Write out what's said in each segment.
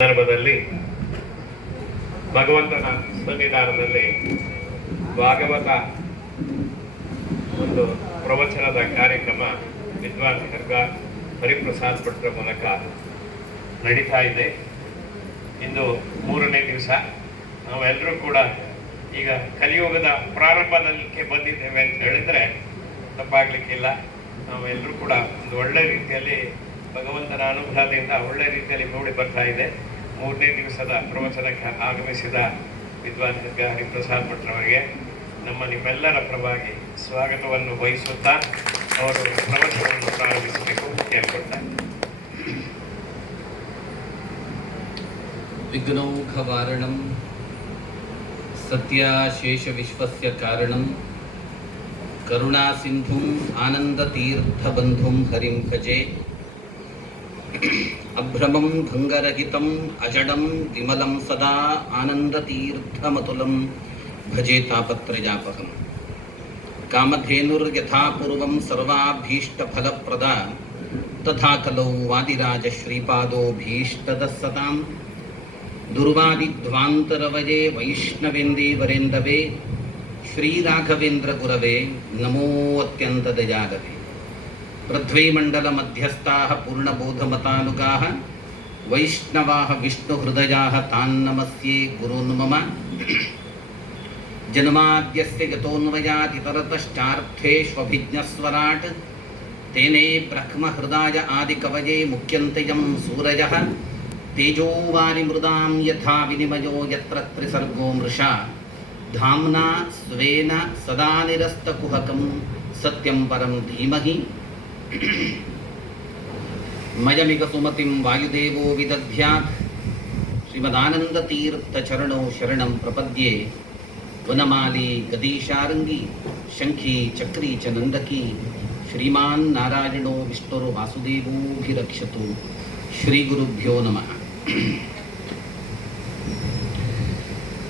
ಸಂದರ್ಭದಲ್ಲಿ ಭಗವಂತನ ಸನ್ನಿಧಾನದಲ್ಲಿ ಭಾಗವತ ಒಂದು ಪ್ರವಚನದ ಕಾರ್ಯಕ್ರಮ ವಿದ್ವಾನ್ ಖರ್ಗ ಹರಿಪ್ರಸಾದ್ ಭಟ್ರ ಮೂಲಕ ನಡೀತಾ ಇದೆ. ಇಂದು 3ನೇ ದಿವಸ. ನಾವೆಲ್ಲರೂ ಕೂಡ ಈಗ ಕಲಿಯುಗದ ಪ್ರಾರಂಭದಕ್ಕೆ ಬಂದಿದ್ದೇವೆ ಅಂತ ಹೇಳಿದ್ರೆ ತಪ್ಪಾಗ್ಲಿಕ್ಕಿಲ್ಲ. ನಾವೆಲ್ಲರೂ ಕೂಡ ಒಂದು ಒಳ್ಳೆ ರೀತಿಯಲ್ಲಿ ಭಗವಂತನ ಅನುಗ್ರಹದಿಂದ ಒಳ್ಳೆ ರೀತಿಯಲ್ಲಿ ಮೂಡಿ ಬರ್ತಾ ಇದೆ. 3ನೇ ದಿವಸದ ಪ್ರವಚನಕ್ಕೆ ಆಗಮಿಸಿದ ವಿದ್ವಾನ್ ಖರ್ಗ ಹರಿಪ್ರಸಾದ್ ಭಟ್ರವರಿಗೆ ನಿಮ್ಮೆಲ್ಲರ ಪರವಾಗಿ ಸ್ವಾಗತವನ್ನು ವಹಿಸುತ್ತಾ ಅವರು ಪ್ರವಚನವನ್ನು ಪ್ರಾರಂಭಿಸಬೇಕು ಕೇಳ್ಕೊಳ್ತಾರೆ. ವಿಘ್ನೌಘವಾರಣಂ ಸತ್ಯಾಶೇಷ ವಿಶ್ವಸ್ಯ ಕಾರಣಂ ಕರುಣಾಸಿಂಧುಂ ಆನಂದತೀರ್ಥಬಂಧುಂ ಹರಿಂ ಭಜೆ. ಅಭ್ರಮಂ ಭಂಗರಹಿತಂ ಅಜಡಂ ವಿಮಲಂ ಸದಾ ಆನಂದತೀರ್ಥಮತುಲಂ ಭಜೆ ತಾಪತ್ರಯಾಪಹಂ. ಕಾಮಧೇನುರ್ಯಥಾ ಪೂರ್ವಂ ಸರ್ವಾಭೀಷ್ಟಫಲಪ್ರದ ತಥಾ ಕಲೌ ವಾದಿರಾಜ ಶ್ರೀಪಾದೋ ಭೀಷ್ಟದಃ ಸತಾಂ. ದುರ್ವಾದಿಧ್ವಾಂತರವಯೇ ವೈಷ್ಣವೇಂದೀವರೇಂದವೇ ಶ್ರೀರಾಘವೇಂದ್ರ ಗುರವೇ ನಮೋ ಅತ್ಯಂತ ದಯಾಗವೇ. ಪೃಥ್ವೀಮಂಡಲ ಮಧ್ಯಸ್ಥಾಃ ಪೂರ್ಣಬೋಧಮತಾನುಗಾಃ ವೈಷ್ಣವಾಃ ವಿಷ್ಣುಹೃದಯಾಃ ತಾನ್ನಮಸ್ಯೆ ಗುರೂನ್ ಮಮ. ಜನ್ಮಾದ್ಯಸ್ಯ ಯತೋನ್ವಯಾತ್ ಇತರತಶ್ಚಾರ್ಥೇಷ್ವಭಿಜ್ಞಸ್ವರಾಟ್ ತೇನೇ ಬ್ರಹ್ಮಹೃದಾಯ ಆದಿಕವಯೇ ಮುಖ್ಯಂತಯಂ ಸೂರಯಃ. ತೇಜೋವಾರಿ ಮೃದಾಂ ಯಥಾ ವಿನಿಮಯೋ ಯತ್ರ ತ್ರಿಸರ್ಗೋ ಮೃಷಾ ಧಾಮ್ನಾ ಸ್ವೇನ ಸದಾ ನಿರಸ್ತಕುಹಕಂ ಸತ್ಯಂ ಪರಂ ಧೀಮಹಿ. ಮಯಮಿಗ ಸುಮತಿಂ ವಾಯುದೇವೋ ವಿದಧ್ಯಾತ್ ಶ್ರೀಮದಾನಂದತೀರ್ಥಚರಣೋ ಶರಣಂ ಪ್ರಪದ್ಯೆ. ವನಮಾಲಿ ಗದೀಶಾರಂಗಿ ಶಂಖಿ ಚಕ್ರಿ ಚ ನಂದಕಿ ಶ್ರೀಮಾನ್ ನಾರಾಯಣೋ ವಿಷ್ಣುರು ವಾಸುದೇವೋಭಿರಕ್ಷತು. ಶ್ರೀ ಗುರುಭ್ಯೋ ನಮಃ.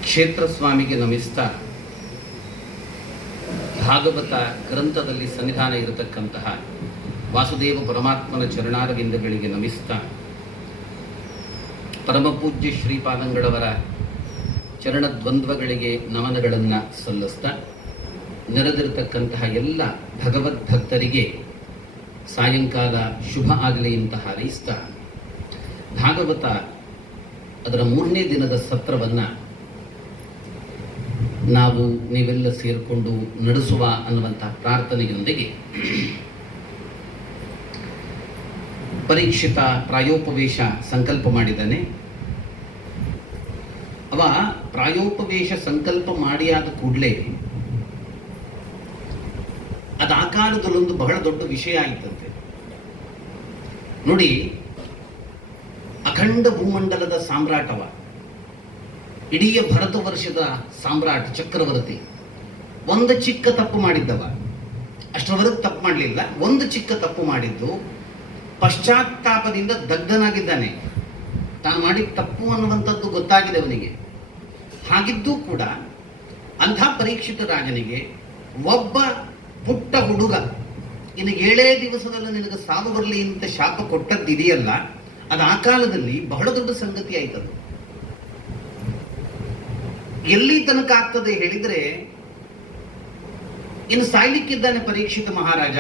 ಕ್ಷೇತ್ರ ಸ್ವಾಮಿಗೆ ನಮಿಸ್ತಾ ಭಾಗವತ ಗ್ರಂಥದಲ್ಲಿ ಸನ್ನಿಧಾನ ಇರತಕ್ಕಂತಹ ವಾಸುದೇವ ಪರಮಾತ್ಮನ ಚರಣಾರವಿಂದಗಳಿಗೆ ನಮಿಸ್ತಾ ಪರಮಪೂಜ್ಯ ಶ್ರೀಪಾದಂಗಳವರ ಚರಣದ್ವಂದ್ವಗಳಿಗೆ ನಮನಗಳನ್ನು ಸಲ್ಲಿಸ್ತಾ ನೆರೆದಿರತಕ್ಕಂತಹ ಎಲ್ಲ ಭಗವದ್ಭಕ್ತರಿಗೆ ಸಾಯಂಕಾಲ ಶುಭ ಆಗಲಿ ಅಂತ ಹಾರೈಸ್ತಾ ಭಾಗವತ ಅದರ 3ನೇ ದಿನದ ಸತ್ರವನ್ನು ನಾವು ನೀವೆಲ್ಲ ಸೇರಿಕೊಂಡು ನಡೆಸುವ ಅನ್ನುವಂಥ ಪ್ರಾರ್ಥನೆಯೊಂದಿಗೆ ಪರೀಕ್ಷಿತ ಪ್ರಾಯೋಪವೇಶ ಸಂಕಲ್ಪ ಮಾಡಿದ್ದಾನೆ. ಅವ ಪ್ರಾಯೋಪವೇಶ ಸಂಕಲ್ಪ ಮಾಡಿಯಾದ ಕೂಡಲೇ ಅದು ಆ ಕಾಲದಲ್ಲೊಂದು ಬಹಳ ದೊಡ್ಡ ವಿಷಯ ಆಯಿತಂತೆ. ನೋಡಿ, ಅಖಂಡ ಭೂಮಂಡಲದ ಸಾಮ್ರಾಟವ, ಇಡೀ ಭರತ ವರ್ಷದ ಸಾಮ್ರಾಟ್ ಚಕ್ರವರ್ತಿ ಒಂದು ಚಿಕ್ಕ ತಪ್ಪು ಮಾಡಿದ್ದವ. ಅಷ್ಟರವರೆಗೆ ತಪ್ಪು ಮಾಡಲಿಲ್ಲ, ಒಂದು ಚಿಕ್ಕ ತಪ್ಪು ಮಾಡಿದ್ದು ಪಶ್ಚಾತ್ತಾಪದಿಂದ ದಗ್ಧನಾಗಿದ್ದಾನೆ. ತಾನು ಮಾಡಿದ ತಪ್ಪು ಅನ್ನುವಂಥದ್ದು ಗೊತ್ತಾಗಿದೆ ಅವನಿಗೆ. ಹಾಗಿದ್ದೂ ಕೂಡ ಅಂಥ ಪರೀಕ್ಷಿತ ರಾಜನಿಗೆ ಒಬ್ಬ ಪುಟ್ಟ ಹುಡುಗ ಇನ್ನು 7 ದಿವಸದಲ್ಲಿ ನಿನಗೆ ಸಾವು ಬರಲಿ ಅಂತ ಶಾಪ ಕೊಟ್ಟದ್ದಿದೆಯಲ್ಲ, ಅದು ಆ ಕಾಲದಲ್ಲಿ ಬಹಳ ದೊಡ್ಡ ಸಂಗತಿ ಆಯ್ತದು. ಎಲ್ಲಿ ತನಕ ಆಗ್ತದೆ ಹೇಳಿದ್ರೆ, ಇನ್ನು ಸಾಯ್ಲಿಕ್ಕಿದ್ದಾನೆ ಪರೀಕ್ಷಿತ ಮಹಾರಾಜ.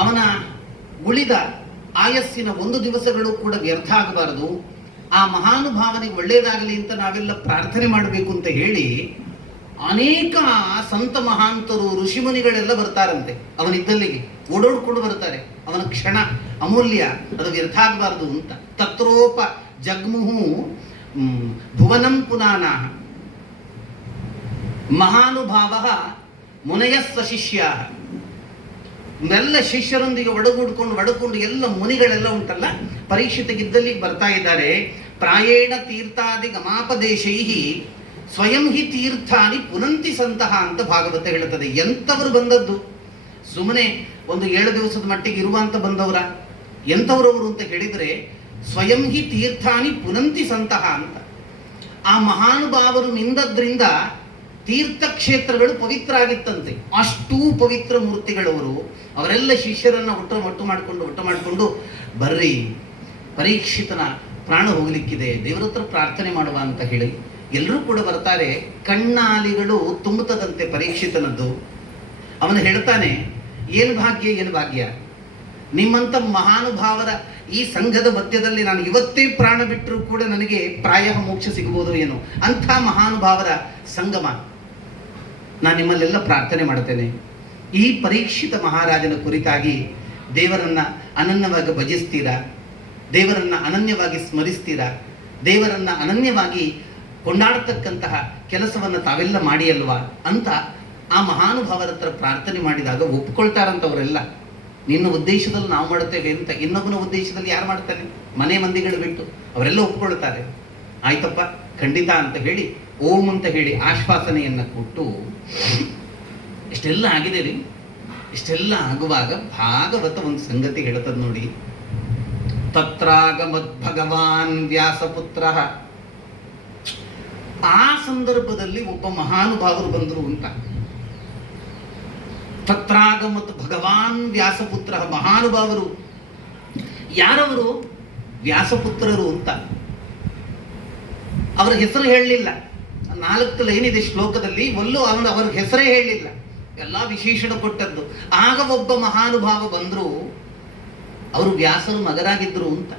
ಅವನ ಉಳಿದ ಆಯಸ್ಸಿನ 1 ದಿವಸಗಳು ಕೂಡ ವ್ಯರ್ಥ ಆಗಬಾರದು. ಆ ಮಹಾನುಭಾವನಿಗೆ ಒಳ್ಳೆಯದಾಗಲಿ ಅಂತ ನಾವೆಲ್ಲ ಪ್ರಾರ್ಥನೆ ಮಾಡಬೇಕು ಅಂತ ಹೇಳಿ ಅನೇಕ ಸಂತ ಮಹಾಂತರು ಋಷಿಮುನಿಗಳೆಲ್ಲ ಬರ್ತಾರಂತೆ. ಅವನಿದ್ದಲ್ಲಿಗೆ ಓಡೋಡ್ಕೊಂಡು ಬರ್ತಾರೆ. ಅವನ ಕ್ಷಣ ಅಮೂಲ್ಯ, ಅದು ವ್ಯರ್ಥ ಆಗಬಾರದು ಅಂತ. ತತ್ರೋಪ ಜಗ್ಮುಹು ಭುವನಂ ಪುನಾನಾಹ ಮಹಾನುಭಾವ ಮುನಯಸ್ಸ ಶಿಷ್ಯ. ಎಲ್ಲ ಶಿಷ್ಯರೊಂದಿಗೆ ಒಡಗೂಡ್ಕೊಂಡು ಎಲ್ಲ ಮುನಿಗಳೆಲ್ಲ ಉಂಟಲ್ಲ, ಪರೀಕ್ಷಿತಗಿದ್ದಲ್ಲಿಗೆ ಬರ್ತಾ ಇದ್ದಾರೆ. ಪ್ರಾಯೇಣ ತೀರ್ಥಾದಿ ಗಮಾಪದೇಶೈ ಸ್ವಯಂ ಹಿ ತೀರ್ಥಾನಿ ಪುನಂತಿ ಸಂತಹ ಅಂತ ಭಾಗವತ ಹೇಳುತ್ತದೆ. ಎಂಥವರು ಬಂದದ್ದು? ಸುಮ್ಮನೆ ಒಂದು 7 ದಿವಸದ ಮಟ್ಟಿಗೆ ಇರುವಂತ ಬಂದವರ? ಎಂಥವರವರು ಅಂತ ಹೇಳಿದರೆ ಸ್ವಯಂ ಹಿ ತೀರ್ಥಾನಿ ಪುನಂತಿ ಸಂತಹ ಅಂತ. ಆ ಮಹಾನುಭಾವರು ನಿಂದದ್ರಿಂದ ತೀರ್ಥಕ್ಷೇತ್ರಗಳು ಪವಿತ್ರ ಆಗಿತ್ತಂತೆ. ಅಷ್ಟೂ ಪವಿತ್ರ ಮೂರ್ತಿಗಳವರು. ಅವರೆಲ್ಲ ಶಿಷ್ಯರನ್ನ ಒಟ್ಟು ಮಾಡಿಕೊಂಡು ಬರ್ರಿ, ಪರೀಕ್ಷಿತನ ಪ್ರಾಣ ಹೋಗ್ಲಿಕ್ಕಿದೆ, ದೇವರ ಹತ್ರ ಪ್ರಾರ್ಥನೆ ಮಾಡುವ ಅಂತ ಹೇಳಿ ಎಲ್ಲರೂ ಕೂಡ ಬರ್ತಾರೆ. ಕಣ್ಣಾಲಿಗಳು ತುಂಬುತ್ತದಂತೆ ಪರೀಕ್ಷಿತನದ್ದು. ಅವನು ಹೇಳ್ತಾನೆ, ಏನು ಭಾಗ್ಯ, ಏನು ಭಾಗ್ಯ, ನಿಮ್ಮಂಥ ಮಹಾನುಭಾವರ ಈ ಸಂಘದ ಮಧ್ಯದಲ್ಲಿ ನಾನು ಇವತ್ತೇ ಪ್ರಾಣ ಬಿಟ್ಟರೂ ಕೂಡ ನನಗೆ ಪ್ರಾಯ ಮೋಕ್ಷ ಸಿಗಬಹುದು ಏನೋ, ಅಂಥ ಮಹಾನುಭಾವರ ಸಂಗಮ. ನಾನು ನಿಮ್ಮಲ್ಲೆಲ್ಲ ಪ್ರಾರ್ಥನೆ ಮಾಡ್ತೇನೆ. ಈ ಪರೀಕ್ಷಿತ ಮಹಾರಾಜನ ಕುರಿತಾಗಿ ದೇವರನ್ನ ಅನನ್ಯವಾಗಿ ಭಜಿಸ್ತೀರಾ, ದೇವರನ್ನ ಅನನ್ಯವಾಗಿ ಸ್ಮರಿಸ್ತೀರಾ, ದೇವರನ್ನ ಅನನ್ಯವಾಗಿ ಕೊಂಡಾಡತಕ್ಕಂತಹ ಕೆಲಸವನ್ನು ತಾವೆಲ್ಲ ಮಾಡಿ ಅಲ್ವಾ ಅಂತ ಆ ಮಹಾನುಭಾವರ ಹತ್ರ ಪ್ರಾರ್ಥನೆ ಮಾಡಿದಾಗ ಒಪ್ಕೊಳ್ತಾರಂತವರೆಲ್ಲ. ನಿನ್ನ ಉದ್ದೇಶದಲ್ಲಿ ನಾವು ಮಾಡುತ್ತೇವೆ ಅಂತ, ಇನ್ನೊಬ್ಬನ ಉದ್ದೇಶದಲ್ಲಿ ಯಾರು ಮಾಡ್ತಾನೆ? ಮನೆ ಮಂದಿಗಳು ಬಿಟ್ಟು ಅವರೆಲ್ಲ ಒಪ್ಕೊಳ್ತಾರೆ. ಆಯ್ತಪ್ಪ ಖಂಡಿತ ಅಂತ ಹೇಳಿ ಓಂ ಅಂತ ಹೇಳಿ ಆಶ್ವಾಸನೆಯನ್ನ ಕೊಟ್ಟು ಇಷ್ಟೆಲ್ಲ ಆಗಿದೆ ರೀ. ಇಷ್ಟೆಲ್ಲ ಆಗುವಾಗ ಭಾಗವತ ಒಂದು ಸಂಗತಿ ಹೇಳ್ತದ ನೋಡಿ. ತತ್ರಾಗಮದ್ ಭಗವಾನ್ ವ್ಯಾಸಪುತ್ರ. ಆ ಸಂದರ್ಭದಲ್ಲಿ ಒಬ್ಬ ಮಹಾನುಭಾವರು ಬಂದರು ಅಂತ. ತತ್ರಾಗಮತ್ ಭಗವಾನ್ ವ್ಯಾಸಪುತ್ರ, ಮಹಾನುಭಾವರು. ಯಾರವರು? ವ್ಯಾಸಪುತ್ರರು ಅಂತ. ಅವರ ಹೆಸರು ಹೇಳಲಿಲ್ಲ. 4 ಲೈನ್ ಇದೆ ಶ್ಲೋಕದಲ್ಲಿ, ಒಲ್ಲೂ ಅವರ ಹೆಸರೇ ಹೇಳಲಿಲ್ಲ, ಎಲ್ಲ ವಿಶೇಷಣ ಕೊಟ್ಟದ್ದು. ಆಗ ಒಬ್ಬ ಮಹಾನುಭಾವ ಬಂದ್ರು, ಅವರು ವ್ಯಾಸರ ಮಗನಾಗಿದ್ರು ಅಂತ.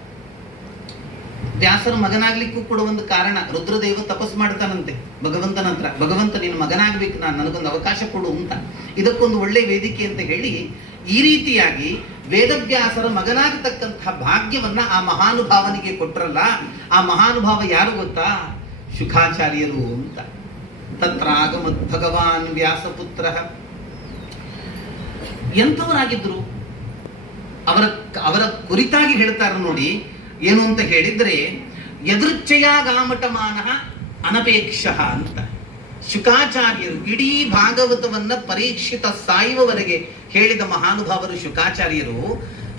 ವ್ಯಾಸರ ಮಗನಾಗ್ಲಿಕ್ಕೂ ಕೂಡ ಒಂದು ಕಾರಣ, ರುದ್ರದೇವ ತಪಸ್ ಮಾಡ್ತಾನಂತೆ ಭಗವಂತನ ಹತ್ರ, ಭಗವಂತ ನಿನ್ನ ಮಗನಾಗ್ಬೇಕು, ನನಗೊಂದು ಅವಕಾಶ ಕೊಡು ಅಂತ. ಇದಕ್ಕೊಂದು ಒಳ್ಳೆ ವೇದಿಕೆ ಅಂತ ಹೇಳಿ ಈ ರೀತಿಯಾಗಿ ವೇದವ್ಯಾಸರ ಮಗನಾಗತಕ್ಕಂತಹ ಭಾಗ್ಯವನ್ನ ಆ ಮಹಾನುಭಾವನಿಗೆ ಕೊಟ್ರಲ್ಲ. ಆ ಮಹಾನುಭಾವ ಯಾರು ಗೊತ್ತಾ? ಶುಕಾಚಾರ್ಯರು ಅಂತ. ತತ್ರಾಗಮದ್ ಭಗವಾನ್ ವ್ಯಾಸಪುತ್ರ. ಎಂಥವರಾಗಿದ್ರು? ಅವರ ಕುರಿತಾಗಿ ಹೇಳ್ತಾರೆ ನೋಡಿ, ಏನು ಅಂತ ಹೇಳಿದ್ರೆ, ಯದೃಚ್ಛಯಾಗಾಮಟಮಾನ ಅನಪೇಕ್ಷ ಅಂತ. ಶುಕಾಚಾರ್ಯರು ಇಡೀ ಭಾಗವತವನ್ನ ಪರೀಕ್ಷಿತ ಸಾಯುವವರೆಗೆ ಹೇಳಿದ ಮಹಾನುಭಾವರು ಶುಕಾಚಾರ್ಯರು.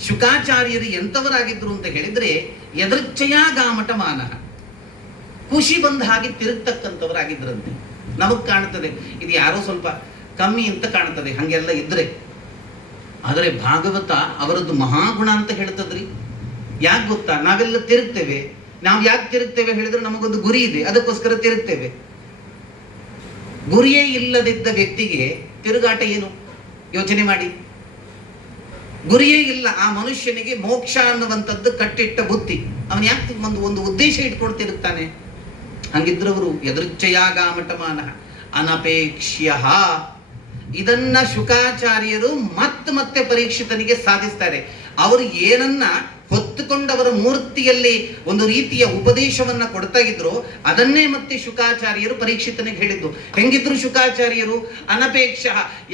ಶುಕಾಚಾರ್ಯರು ಎಂಥವರಾಗಿದ್ರು ಅಂತ ಹೇಳಿದ್ರೆ, ಯದೃಚ್ಛಯಾಗಾಮಟಮಾನ, ಖುಷಿ ಬಂದ ಹಾಗೆ ತಿರುಗ್ತಕ್ಕಂಥವರಾಗಿದ್ರಂತೆ. ನಮಗ್ ಕಾಣ್ತದೆ ಇದು ಯಾರೋ ಸ್ವಲ್ಪ ಕಮ್ಮಿ ಅಂತ ಕಾಣ್ತದೆ ಹಂಗೆಲ್ಲ ಇದ್ರೆ, ಆದರೆ ಭಾಗವತ ಅವರದ್ದು ಮಹಾಗುಣ ಅಂತ ಹೇಳ್ತದ್ರಿ. ಯಾಕೆ ಗೊತ್ತಾ? ನಾವೆಲ್ಲ ತಿರುಗ್ತೇವೆ. ನಾವು ಯಾಕೆ ತಿರುಗ್ತೇವೆ ಹೇಳಿದ್ರೆ, ನಮಗೊಂದು ಗುರಿ ಇದೆ, ಅದಕ್ಕೋಸ್ಕರ ತಿರುಗ್ತೇವೆ. ಗುರಿಯೇ ಇಲ್ಲದಿದ್ದ ವ್ಯಕ್ತಿಗೆ ತಿರುಗಾಟ ಏನು? ಯೋಚನೆ ಮಾಡಿ. ಗುರಿಯೇ ಇಲ್ಲ ಆ ಮನುಷ್ಯನಿಗೆ, ಮೋಕ್ಷ ಅನ್ನುವಂಥದ್ದು ಕಟ್ಟಿಟ್ಟ ಬುತ್ತಿ. ಅವನು ಯಾಕೆ ಒಂದು ಉದ್ದೇಶ ಇಟ್ಕೊಂಡು ತಿರುಗ್ತಾನೆ? ಹಂಗಿದ್ರವರು ಯದೃಚ್ಛಯಾಗಾಮಟಮಾನ ಅನಪೇಕ್ಷ್ಯ. ಇದನ್ನ ಶುಕಾಚಾರ್ಯರು ಮತ್ತೆ ಪರೀಕ್ಷಿತನಿಗೆ ಸಾಧಿಸ್ತಾರೆ. ಅವರು ಏನನ್ನ ಹೊತ್ತುಕೊಂಡವರ ಮೂರ್ತಿಯಲ್ಲಿ ಒಂದು ರೀತಿಯ ಉಪದೇಶವನ್ನ ಕೊಡ್ತಾ ಇದ್ರು, ಅದನ್ನೇ ಮತ್ತೆ ಶುಕಾಚಾರ್ಯರು ಪರೀಕ್ಷಿತನಿಗೆ ಹೇಳಿದ್ದು. ಹೆಂಗಿದ್ರು ಶುಕಾಚಾರ್ಯರು? ಅನಪೇಕ್ಷ,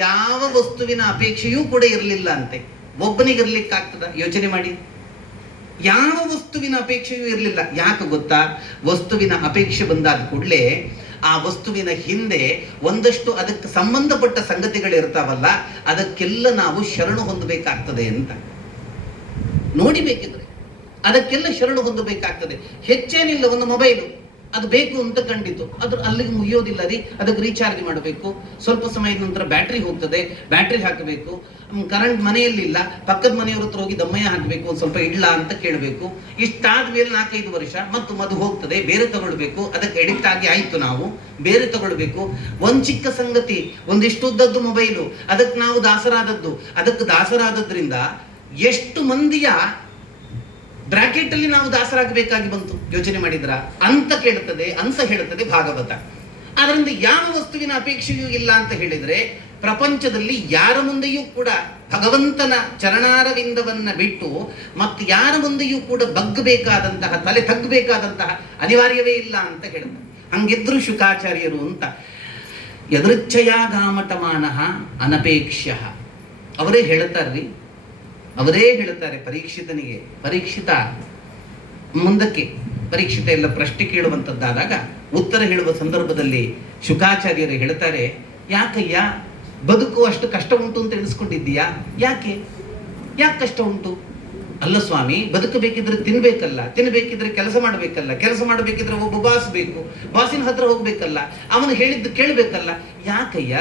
ಯಾವ ವಸ್ತುವಿನ ಅಪೇಕ್ಷೆಯೂ ಕೂಡ ಇರಲಿಲ್ಲ ಅಂತೆ. ಒಬ್ಬನಿಗಿರ್ಲಿಕ್ಕಾಗ್ತದ? ಯೋಚನೆ ಮಾಡಿ. ಯಾವ ವಸ್ತುವಿನ ಅಪೇಕ್ಷೆಯೂ ಇರಲಿಲ್ಲ. ಯಾಕೆ ಗೊತ್ತಾ? ವಸ್ತುವಿನ ಅಪೇಕ್ಷೆ ಬಂದಾದ ಕೂಡಲೇ ಆ ವಸ್ತುವಿನ ಹಿಂದೆ ಒಂದಷ್ಟು ಅದಕ್ಕೆ ಸಂಬಂಧಪಟ್ಟ ಸಂಗತಿಗಳು ಇರ್ತಾವಲ್ಲ, ಅದಕ್ಕೆಲ್ಲ ನಾವು ಶರಣು ಹೊಂದಬೇಕಾಗ್ತದೆ ಅಂತ ನೋಡಿಬೇಕಿದ್ರೆ ಅದಕ್ಕೆಲ್ಲ ಶರಣು ಹೊಂದಬೇಕಾಗ್ತದೆ. ಹೆಚ್ಚೇನಿಲ್ಲ, ಒಂದು ಮೊಬೈಲು ಅದು ಬೇಕು ಅಂತ ಕಂಡಿತು, ಅದ್ರ ಅಲ್ಲಿಗೆ ಮುಗಿಯೋದಿಲ್ಲ ರೀ, ಅದಕ್ಕೆ ರೀಚಾರ್ಜ್ ಮಾಡಬೇಕು, ಸ್ವಲ್ಪ ಸಮಯದ ನಂತರ ಬ್ಯಾಟ್ರಿ ಹೋಗ್ತದೆ, ಬ್ಯಾಟ್ರಿ ಹಾಕಬೇಕು, ಕರೆಂಟ್ ಮನೆಯಲ್ಲಿಲ್ಲ, ಪಕ್ಕದ ಮನೆಯವ್ರ ಹತ್ರ ಹೋಗಿ ದಮ್ಮಯ್ಯ ಹಾಕಬೇಕು, ಒಂದು ಸ್ವಲ್ಪ ಇಡ್ಲಾ ಅಂತ ಕೇಳಬೇಕು. ಇಷ್ಟಾದ ಮೇಲೆ 4-5 ವರ್ಷ ಮತ್ತು ಮದು ಹೋಗ್ತದೆ, ಬೇರೆ ತಗೊಳ್ಬೇಕು, ಅದಕ್ಕೆ ಎಡಿಕ್ಟ್ ಆಗಿ ಆಯ್ತು, ನಾವು ಬೇರೆ ತಗೊಳ್ಬೇಕು. ಒಂದು ಚಿಕ್ಕ ಸಂಗತಿ, ಒಂದಿಷ್ಟುದ್ದದ್ದು ಮೊಬೈಲು, ಅದಕ್ಕೆ ನಾವು ದಾಸರಾದದ್ದು. ಅದಕ್ಕೆ ದಾಸರಾದದ್ರಿಂದ ಎಷ್ಟು ಮಂದಿಯ ಬ್ರಾಕೆಟ್ ಅಲ್ಲಿ ನಾವು ದಾಸರಾಗಬೇಕಾಗಿ ಬಂತು, ಯೋಚನೆ ಮಾಡಿದ್ರ ಅಂತ ಹೇಳ್ತದೆ ಭಾಗವತ. ಅದರಿಂದ ಯಾವ ವಸ್ತುವಿನ ಅಪೇಕ್ಷೆಯೂ ಇಲ್ಲ ಅಂತ ಹೇಳಿದ್ರೆ, ಪ್ರಪಂಚದಲ್ಲಿ ಯಾರ ಮುಂದೆಯೂ ಕೂಡ ಭಗವಂತನ ಚರಣಾರವಿಂದವನ್ನ ಬಿಟ್ಟು ಮತ್ತೆ ಯಾರ ಮುಂದೆಯೂ ಕೂಡ ಬಗ್ಗಬೇಕಾದಂತಹ, ತಲೆ ತಗ್ಗಬೇಕಾದಂತಹ ಅನಿವಾರ್ಯವೇ ಇಲ್ಲ ಅಂತ ಹೇಳ್ತಾರೆ. ಹಂಗಿದ್ರು ಶುಕಾಚಾರ್ಯರು ಅಂತ. ಯದೃಚ್ಛಯಾಗಾಮಟಮಾನ ಅನಪೇಕ್ಷ್ಯ. ಅವರೇ ಹೇಳ್ತಾರೆ ಪರೀಕ್ಷಿತನಿಗೆ. ಪರೀಕ್ಷಿತ ಮುಂದಕ್ಕೆ ಪರೀಕ್ಷಿತ ಎಲ್ಲ ಪ್ರಶ್ನೆ ಕೇಳುವಂಥದ್ದಾದಾಗ ಉತ್ತರ ಹೇಳುವ ಸಂದರ್ಭದಲ್ಲಿ ಶುಕಾಚಾರ್ಯರು ಹೇಳ್ತಾರೆ, ಯಾಕಯ್ಯ ಬದುಕು ಅಷ್ಟು ಕಷ್ಟ ಉಂಟು ಅಂತ ಎಣಿಸ್ಕೊಂಡಿದ್ದೀಯಾ? ಯಾಕೆ ಕಷ್ಟ ಉಂಟು? ಅಲ್ಲ ಸ್ವಾಮಿ, ಬದುಕಬೇಕಿದ್ರೆ ತಿನ್ಬೇಕಿದ್ರೆ ಕೆಲಸ ಮಾಡಬೇಕಿದ್ರೆ ಒಬ್ಬ ಬಾಸ್ ಬೇಕು, ಬಾಸಿನ ಹತ್ರ ಹೋಗ್ಬೇಕಲ್ಲ, ಅವನು ಹೇಳಿದ್ದು ಕೇಳಬೇಕಲ್ಲ. ಯಾಕಯ್ಯ?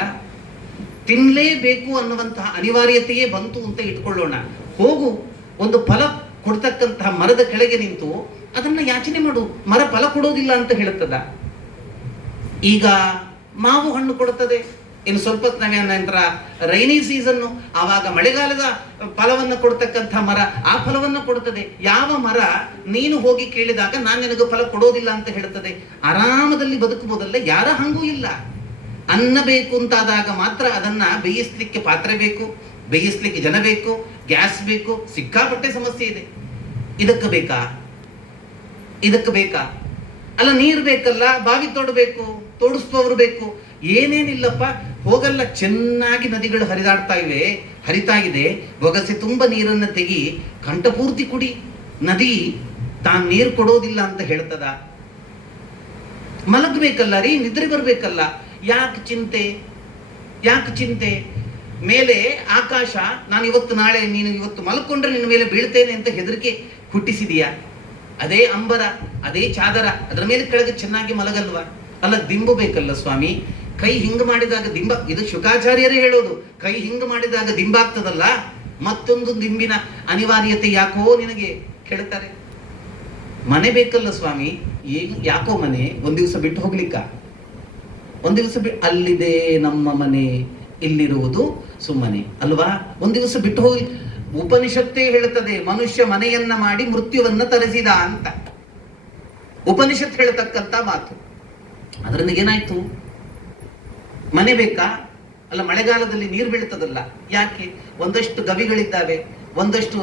ತಿನ್ಲೇಬೇಕು ಅನ್ನುವಂತಹ ಅನಿವಾರ್ಯತೆಯೇ ಬಂತು ಅಂತ ಇಟ್ಕೊಳ್ಳೋಣ. ಹೋಗು, ಒಂದು ಫಲ ಕೊಡ್ತಕ್ಕಂತಹ ಮರದ ಕೆಳಗೆ ನಿಂತು ಅದನ್ನ ಯಾಚನೆ ಮಾಡು. ಮರ ಫಲ ಕೊಡೋದಿಲ್ಲ ಅಂತ ಹೇಳುತ್ತದ? ಈಗ ಮಾವು ಹಣ್ಣು ಕೊಡುತ್ತದೆ, ಇನ್ನು ಸ್ವಲ್ಪ ನಂತರ ರೈನಿ ಸೀಸನ್ನು, ಆವಾಗ ಮಳೆಗಾಲದ ಫಲವನ್ನು ಕೊಡ್ತಕ್ಕಂಥ ಮರ ಆ ಫಲವನ್ನು ಕೊಡುತ್ತದೆ. ಯಾವ ಮರ ನೀನು ಹೋಗಿ ಕೇಳಿದಾಗ ನಾನು ನಿನಗೆ ಫಲ ಕೊಡೋದಿಲ್ಲ ಅಂತ ಹೇಳುತ್ತದೆ? ಆರಾಮದಲ್ಲಿ ಬದುಕಬಹುದಲ್ಲ? ಯಾರ ಹಂಗೂ ಇಲ್ಲ. ಅನ್ನ ಬೇಕು ಅಂತಾದಾಗ ಮಾತ್ರ ಅದನ್ನ ಬೇಯಿಸ್ಲಿಕ್ಕೆ ಪಾತ್ರೆ ಬೇಕು, ಬೇಯಿಸ್ಲಿಕ್ಕೆ ಜನ ಬೇಕು, ಗ್ಯಾಸ್ ಬೇಕು, ಸಿಕ್ಕಾಪಟ್ಟೆ ಸಮಸ್ಯೆ ಇದೆ. ಇದಕ್ಕೆ ಬೇಕಾ? ಅಲ್ಲ, ನೀರು ಬೇಕಲ್ಲ, ಬಾವಿ ತೋಡಬೇಕು, ತೋಡಿಸುವವರು ಬೇಕು. ಏನೇನಿಲ್ಲಪ್ಪ, ಹೋಗಲ್ಲ. ಚೆನ್ನಾಗಿ ನದಿಗಳು ಹರಿತಾ ಇದೆ. ಬೊಗಸೆ ತುಂಬ ನೀರನ್ನು ತೆಗಿ, ಕಂಠಪೂರ್ತಿ ಕುಡಿ. ನದಿ ತಾನು ನೀರು ಕೊಡೋದಿಲ್ಲ ಅಂತ ಹೇಳ್ತದ? ಮಲಗಬೇಕಲ್ಲ ರೀ, ನಿದ್ರೆ ಬರಬೇಕಲ್ಲ. ಯಾಕೆ ಚಿಂತೆ? ಮೇಲೆ ಆಕಾಶ, ನಾನು ಇವತ್ತು ನಾಳೆ ನೀನು ಇವತ್ತು ಮಲ್ಕೊಂಡ್ರೆ ನಿನ್ನ ಮೇಲೆ ಬೀಳ್ತೇನೆ ಅಂತ ಹೆದರಿಕೆ ಹುಟ್ಟಿಸಿದೀಯಾ? ಅದೇ ಅಂಬರ, ಅದೇ ಚಾದರ, ಅದರ ಮೇಲೆ ಕೆಳಗೆ ಚೆನ್ನಾಗಿ ಮಲಗಲ್ವಾ? ಅಲ್ಲ, ದಿಂಬು ಬೇಕಲ್ಲ ಸ್ವಾಮಿ. ಕೈ ಹಿಂಗ ಮಾಡಿದಾಗ ದಿಂಬ, ಇದು ಶುಕಾಚಾರ್ಯರೇ ಹೇಳೋದು. ಕೈ ಹಿಂಗ ಮಾಡಿದಾಗ ದಿಂಬಾಗ್ತದಲ್ಲ, ಮತ್ತೊಂದು ದಿಂಬಿನ ಅನಿವಾರ್ಯತೆ ಯಾಕೋ ನಿನಗೆ ಕೇಳ್ತಾರೆ. ಮನೆ ಬೇಕಲ್ಲ ಸ್ವಾಮಿ. ಈಗ ಯಾಕೋ ಮನೆ? ಒಂದ್ ದಿವಸ ಬಿಟ್ಟು ಹೋಗ್ಲಿಕ್ಕ? ಅಲ್ಲಿದೆ ನಮ್ಮ ಮನೆ, ಇಲ್ಲಿರುವುದು ಸುಮ್ಮನೆ ಅಲ್ವಾ? ಒಂದ್ ದಿವಸ ಬಿಟ್ಟು ಹೋಗಿ. ಉಪನಿಷತ್ತೇ ಹೇಳುತ್ತದೆ, ಮನುಷ್ಯ ಮನೆಯನ್ನ ಮಾಡಿ ಮೃತ್ಯುವನ್ನ ತರಿಸಿದ ಅಂತ. ಉಪನಿಷತ್ ಹೇಳತಕ್ಕಂತ ಮಾತು. ಅದರಿಂದ ಏನಾಯ್ತು? ಮನೆ ಬೇಕಾ? ಅಲ್ಲ, ಮಳೆಗಾಲದಲ್ಲಿ ನೀರು ಬೀಳ್ತದಲ್ಲ, ಯಾಕೆ? ಒಂದಷ್ಟು ಗವಿಗಳಿದ್ದಾವೆ, ಒಂದಷ್ಟು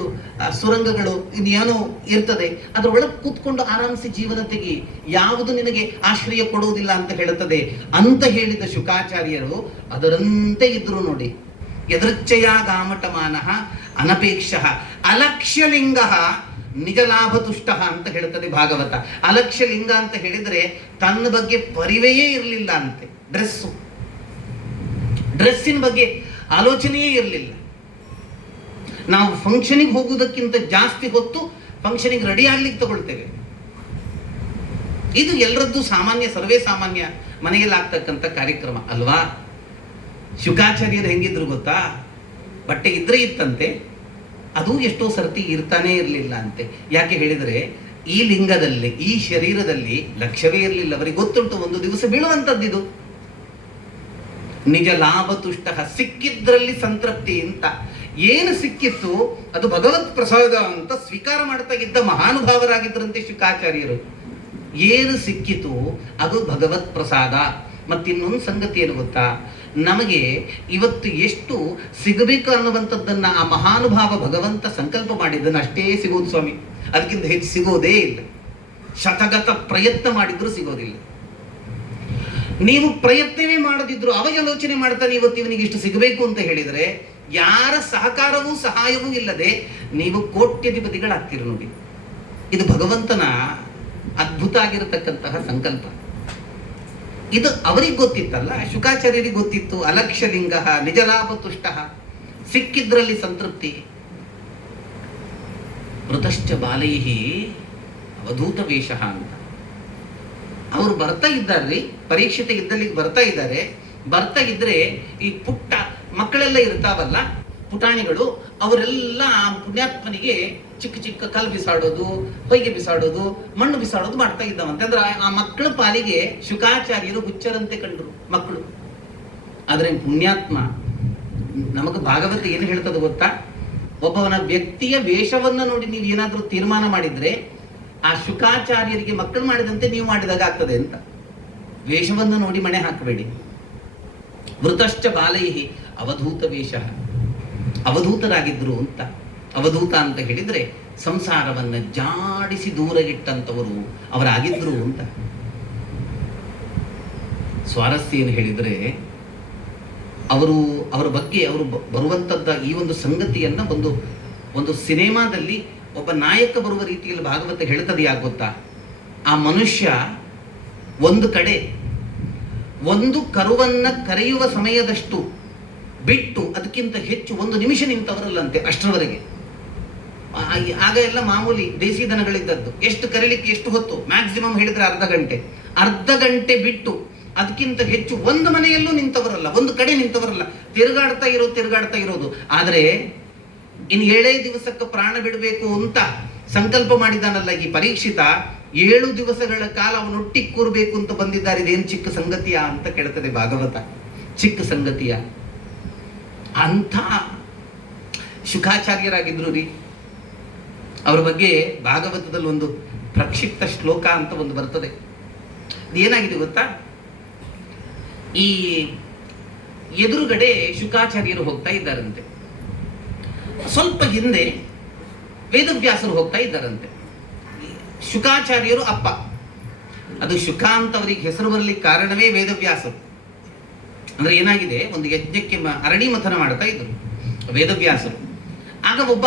ಸುರಂಗಗಳು, ಇನ್ನೇನೋ ಇರ್ತದೆ. ಅದ್ರ ಒಳಗೆ ಕೂತ್ಕೊಂಡು ಆರಾಮಿಸಿ ಜೀವನ ತೆಗಿ. ಯಾವುದು ನಿನಗೆ ಆಶ್ರಯ ಕೊಡುವುದಿಲ್ಲ ಅಂತ ಹೇಳುತ್ತದೆ ಅಂತ ಹೇಳಿದ ಶುಕಾಚಾರ್ಯರು ಅದರಂತೆ ಇದ್ರು ನೋಡಿ. ಯದೃಚ್ಛಯ ಗಾಮಟಮಾನಃ ಅನಪೇಕ್ಷ ಅಲಕ್ಷ್ಯಲಿಂಗ ನಿಜ ಲಾಭ ತುಷ್ಟ ಅಂತ ಹೇಳ್ತದೆ ಭಾಗವತ. ಅಲಕ್ಷ್ಯಲಿಂಗ ಅಂತ ಹೇಳಿದ್ರೆ ತನ್ನ ಬಗ್ಗೆ ಪರಿವೆಯೇ ಇರಲಿಲ್ಲ ಅಂತೆ. ಡ್ರೆಸ್ಸಿನ ಬಗ್ಗೆ ಆಲೋಚನೆಯೇ ಇರಲಿಲ್ಲ. ನಾವು ಫಂಕ್ಷನಿಗೆ ಹೋಗುವುದಕ್ಕಿಂತ ಜಾಸ್ತಿ ಹೊತ್ತು ಫಂಕ್ಷನಿಗೆ ರೆಡಿ ಆಗ್ಲಿಕ್ಕೆ ತಗೊಳ್ತೇವೆ. ಇದು ಎಲ್ಲರದ್ದು ಸಾಮಾನ್ಯ, ಸರ್ವೇ ಸಾಮಾನ್ಯ ಮನೆಯಲ್ಲಿ ಆಗ್ತಕ್ಕಂಥ ಕಾರ್ಯಕ್ರಮ ಅಲ್ವಾ? ಶುಕಾಚಾರ್ಯರು ಹೆಂಗಿದ್ರು ಗೊತ್ತಾ? ಬಟ್ಟೆ ಇದ್ರೆ ಇತ್ತಂತೆ, ಅದು ಎಷ್ಟೋ ಸರ್ತಿ ಇರ್ತಾನೆ ಇರಲಿಲ್ಲ ಅಂತೆ. ಯಾಕೆ ಹೇಳಿದರೆ ಈ ಲಿಂಗದಲ್ಲಿ, ಈ ಶರೀರದಲ್ಲಿ ಲಕ್ಷ್ಯವೇ ಇರಲಿಲ್ಲ. ಅವರಿಗೆ ಗೊತ್ತುಂಟು ಒಂದು ದಿವಸ ಬೀಳುವಂಥದ್ದಿದು. ನಿಜ ಲಾಭ ತುಷ್ಟ, ಸಿಕ್ಕಿದ್ರಲ್ಲಿ ಸಂತೃಪ್ತಿ ಅಂತ. ಏನು ಸಿಕ್ಕಿತ್ತು ಅದು ಭಗವತ್ ಪ್ರಸಾದ ಅಂತ ಸ್ವೀಕಾರ ಮಾಡ್ತಾ ಇದ್ದ ಮಹಾನುಭಾವರಾಗಿದ್ದರಂತೆ ಶುಕಾಚಾರ್ಯರು. ಏನು ಸಿಕ್ಕಿತು ಅದು ಭಗವತ್ ಪ್ರಸಾದ. ಮತ್ತಿನ್ನೊಂದು ಸಂಗತಿ ಏನು ಗೊತ್ತಾ? ನಮಗೆ ಇವತ್ತು ಎಷ್ಟು ಸಿಗಬೇಕು ಅನ್ನುವಂಥದ್ದನ್ನ ಆ ಮಹಾನುಭಾವ ಭಗವಂತ ಸಂಕಲ್ಪ ಮಾಡಿದ್ದನ್ನು ಅಷ್ಟೇ ಸಿಗೋದು ಸ್ವಾಮಿ. ಅದಕ್ಕಿಂತ ಹೆಚ್ಚು ಸಿಗೋದೇ ಇಲ್ಲ. ಶತಗತ ಪ್ರಯತ್ನ ಮಾಡಿದ್ರು ಸಿಗೋದಿಲ್ಲ. ನೀವು ಪ್ರಯತ್ನವೇ ಮಾಡದಿದ್ರು ಅವ ಯೋಚನೆ ಮಾಡ್ತಾನೆ ಇವತ್ತು ಇವನಿಗೆ ಇಷ್ಟು ಸಿಗಬೇಕು ಅಂತ ಹೇಳಿದರೆ, ಯಾರ ಸಹಕಾರವೂ ಸಹಾಯವೂ ಇಲ್ಲದೆ ನೀವು ಕೋಟ್ಯಧಿಪತಿಗಳಾಗ್ತೀರಿ ನೋಡಿ. ಇದು ಭಗವಂತನ ಅದ್ಭುತ ಆಗಿರತಕ್ಕಂತಹ ಸಂಕಲ್ಪ. ಇದು ಅವರಿಗೆ ಗೊತ್ತಿತ್ತಲ್ಲ, ಶುಕಾಚಾರ್ಯರಿಗೆ ಗೊತ್ತಿತ್ತು. ಅಲಕ್ಷ್ಯಲಿಂಗ ನಿಜಲಾಭ ತುಷ್ಟ, ಸಿಕ್ಕಿದ್ರಲ್ಲಿ ಸಂತೃಪ್ತಿ. ಮೃತಶ್ಚ ಬಾಲೈಹಿ ಅವಧೂತ ವೇಷ ಅಂತ. ಅವರು ಬರ್ತಾ ಇದ್ದಾರ್ರಿ, ಪರೀಕ್ಷಿತ ಇದ್ದಲ್ಲಿಗೆ ಬರ್ತಾ ಇದ್ದಾರೆ. ಬರ್ತಾ ಇದ್ರೆ ಈ ಪುಟ್ಟ ಮಕ್ಕಳೆಲ್ಲ ಇರ್ತಾವಲ್ಲ, ಪುಟಾಣಿಗಳು, ಅವರೆಲ್ಲ ಆ ಪುಣ್ಯಾತ್ಮನಿಗೆ ಚಿಕ್ಕ ಚಿಕ್ಕ ಕಲ್ಲು ಬಿಸಾಡೋದು, ಹೊಯ್ಗೆ ಬಿಸಾಡೋದು, ಮಣ್ಣು ಬಿಸಾಡೋದು ಮಾಡ್ತಾ ಇದ್ದಾವಂತೆ. ಅಂದ್ರೆ ಆ ಮಕ್ಕಳ ಪಾಲಿಗೆ ಶುಕಾಚಾರ್ಯರು ಹುಚ್ಚರಂತೆ ಕಂಡ್ರು ಮಕ್ಕಳು. ಆದ್ರೆ ಪುಣ್ಯಾತ್ಮ, ನಮಗೆ ಭಾಗವತ ಏನು ಹೇಳ್ತದೆ ಗೊತ್ತಾ? ಒಬ್ಬವನ ವ್ಯಕ್ತಿಯ ವೇಷವನ್ನ ನೋಡಿ ನೀವು ಏನಾದ್ರೂ ತೀರ್ಮಾನ ಮಾಡಿದ್ರೆ ಆ ಶುಕಾಚಾರ್ಯರಿಗೆ ಮಕ್ಕಳು ಮಾಡಿದಂತೆ ನೀವು ಮಾಡಿದಾಗ ಆಗ್ತದೆ ಅಂತ. ವೇಷವನ್ನು ನೋಡಿ ಮಣೆ ಹಾಕಬೇಡಿ. ವೃತಶ್ಚ ಬಾಲೈಹಿ ಅವಧೂತ ವೇಷ, ಅವಧೂತರಾಗಿದ್ರು ಅಂತ. ಅವಧೂತ ಅಂತ ಹೇಳಿದ್ರೆ ಸಂಸಾರವನ್ನ ಜಾಡಿಸಿ ದೂರಗಿಟ್ಟಂತವರು ಅವರಾಗಿದ್ರು ಅಂತ. ಸ್ವಾರಸ್ಯ ಏನು ಹೇಳಿದ್ರೆ, ಅವರ ಬಗ್ಗೆ ಅವರು ಬರುವಂತದ್ದ ಈ ಒಂದು ಸಂಗತಿಯನ್ನ ಒಂದು ಸಿನಿಮಾದಲ್ಲಿ ಒಬ್ಬ ನಾಯಕ ಬರುವ ರೀತಿಯಲ್ಲಿ ಭಾಗವತ ಹೇಳ್ತದೆ. ಯಾಕೆ ಗೊತ್ತಾ? ಆ ಮನುಷ್ಯ ಒಂದು ಕಡೆ ಒಂದು ಕರುವನ್ನ ಕರೆಯುವ ಸಮಯದಷ್ಟು ಬಿಟ್ಟು ಅದಕ್ಕಿಂತ ಹೆಚ್ಚು 1 ನಿಮಿಷ ನಿಂತವರಲ್ಲಂತೆ ಅಷ್ಟರವರೆಗೆ. ಆಗ ಎಲ್ಲ ಮಾಮೂಲಿ ದೇಸಿ ದನಗಳಿದ್ದದ್ದು. ಎಷ್ಟು ಕರೀಲಿಕ್ಕೆ ಎಷ್ಟು ಹೊತ್ತು? ಮ್ಯಾಕ್ಸಿಮಮ್ ಹೇಳಿದ್ರೆ ಅರ್ಧ ಗಂಟೆ ಬಿಟ್ಟು ಅದಕ್ಕಿಂತ ಹೆಚ್ಚು ಒಂದು ಮನೆಯಲ್ಲೂ ನಿಂತವರಲ್ಲ, ಒಂದು ಕಡೆ ನಿಂತವರಲ್ಲ. ತಿರುಗಾಡ್ತಾ ಇರೋದು. ಆದರೆ ಇನ್ನು 7 ದಿವಸಕ್ಕೆ ಪ್ರಾಣ ಬಿಡಬೇಕು ಅಂತ ಸಂಕಲ್ಪ ಮಾಡಿದಾನಲ್ಲ ಈ ಪರೀಕ್ಷಿತ, 7 ದಿವಸಗಳ ಕಾಲ ಅವನೊಟ್ಟಿಗೆ ಕೂರಬೇಕು ಅಂತ ಬಂದಿದ್ದಾರೆ, ಇದೇನು ಚಿಕ್ಕ ಸಂಗತಿಯ ಅಂತ ಕೇಳ್ತದೆ ಭಾಗವತ. ಚಿಕ್ಕ ಸಂಗತಿಯ ಅಂಥ ಶುಕಾಚಾರ್ಯರಾಗಿದ್ರು ರೀ. ಅವರ ಬಗ್ಗೆ ಭಾಗವತದಲ್ಲಿ ಒಂದು ಪ್ರಕ್ಷಿಪ್ತ ಶ್ಲೋಕ ಅಂತ ಒಂದು ಬರ್ತದೆ. ಏನಾಗಿದೆ ಗೊತ್ತಾ, ಈ ಎದುರುಗಡೆ ಶುಕಾಚಾರ್ಯರು ಹೋಗ್ತಾ ಇದ್ದಾರಂತೆ, ಸ್ವಲ್ಪ ಹಿಂದೆ ವೇದವ್ಯಾಸರು ಹೋಗ್ತಾ ಇದ್ದಾರಂತೆ. ಶುಕಾಚಾರ್ಯರು ಅಪ್ಪ, ಅದು ಶುಕ ಅಂತ ಅವರಿಗೆ ಹೆಸರು ಬರಲಿಕ್ಕೆ ಕಾರಣವೇ ವೇದವ್ಯಾಸರು. ಅಂದ್ರೆ ಏನಾಗಿದೆ, ಒಂದು ಯಜ್ಞಕ್ಕೆ ಅರಣಿ ಮಥನ ಮಾಡ್ತಾ ಇದ್ರು ವೇದವ್ಯಾಸರು. ಆಗ ಒಬ್ಬ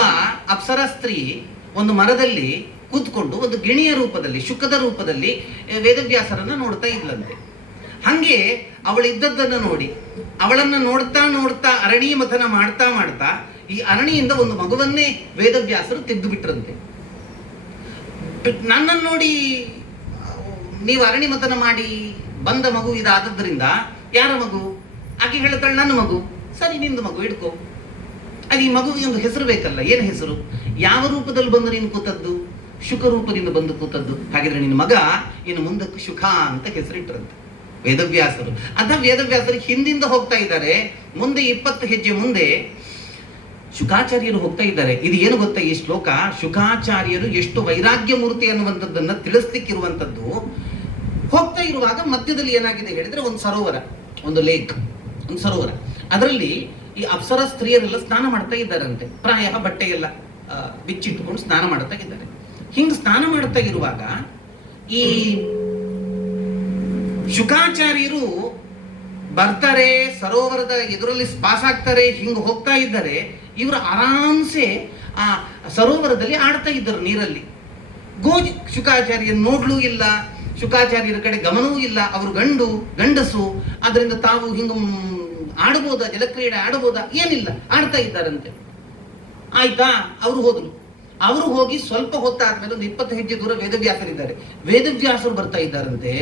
ಅಪ್ಸರಾ ಸ್ತ್ರೀ ಒಂದು ಮರದಲ್ಲಿ ಕೂತ್ಕೊಂಡು ಒಂದು ಗಿಣಿಯ ರೂಪದಲ್ಲಿ, ಶುಕದ ರೂಪದಲ್ಲಿ ವೇದವ್ಯಾಸರನ್ನ ನೋಡ್ತಾ ಇದ್ಲಂತೆ. ಹಂಗೆ ಅವಳಿದ್ದದ್ದನ್ನು ನೋಡಿ, ಅವಳನ್ನ ನೋಡ್ತಾ ನೋಡ್ತಾ ಅರಣಿ ಮಥನ ಮಾಡ್ತಾ ಮಾಡ್ತಾ ಈ ಅರಣಿಯಿಂದ ಒಂದು ಮಗುವನ್ನೇ ವೇದವ್ಯಾಸರು ತೆಗೆದು ಬಿಟ್ರಂತೆ. ನನ್ನನ್ನು ನೋಡಿ ನೀವು ಅರಣಿ ಮಥನ ಮಾಡಿ ಬಂದ ಮಗು ಇದಾದದ್ರಿಂದ, ಯಾರ ಮಗು? ಆಕೆ ಹೇಳ್ತಾಳೆ ನನ್ನ ಮಗು. ಸರಿ, ನಿಂದು ಮಗು ಇಡ್ಕೋ. ಅದು ಈ ಮಗುವಿಗೆ ಒಂದು ಹೆಸರು ಬೇಕಲ್ಲ, ಏನು ಹೆಸರು? ಯಾವ ರೂಪದಲ್ಲಿ ಬಂದು ನೀನು ಕೂತದ್ದು? ಶುಕ ರೂಪದಿಂದ ಬಂದು ಕೂತದ್ದು. ಹಾಗಿದ್ರೆ ನಿನ್ನ ಮಗ ಇನ್ನು ಮುಂದಕ್ಕೆ ಶುಕ ಅಂತ ಹೆಸರಿಟ್ಟರಂತೆ ವೇದವ್ಯಾಸರು. ಅದ ವೇದವ್ಯಾಸರು ಹಿಂದಿಂದ ಹೋಗ್ತಾ ಇದ್ದಾರೆ, ಮುಂದೆ 20 ಹೆಜ್ಜೆ ಮುಂದೆ ಶುಕಾಚಾರ್ಯರು ಹೋಗ್ತಾ ಇದ್ದಾರೆ. ಇದು ಏನು ಗೊತ್ತಾ ಈ ಶ್ಲೋಕ? ಶುಕಾಚಾರ್ಯರು ಎಷ್ಟು ವೈರಾಗ್ಯ ಮೂರ್ತಿ ಅನ್ನುವಂಥದ್ದನ್ನ ತಿಳಿಸ್ಲಿಕ್ಕಿರುವಂಥದ್ದು. ಹೋಗ್ತಾ ಇರುವಾಗ ಮಧ್ಯದಲ್ಲಿ ಏನಾಗಿದೆ ಹೇಳಿದ್ರೆ, ಒಂದು ಸರೋವರ, ಒಂದು ಲೇಕ್, ಒಂದು ಸರೋವರ. ಅದರಲ್ಲಿ ಈ ಅಪ್ಸರ ಸ್ತ್ರೀಯರೆಲ್ಲ ಸ್ನಾನ ಮಾಡ್ತಾ ಇದ್ದಾರಂತೆ. ಪ್ರಾಯ ಬಟ್ಟೆ ಎಲ್ಲ ಬಿಚ್ಚಿಟ್ಟುಕೊಂಡು ಸ್ನಾನ ಮಾಡ್ತಾ ಇದ್ದಾರೆ. ಹಿಂಗ್ ಸ್ನಾನ ಮಾಡ್ತಾ ಇರುವಾಗ ಈ ಶುಕಾಚಾರ್ಯರು ಬರ್ತಾರೆ, ಸರೋವರದ ಎದುರಲ್ಲಿ ಪಾಸ್ ಆಗ್ತಾರೆ, ಹಿಂಗ್ ಹೋಗ್ತಾ ಇದ್ದಾರೆ. ಇವರು ಆರಾಮ್ಸೆ ಆ ಸರೋವರದಲ್ಲಿ ಆಡ್ತಾ ಇದ್ದರು ನೀರಲ್ಲಿ. ಶುಕಾಚಾರ್ಯ ನೋಡ್ಲೂ ಇಲ್ಲ, ಶುಕಾಚಾರ್ಯರ ಕಡೆ ಗಮನವೂ ಇಲ್ಲ. ಅವರು ಗಂಡಸು, ಅದರಿಂದ ತಾವು ಹಿಂಗ ಆಡಬಹುದಾ, ಜಲಕ್ರೀಡೆ ಆಡಬಹುದಾ? ಏನಿಲ್ಲ, ಆಡ್ತಾ ಇದ್ದಾರಂತೆ. ಆಯ್ತಾ, ಅವರು ಹೋದ್ರು. ಅವರು ಹೋಗಿ ಸ್ವಲ್ಪ ಹೊತ್ತಾದ್ಮೇಲೆ ಒಂದು 20 ಹೆಜ್ಜೆ ದೂರ ವೇದವ್ಯಾಸರಿದ್ದಾರೆ. ವೇದವ್ಯಾಸರು ಬರ್ತಾ ಇದ್ದಾರಂತೆ.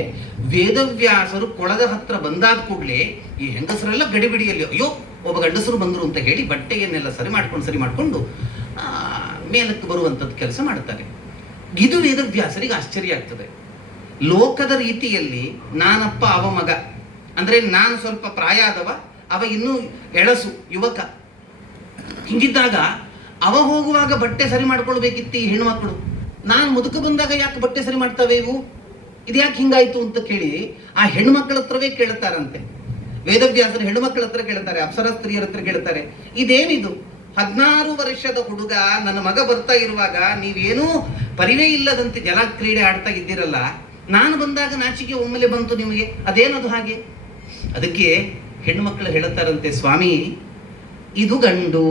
ವೇದವ್ಯಾಸರು ಕೊಳದ ಹತ್ರ ಬಂದಾದ ಕೂಡಲೇ ಈ ಹೆಂಗಸರೆಲ್ಲ ಗಡಿಬಿಡಿಯಲ್ಲಿ, ಅಯ್ಯೋ ಒಬ್ಬ ಗಂಡಸರು ಬಂದ್ರು ಅಂತ ಹೇಳಿ ಬಟ್ಟೆಯನ್ನೆಲ್ಲ ಸರಿ ಮಾಡ್ಕೊಂಡು ಮೇಲಕ್ಕೆ ಬರುವಂಥದ್ದು ಕೆಲಸ ಮಾಡ್ತಾರೆ. ಇದು ವೇದವ್ಯಾಸರಿಗೆ ಆಶ್ಚರ್ಯ ಆಗ್ತದೆ. ಲೋಕದ ರೀತಿಯಲ್ಲಿ ನಾನಪ್ಪ, ಅವ ಮಗ, ಅಂದ್ರೆ ನಾನು ಸ್ವಲ್ಪ ಪ್ರಾಯ ಆದವ, ಅವ ಇನ್ನೂ ಎಳಸು ಯುವಕ. ಹಿಂಗಿದ್ದಾಗ ಅವ ಹೋಗುವಾಗ ಬಟ್ಟೆ ಸರಿ ಮಾಡ್ಕೊಳ್ಬೇಕಿತ್ತು ಈ ಹೆಣ್ಮಕ್ಳು. ನಾನು ಮುದುಕ ಬಂದಾಗ ಯಾಕೆ ಬಟ್ಟೆ ಸರಿ ಮಾಡ್ತಾವೆ ಇವು? ಇದ್ಯಾಕೆ ಹಿಂಗಾಯ್ತು ಅಂತ ಕೇಳಿ ಆ ಹೆಣ್ಮಕ್ಳ ಹತ್ರವೇ ಕೇಳ್ತಾರಂತೆ. ವೇದವ್ಯಾಸರು ಹೆಣ್ಮಕ್ಳ ಹತ್ರ ಕೇಳ್ತಾರೆ, ಅಪ್ಸರಾ ಸ್ತ್ರೀಯರ ಹತ್ರ ಕೇಳ್ತಾರೆ, ಇದೇನಿದು? 16 ವರ್ಷದ ಹುಡುಗ ನನ್ನ ಮಗ ಬರ್ತಾ ಇರುವಾಗ ನೀವೇನೂ ಪರಿವೇ ಇಲ್ಲದಂತೆ ಜಲ ಕ್ರೀಡೆ ಆಡ್ತಾ ಇದ್ದೀರಲ್ಲ, ನಾನು ಬಂದಾಗ ನಾಚಿಕೆ ಒಮ್ಮೆಲೆ ಬಂತು ನಿಮಗೆ, ಅದೇನದು ಹಾಗೆ? ಅದಕ್ಕೆ ಹೆಣ್ಮಕ್ಳು ಹೇಳುತ್ತಾರಂತೆ, ಸ್ವಾಮಿ, ಇದು ಗಂಡು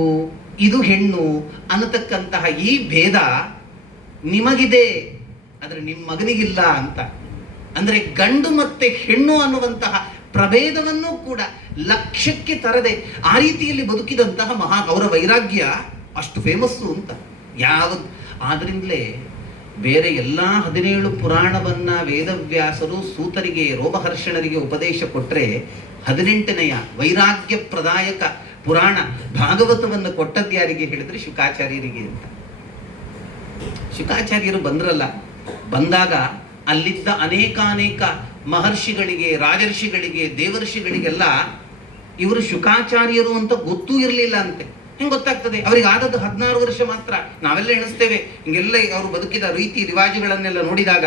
ಇದು ಹೆಣ್ಣು ಅನ್ನತಕ್ಕಂತಹ ಈ ಭೇದ ನಿಮಗಿದೆ, ಆದ್ರೆ ನಿಮ್ಮ ಮಗನಿಗಿಲ್ಲ ಅಂತ. ಅಂದ್ರೆ ಗಂಡು ಮತ್ತೆ ಹೆಣ್ಣು ಅನ್ನುವಂತಹ ಪ್ರಭೇದವನ್ನು ಕೂಡ ಲಕ್ಷ್ಯಕ್ಕೆ ತರದೆ ಆ ರೀತಿಯಲ್ಲಿ ಬದುಕಿದಂತಹ ಅವರ ವೈರಾಗ್ಯ ಅಷ್ಟು ಫೇಮಸ್ಸು ಅಂತ. ಆದ್ರಿಂದಲೇ ಬೇರೆ ಎಲ್ಲಾ 17 ಪುರಾಣವನ್ನ ವೇದವ್ಯಾಸರು ಸೂತರಿಗೆ, ರೋಮಹರ್ಷಣರಿಗೆ ಉಪದೇಶ ಕೊಟ್ರೆ, 18ನೆಯ ವೈರಾಗ್ಯ ಪ್ರದಾಯಕ ಪುರಾಣ ಭಾಗವತವನ್ನು ಕೊಟ್ಟದ್ದು ಯಾರಿಗೆ ಹೇಳಿದ್ರೆ ಶುಕಾಚಾರ್ಯರಿಗೆ ಅಂತ. ಶುಕಾಚಾರ್ಯರು ಬಂದ್ರಲ್ಲ, ಬಂದಾಗ ಅಲ್ಲಿದ್ದ ಅನೇಕ ಮಹರ್ಷಿಗಳಿಗೆ, ರಾಜರ್ಷಿಗಳಿಗೆ, ದೇವರ್ಷಿಗಳಿಗೆಲ್ಲ ಇವರು ಶುಕಾಚಾರ್ಯರು ಅಂತ ಗೊತ್ತೂ ಇರಲಿಲ್ಲ ಅಂತೆ. ಹೆಂಗ್ ಗೊತ್ತಾಗ್ತದೆ? ಅವ್ರಿಗೆ ಆದದ್ದು 16 ವರ್ಷ ಮಾತ್ರ. ನಾವೆಲ್ಲ ಎಣಿಸ್ತೇವೆ ಹಿಂಗೆಲ್ಲ ಅವರು ಬದುಕಿದ ರೀತಿ ರಿವಾಜುಗಳನ್ನೆಲ್ಲ ನೋಡಿದಾಗ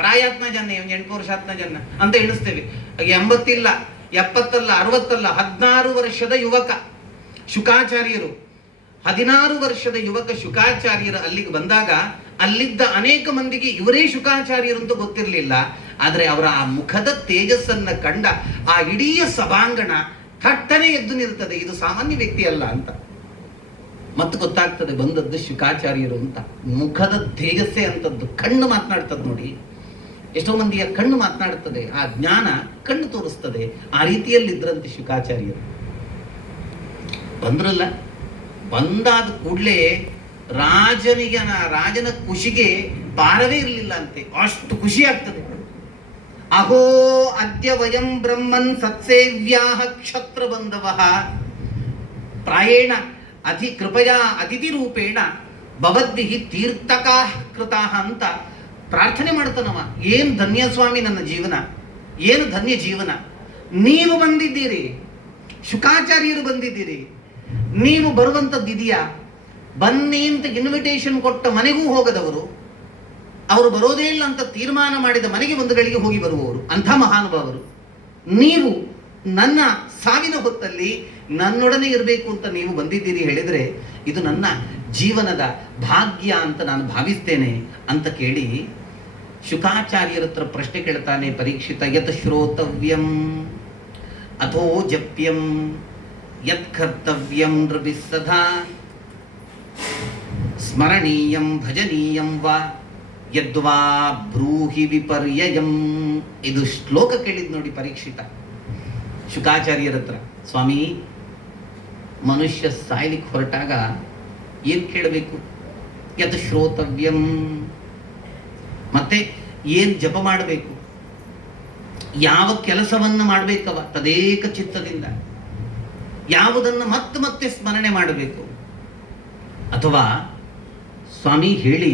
ಪ್ರಾಯಾತ್ನ ಜನ, 8 ವರ್ಷ ಆತ್ನ ಜನ ಅಂತ ಎಣಿಸ್ತೇವೆ. 80 ಇಲ್ಲ, 70 ಅಲ್ಲ, 60 ಅಲ್ಲ, 16 ವರ್ಷದ ಯುವಕ ಶುಕಾಚಾರ್ಯರು. 16 ವರ್ಷದ ಯುವಕ ಶುಕಾಚಾರ್ಯರು ಅಲ್ಲಿಗೆ ಬಂದಾಗ ಅಲ್ಲಿದ್ದ ಅನೇಕ ಮಂದಿಗೆ ಇವರೇ ಶುಕಾಚಾರ್ಯರು ಅಂತ ಗೊತ್ತಿರಲಿಲ್ಲ. ಆದ್ರೆ ಅವರ ಆ ಮುಖದ ತೇಜಸ್ಸನ್ನ ಕಂಡ ಆ ಇಡೀ ಸಭಾಂಗಣ ಥಟ್ಟನೆ ಎದ್ದು ನಿಲ್ತದೆ, ಇದು ಸಾಮಾನ್ಯ ವ್ಯಕ್ತಿ ಅಲ್ಲ ಅಂತ. ಮತ್ತೆ ಗೊತ್ತಾಗ್ತದೆ ಬಂದದ್ದು ಶುಕಾಚಾರ್ಯರು ಅಂತ. ಮುಖದ ತೇಜಸ್ಸೇ ಅಂತದ್ದು, ಕಣ್ಣು ಮಾತನಾಡ್ತದೆ ನೋಡಿ. ಎಷ್ಟೋ ಮಂದಿಯ ಕಣ್ಣು ಮಾತನಾಡುತ್ತದೆ, ಆ ಜ್ಞಾನ ಕಣ್ಣು ತೋರಿಸ್ತದೆ. ಆ ರೀತಿಯಲ್ಲಿದ್ರಂತೆ ಶುಕಾಚಾರ್ಯರು. ಬಂದ್ರಲ್ಲ, ಬಂದಾದ ಕೂಡಲೇ ರಾಜನ ಖುಷಿಗೆ ಪಾರವೇ ಇರಲಿಲ್ಲ ಅಂತೆ, ಅಷ್ಟು ಖುಷಿ ಆಗ್ತದೆ. ಅಹೋ ಅದ್ಯ ವಯಂ ಬ್ರಹ್ಮನ್ ಸತ್ಸೇವ್ಯಾಹ ಕ್ಷತ್ರ ಬಂಧವಃ ಪ್ರಾಯೇಣ ಕೃಪಯಾ ಅತಿಥಿ ರೂಪೇಣ ಭವದ್ಭಿಹಿ ತೀರ್ಥಕಾ ಕೃತಾಹ ಅಂತ ಪ್ರಾರ್ಥನೆ ಮಾಡ್ತಾನವ. ಏನು ಧನ್ಯ ಸ್ವಾಮಿ ನನ್ನ ಜೀವನ, ಏನು ಧನ್ಯ ಜೀವನ. ನೀವು ಬಂದಿದ್ದೀರಿ, ಶುಕಾಚಾರ್ಯರು ಬಂದಿದ್ದೀರಿ, ನೀವು ಬರುವಂಥದ್ದಿದೆಯಾ? ಬನ್ನಿ ಅಂತ ಇನ್ವಿಟೇಷನ್ ಕೊಟ್ಟ ಮನೆಗೂ ಹೋಗದವರು, ಅವರು ಬರೋದೇ ಇಲ್ಲ ಅಂತ ತೀರ್ಮಾನ ಮಾಡಿದ ಮನೆಗೆ ಒಂದು ಗಳಿಗೆ ಹೋಗಿ ಬರುವವರು, ಅಂಥ ಮಹಾನುಭಾವರು. ನೀವು ನನ್ನ ಸಾವಿನ ಹೊತ್ತಲ್ಲಿ ನನ್ನೊಡನೆ ಇರಬೇಕು ಅಂತ ನೀವು ಬಂದಿದ್ದೀರಿ ಹೇಳಿದರೆ ಇದು ನನ್ನ ಜೀವನದ ಭಾಗ್ಯ ಅಂತ ನಾನು ಭಾವಿಸ್ತೇನೆ ಅಂತ ಕೇಳಿ ಶುಕಾಚಾರ್ಯರ ಹತ್ರ ಪ್ರಶ್ನೆ ಕೇಳ್ತಾನೆ ಪರೀಕ್ಷಿತ. ಯತ್ ಶ್ರೋತವ್ಯಂ ಅಥೋ ಜಪ್ಯಂ ಯತ್ ಕರ್ತವ್ಯಂ ನೃಭಿಃ ಸದಾ ಸ್ಮರಣೀಯಂ ಭಜನೀಯಂ ವಾ ಯದ್ವಾ ಬ್ರೂಹಿ ವಿಪರ್ಯಯಂ. ಇದು ಶ್ಲೋಕ ಕೇಳಿದ್ ನೋಡಿ ಪರೀಕ್ಷಿತ ಶುಕಾಚಾರ್ಯರ ಹತ್ರ. ಸ್ವಾಮಿ, ಮನುಷ್ಯ ಸಾಯ್ಲಿಕ್ಕೆ ಹೊರಟಾಗ ಏನ್ ಕೇಳಬೇಕು? ಯತ್ ಶ್ರೋತವ್ಯಂ, ಮತ್ತೆ ಏನ್ ಜಪ ಮಾಡಬೇಕು, ಯಾವ ಕೆಲಸವನ್ನ ಮಾಡಬೇಕವ ತದೇಕ ಚಿತ್ತದಿಂದ, ಯಾವುದನ್ನು ಮತ್ತೆ ಮತ್ತೆ ಸ್ಮರಣೆ ಮಾಡಬೇಕು, ಅಥವಾ ಸ್ವಾಮಿ ಹೇಳಿ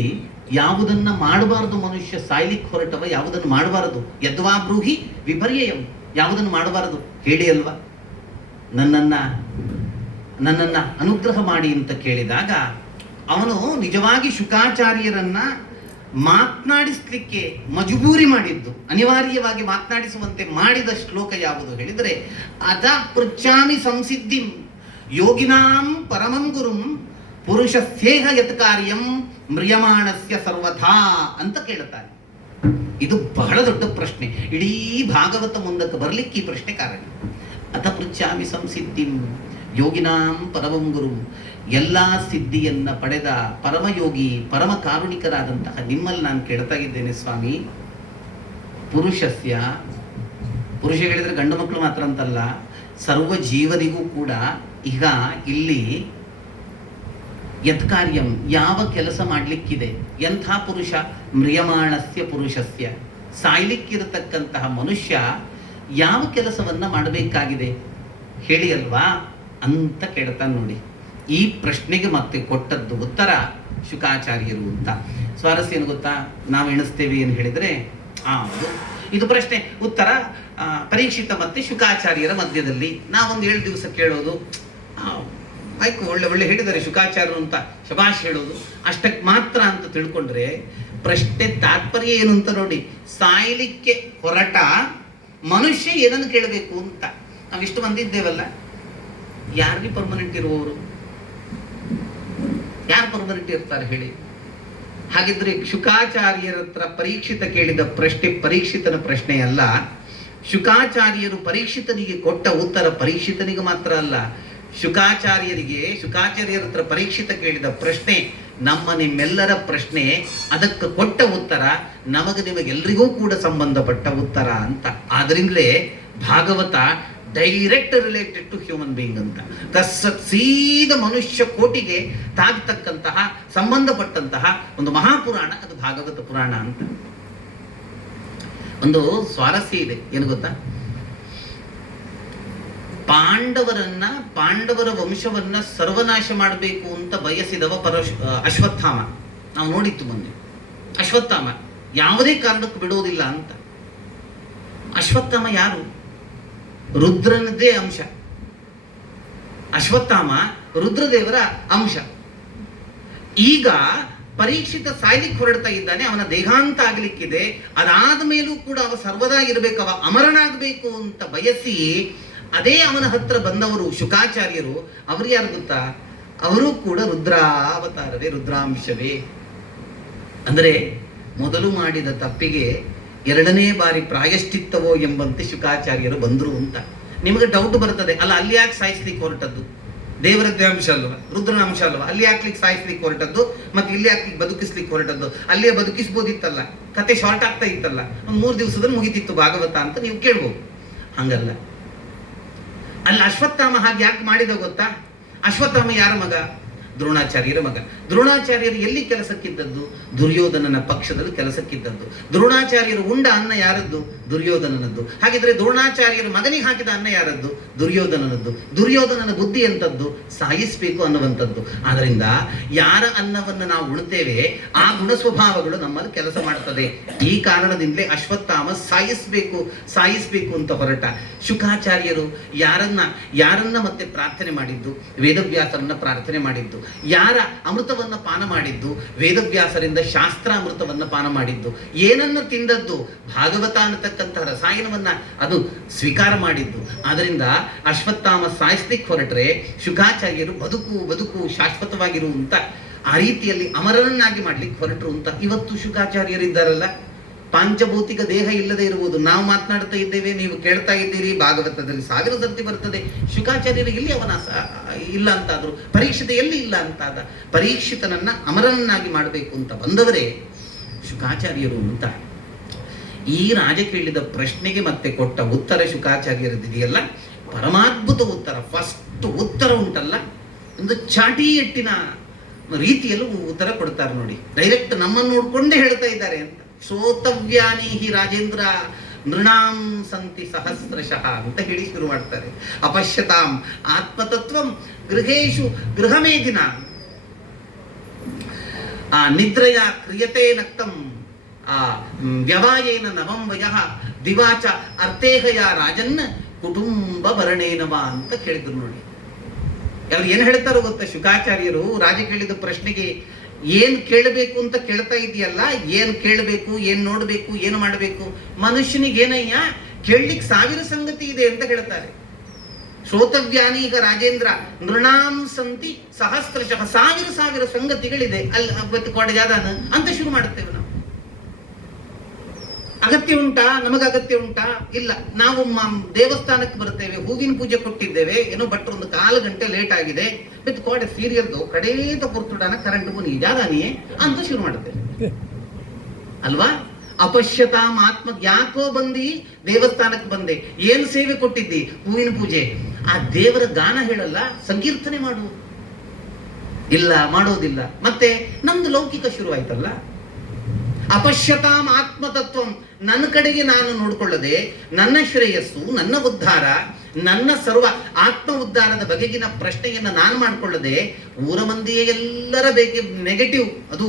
ಯಾವುದನ್ನ ಮಾಡಬಾರದು, ಮನುಷ್ಯ ಸಾಯ್ಲಿಕ್ಕೆ ಹೊರಟವ ಯಾವುದನ್ನು ಮಾಡಬಾರದು. ಯದ್ವಾ ಬ್ರೂಹಿ ವಿಪರ್ಯಯಂ, ಯಾವುದನ್ನು ಮಾಡಬಾರದು ಹೇಳಿ ಅಲ್ವಾ. ನನ್ನನ್ನ ಅನುಗ್ರಹ ಮಾಡಿ ಅಂತ ಕೇಳಿದಾಗ ಅವನು ನಿಜವಾಗಿ ಶುಕಾಚಾರ್ಯರನ್ನ ಮಾತನಾಡಿಸ್ಲಿಕ್ಕೆ ಮಜಬೂರಿ ಮಾಡಿದ್ದು, ಅನಿವಾರ್ಯವಾಗಿ ಮಾತನಾಡಿಸುವಂತೆ ಮಾಡಿದ ಶ್ಲೋಕ ಯಾವುದು ಹೇಳಿದರೆ ಅದ ಪೃಚ್ಛಾಮಿ ಸಂಸಿದ್ಧಿಂ ಯೋಗಿನಾಂ ಪರಮಂ ಗುರುಂ ಪುರುಷಸ್ಯೇಹ ಯತ್ ಕಾರ್ಯಂ ಮ್ರಿಯಮಾಣಸ್ಯ ಸರ್ವಥಾ ಅಂತ ಕೇಳುತ್ತಾನೆ. ಇದು ಬಹಳ ದೊಡ್ಡ ಪ್ರಶ್ನೆ. ಇಡೀ ಭಾಗವತ ಮುಂದಕ್ಕೆ ಬರಲಿಕ್ಕೆ ಈ ಪ್ರಶ್ನೆ ಕಾರಣ. ಅಥ ಪೃಚ್ಛಾಮಿ ಸಂಸಿದ್ಧಿಂ ಯೋಗಿನಾಂ ಪರಮಂ ಗುರು, ಎಲ್ಲ ಸಿದ್ಧಿಯನ್ನ ಪಡೆದ ಪರಮಯೋಗಿ ಪರಮ ಕಾರುಣಿಕರಾದಂತಹ ನಿಮ್ಮಲ್ಲಿ ನಾನು ಕೇಳ್ತಾ ಇದ್ದೇನೆ ಸ್ವಾಮಿ, ಪುರುಷಸ್ಯ, ಪುರುಷ ಹೇಳಿದ್ರೆ ಗಂಡು ಮಕ್ಕಳು ಮಾತ್ರ ಅಂತಲ್ಲ, ಸರ್ವ ಜೀವರಿಗೂ ಕೂಡ ಈಗ ಇಲ್ಲಿ ಯತ್ಕಾರ್ಯಂ, ಯಾವ ಕೆಲಸ ಮಾಡಲಿಕ್ಕಿದೆ, ಎಂಥ ಪುರುಷ, ಮ್ರಿಯಮಾಣಸ್ಯ ಪುರುಷಸ್ಯ, ಸಾಯ್ಲಿಕ್ಕಿರತಕ್ಕಂತಹ ಮನುಷ್ಯ ಯಾವ ಕೆಲಸವನ್ನ ಮಾಡಬೇಕಾಗಿದೆ ಹೇಳಿ ಅಲ್ವಾ ಅಂತ ಕೇಳ್ತಾನೆ ನೋಡಿ. ಈ ಪ್ರಶ್ನೆಗೆ ಮತ್ತೆ ಕೊಟ್ಟದ್ದು ಉತ್ತರ ಶುಕಾಚಾರ್ಯರು ಅಂತ. ಸ್ವಾರಸ್ಯ ಏನು ಗೊತ್ತಾ? ನಾವು ಎಣಿಸ್ತೇವೆ ಏನು ಹೇಳಿದ್ರೆ ಇದು ಪ್ರಶ್ನೆ ಉತ್ತರ ಪರೀಕ್ಷಿತ ಮತ್ತೆ ಶುಕಾಚಾರ್ಯರ ಮಧ್ಯದಲ್ಲಿ ನಾವೊಂದು 7 ದಿವಸ ಕೇಳೋದು, ಆಯ್ತು ಒಳ್ಳೆ ಒಳ್ಳೆ ಹೇಳಿದ್ದಾರೆ ಶುಕಾಚಾರ್ಯರು ಅಂತ ಶಬಾಷ್ ಹೇಳೋದು ಅಷ್ಟಕ್ಕೆ ಮಾತ್ರ ಅಂತ ತಿಳ್ಕೊಂಡ್ರೆ ಪ್ರಶ್ನೆ ತಾತ್ಪರ್ಯ ಏನು ಅಂತ ನೋಡಿ. ಸಾಯ್ಲಿಕ್ಕೆ ಹೊರಟ ಮನುಷ್ಯ ಏನನ್ನು ಕೇಳಬೇಕು ಅಂತ. ನಾವಿಷ್ಟು ಮಂದಿ ಇದ್ದೇವಲ್ಲ, ಯಾರಿಗೆ ಪರ್ಮನೆಂಟ್ ಇರುವವರು? ಯಾರು ಪರ್ಮನೆಂಟ್ ಇರ್ತಾರೆ ಹೇಳಿ? ಹಾಗಿದ್ರೆ ಶುಕಾಚಾರ್ಯರ ಹತ್ರ ಪರೀಕ್ಷಿತ ಕೇಳಿದ ಪ್ರಶ್ನೆ ಪರೀಕ್ಷಿತನ ಪ್ರಶ್ನೆ ಅಲ್ಲ. ಶುಕಾಚಾರ್ಯರು ಪರೀಕ್ಷಿತನಿಗೆ ಕೊಟ್ಟ ಉತ್ತರ ಪರೀಕ್ಷಿತನಿಗೆ ಮಾತ್ರ ಅಲ್ಲ, ಶುಕಾಚಾರ್ಯರ ಹತ್ರ ಪರೀಕ್ಷಿತ ಕೇಳಿದ ಪ್ರಶ್ನೆ ನಿಮ್ಮೆಲ್ಲರ ಪ್ರಶ್ನೆ, ಅದಕ್ಕೆ ಕೊಟ್ಟ ಉತ್ತರ ನಿಮಗೆಲ್ಲರಿಗೂ ಕೂಡ ಸಂಬಂಧಪಟ್ಟ ಉತ್ತರ ಅಂತ. ಆದ್ರಿಂದಲೇ Bhagavata direct related to human being ಅಂತ. ಸೀದ ಮನುಷ್ಯ ಕೋಟಿಗೆ ತಾಗ್ತಕ್ಕಂತಹ ಸಂಬಂಧಪಟ್ಟಂತಹ ಒಂದು ಮಹಾಪುರಾಣ ಅದು ಭಾಗವತ ಪುರಾಣ ಅಂತ. ಒಂದು ಸ್ವಾರಸ್ಯ ಇದೆ, ಏನು ಗೊತ್ತಾ? ಪಾಂಡವರ ವಂಶವನ್ನ ಸರ್ವನಾಶ ಮಾಡಬೇಕು ಅಂತ ಬಯಸಿದವ ಅಶ್ವತ್ಥಾಮ. ನಾವು ನೋಡಿತ್ತು ಮುಂದೆ, ಅಶ್ವತ್ಥಾಮ ಯಾವುದೇ ಕಾರಣಕ್ಕೂ ಬಿಡುವುದಿಲ್ಲ ಅಂತ. ಅಶ್ವತ್ಥಾಮ ಯಾರು? ರುದ್ರನದೇ ಅಂಶ. ಅಶ್ವತ್ಥಾಮ ರುದ್ರದೇವರ ಅಂಶ. ಈಗ ಪರೀಕ್ಷಿತ ಸಾಯ್ಲಿಕ್ಕೆ ಹೊರಡ್ತಾ ಇದ್ದಾನೆ, ಅವನ ದೇಹಾಂತ ಆಗ್ಲಿಕ್ಕಿದೆ, ಅದಾದ ಮೇಲೂ ಕೂಡ ಅವ ಸರ್ವದಾ ಇರಬೇಕು, ಅವ ಅಮರನಾಗಬೇಕು ಅಂತ ಬಯಸಿ ಅದೇ ಅವನ ಹತ್ರ ಬಂದವರು ಶುಕಾಚಾರ್ಯರು. ಅವರು ಯಾರು ಗೊತ್ತಾ? ಅವರು ಕೂಡ ರುದ್ರಾವತಾರವೇ, ರುದ್ರಾಂಶವೇ. ಅಂದರೆ ಮೊದಲು ಮಾಡಿದ ತಪ್ಪಿಗೆ 2ನೇ ಬಾರಿ ಪ್ರಾಯಶ್ಚಿತ್ತವೋ ಎಂಬಂತೆ ಶುಕಾಚಾರ್ಯರು ಬಂದರು ಅಂತ. ನಿಮಗೆ ಡೌಟ್ ಬರ್ತದೆ, ಅಲ್ಲ ಅಲ್ಲಿ ಯಾಕೆ ಸಾಯಿಸ್ಲಿಕ್ಕೆ ಹೊರಟದ್ದು? ದೇವರದ್ದೇ ಅಂಶ ಅಲ್ವಾ, ರುದ್ರನ ಅಂಶ ಅಲ್ವಾ, ಅಲ್ಲಿ ಯಾಕ್ಲಿಕ್ಕೆ ಸಾಯಿಸ್ಲಿಕ್ಕೆ ಹೊರಟದ್ದು, ಮತ್ತೆ ಇಲ್ಲಿ ಯಾಕೆ ಬದುಕಿಸ್ಲಿಕ್ಕೆ ಹೊರಟದ್ದು? ಅಲ್ಲೇ ಬದುಕಿಸ್ಬೋದಿತ್ತಲ್ಲ, ಕತೆ ಶಾರ್ಟ್ ಆಗ್ತಾ ಇತ್ತಲ್ಲ, ಒಂದು 3 ದಿವಸದಲ್ಲಿ ಮುಗಿತಿತ್ತು ಭಾಗವತ ಅಂತ ನೀವು ಕೇಳ್ಬೋದು. ಹಂಗಲ್ಲ, ಅಲ್ಲಿ ಅಶ್ವತ್ಥಾಮ ಹಾಗೆ ಯಾಕೆ ಮಾಡಿದ ಗೊತ್ತಾ? ಅಶ್ವತ್ಥಾಮ ಯಾರ ಮಗ? ದ್ರೋಣಾಚಾರ್ಯರ ಮಗ. ದ್ರೋಣಾಚಾರ್ಯರು ಎಲ್ಲಿ ಕೆಲಸಕ್ಕಿದ್ದದ್ದು? ದುರ್ಯೋಧನನ ಪಕ್ಷದಲ್ಲಿ ಕೆಲಸಕ್ಕಿದ್ದದ್ದು. ದ್ರೋಣಾಚಾರ್ಯರು ಉಂಡ ಅನ್ನ ಯಾರದ್ದು? ದುರ್ಯೋಧನನದ್ದು. ಹಾಗಿದ್ರೆ ದ್ರೋಣಾಚಾರ್ಯರು ಮಗನಿಗೆ ಹಾಕಿದ ಅನ್ನ ಯಾರದ್ದು? ದುರ್ಯೋಧನನದ್ದು. ದುರ್ಯೋಧನನ ಬುದ್ಧಿ ಎಂತದ್ದು? ಸಾಯಿಸಬೇಕು ಅನ್ನುವಂಥದ್ದು. ಆದ್ದರಿಂದ ಯಾರ ಅನ್ನವನ್ನು ನಾವು ಉಣ್ತೇವೆ ಆ ಗುಣ ಸ್ವಭಾವಗಳು ನಮ್ಮಲ್ಲಿ ಕೆಲಸ ಮಾಡ್ತದೆ. ಈ ಕಾರಣದಿಂದಲೇ ಅಶ್ವತ್ಥಾಮ ಸಾಯಿಸಬೇಕು ಅಂತ ಹೊರಟ. ಶುಕಾಚಾರ್ಯರು ಯಾರನ್ನ ಮತ್ತೆ ಪ್ರಾರ್ಥನೆ ಮಾಡಿದ್ದು? ವೇದವ್ಯಾಸರನ್ನ ಪ್ರಾರ್ಥನೆ ಮಾಡಿದ್ದು. ಯಾರ ಅಮೃತವನ್ನ ಪಾನ ಮಾಡಿದ್ದು? ವೇದವ್ಯಾಸರಿಂದ ಶಾಸ್ತ್ರ ಅಮೃತವನ್ನ ಪಾನ ಮಾಡಿದ್ದು. ಏನನ್ನು ತಿಂದದ್ದು? ಭಾಗವತ ಅನ್ನತಕ್ಕಂತಹ ರಸಾಯನವನ್ನ ಅದು ಸ್ವೀಕಾರ ಮಾಡಿದ್ದು. ಆದ್ದರಿಂದ ಅಶ್ವತ್ಥಾಮ ಸಾಯಿಸ್ಲಿಕ್ಕೆ ಹೊರಟ್ರೆ ಶುಕಾಚಾರ್ಯರು ಬದುಕು ಶಾಶ್ವತವಾಗಿರುವಂತ ಆ ರೀತಿಯಲ್ಲಿ ಅಮರನನ್ನಾಗಿ ಮಾಡ್ಲಿಕ್ಕೆ ಹೊರಟರು ಅಂತ. ಇವತ್ತು ಶುಕಾಚಾರ್ಯರಿದ್ದಾರಲ್ಲ, ಪಾಂಚಭೌತಿಕ ದೇಹ ಇಲ್ಲದೆ ಇರುವುದು. ನಾವು ಮಾತನಾಡ್ತಾ ಇದ್ದೇವೆ, ನೀವು ಕೇಳ್ತಾ ಇದ್ದೀರಿ, ಭಾಗವತದಲ್ಲಿ 1000 ಸರ್ತಿ ಬರ್ತದೆ. ಶುಕಾಚಾರ್ಯರು ಎಲ್ಲಿ ಇಲ್ಲ ಅಂತಾದ್ರು, ಪರೀಕ್ಷಿತ ಎಲ್ಲಿ ಇಲ್ಲ ಅಂತಾದ. ಪರೀಕ್ಷಿತನನ್ನ ಅಮರನನ್ನಾಗಿ ಮಾಡಬೇಕು ಅಂತ ಬಂದವರೇ ಶುಕಾಚಾರ್ಯರು ಅಂತ. ಈ ರಾಜ ಕೇಳಿದ ಪ್ರಶ್ನೆಗೆ ಮತ್ತೆ ಕೊಟ್ಟ ಉತ್ತರ ಶುಕಾಚಾರ್ಯರದಿದೆಯಲ್ಲ, ಪರಮಾದ್ಭುತ ಉತ್ತರ. ಫಸ್ಟ್ ಉತ್ತರ ಉಂಟಲ್ಲ, ಒಂದು ಚಾಟಿ ಎಟ್ಟಿನ ರೀತಿಯಲ್ಲೂ ಉತ್ತರ ಕೊಡ್ತಾರೆ ನೋಡಿ. ಡೈರೆಕ್ಟ್ ನಮ್ಮನ್ನು ನೋಡ್ಕೊಂಡೇ ಹೇಳ್ತಾ ಇದ್ದಾರೆ ಅಂತ. ಶ್ರೋತವ್ಯಾನಿ ಹಿ ರಾಜೇಂದ್ರ ನೃಣಾಂ ಸಂತಿ ಸಹಸ್ರಶಃ ಅಂತ ಹೇಳಿ ಶುರು ಮಾಡ್ತಾರೆ. ಅಪಶ್ಯತಾಂ ಆತ್ಮತತ್ವಂ ಗೃಹೇಶು ಗೃಹಮೇಧಿನ ನಿದ್ರಯ ಕ್ರಿಯತೆ ನಕ್ತಂ ವ್ಯವಾಯೇನ ನವಂ ವಯಃ ದಿವಾಚ ಅರ್ಥೇಹಯ ರಾಜನ್ ಕುಟುಂಬ ಭರಣೇನವ ಅಂತ ಕೇಳಿದ್ರು ನೋಡಿ. ಅವ್ರು ಏನ್ ಹೇಳ್ತಾರೋ ಗೊತ್ತಾ ಶುಕಾಚಾರ್ಯರು? ರಾಜ ಕೇಳಿದ ಪ್ರಶ್ನೆಗೆ ಏನ್ ಕೇಳಬೇಕು ಅಂತ ಕೇಳ್ತಾ ಇದೆಯಲ್ಲ, ಏನ್ ಕೇಳಬೇಕು, ಏನ್ ನೋಡ್ಬೇಕು, ಏನು ಮಾಡಬೇಕು, ಮನುಷ್ಯನಿಗೆ ಏನಯ್ಯ ಕೇಳಲಿಕ್ಕೆ 1000 ಸಂಗತಿ ಇದೆ ಅಂತ ಹೇಳ್ತಾರೆ. ಶ್ರೋತವ್ಯಾನಿ ಈಗ ರಾಜೇಂದ್ರ ನೃಣಾಂ ಸಂತಿ ಸಹಸ್ರಶಃ, 1000 ಸಂಗತಿಗಳಿದೆ ಅಲ್ಲಿ ಕೊಡಜಾದಾನ ಅಂತ ಶುರು ಮಾಡುತ್ತೇವೆ ನಾವು. ಅಗತ್ಯ ಉಂಟಾ? ನಮಗೆ ಅಗತ್ಯ ಉಂಟಾ? ಇಲ್ಲ. ನಾವು ದೇವಸ್ಥಾನಕ್ಕೆ ಬರ್ತೇವೆ, ಹೂವಿನ ಪೂಜೆ ಕೊಟ್ಟಿದ್ದೇವೆ, ಏನೋ ಭಟ್ರು ಒಂದು 1/4 ಗಂಟೆ ಲೇಟ್ ಆಗಿದೆ, ಬಿತ್ತು ಕೋಡೆ ಸೀರಿಯಲ್ದು ಕಡೇತ ಪುರ್ತುಡಾನ ಕರೆಂಟ್ ನಿಜಾದಾನಿಯೇ ಅಂತ ಶುರು ಮಾಡುತ್ತೇವೆ ಅಲ್ವಾ? ಅಪಶ್ಯತಾಂ ಆತ್ಮ, ಯಾಕೋ ಬಂದಿ ದೇವಸ್ಥಾನಕ್ಕೆ ಬಂದೆ, ಏನ್ ಸೇವೆ ಕೊಟ್ಟಿದ್ದಿ? ಹೂವಿನ ಪೂಜೆ. ಆ ದೇವರ ಗಾನ ಹೇಳಲ್ಲ, ಸಂಕೀರ್ತನೆ ಮಾಡು. ಇಲ್ಲ, ಮಾಡೋದಿಲ್ಲ. ಮತ್ತೆ ನಮ್ದು ಲೌಕಿಕ ಶುರುವಾಯ್ತಲ್ಲ. ಅಪಶ್ಯತಾಂ ಆತ್ಮತತ್ವಂ, ನನ್ನ ಕಡೆಗೆ ನಾನು ನೋಡಿಕೊಳ್ಳದೆ ನನ್ನ ಶ್ರೇಯಸ್ಸು, ನನ್ನ ಉದ್ಧಾರ, ನನ್ನ ಸರ್ವ ಆತ್ಮ ಉದ್ಧಾರದ ಬಗೆಗಿನ ಪ್ರಶ್ನೆಯನ್ನ ನಾನು ಮಾಡಿಕೊಳ್ಳದೆ ಊರ ಮಂದಿಯೇ ಎಲ್ಲರ ಬೇಕೆ ನೆಗೆಟಿವ್, ಅದು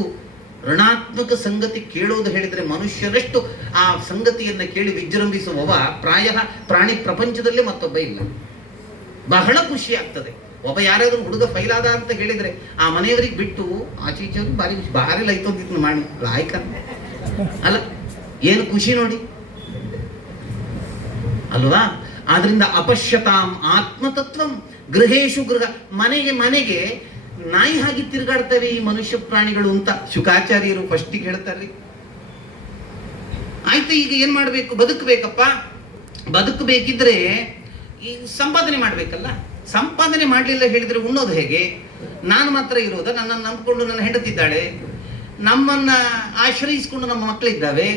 ಋಣಾತ್ಮಕ ಸಂಗತಿ ಕೇಳುವುದು ಹೇಳಿದ್ರೆ ಮನುಷ್ಯರಷ್ಟು ಆ ಸಂಗತಿಯನ್ನ ಕೇಳಿ ವಿಜೃಂಭಿಸುವವ ಪ್ರಾಯ ಪ್ರಾಣಿ ಪ್ರಪಂಚದಲ್ಲೇ ಮತ್ತೊಬ್ಬ ಇಲ್ಲ. ಬಹಳ ಖುಷಿ ಆಗ್ತದೆ. ಒಬ್ಬ ಯಾರಾದ್ರೂ ಹುಡುಗ ಫೈಲಾದ ಅಂತ ಹೇಳಿದ್ರೆ ಆ ಮನೆಯವರಿಗೆ ಬಿಟ್ಟು ಆಚೀಚರು ಭಾರಿ ಲೈತೊಂದಿತ್ತು ಮಾಡಿ ಲಾಯ್ಕ ಅಲ್ಲ, ಏನು ಖುಷಿ ನೋಡಿ ಅಲ್ವಾ? ಆದ್ರಿಂದ ಅಪಶ್ಯತಾಂ ಆತ್ಮತತ್ವಂ ಗೃಹೇಶು ಗೃಹ, ಮನೆಗೆ ನಾಯಿ ಹಾಗೆ ತಿರುಗಾಡ್ತವೆ ಈ ಮನುಷ್ಯ ಪ್ರಾಣಿಗಳು ಅಂತ ಶುಕಾಚಾರ್ಯರು ಫಸ್ಟಿಗೆ ಹೇಳ್ತಾರೆ. ಆಯ್ತು, ಈಗ ಏನ್ ಮಾಡ್ಬೇಕು? ಬದುಕಬೇಕಪ್ಪ. ಬದುಕಬೇಕಿದ್ರೆ ಈ ಸಂಪಾದನೆ ಮಾಡ್ಬೇಕಲ್ಲ. ಸಂಪಾದನೆ ಮಾಡ್ಲಿಲ್ಲ ಹೇಳಿದ್ರೆ ಉಣ್ಣೋದು ಹೇಗೆ? ನಾನು ಮಾತ್ರ ಇರೋದ? ನನ್ನನ್ನು ನಂಬಿಕೊಂಡು ನನ್ನ ಹೆಂಡತಿದ್ದಾಳೆ, ನಮ್ಮನ್ನ ಆಶ್ರಯಿಸಿಕೊಂಡು ನಮ್ಮ ಮಕ್ಕಳಿದ್ದಾವೆ,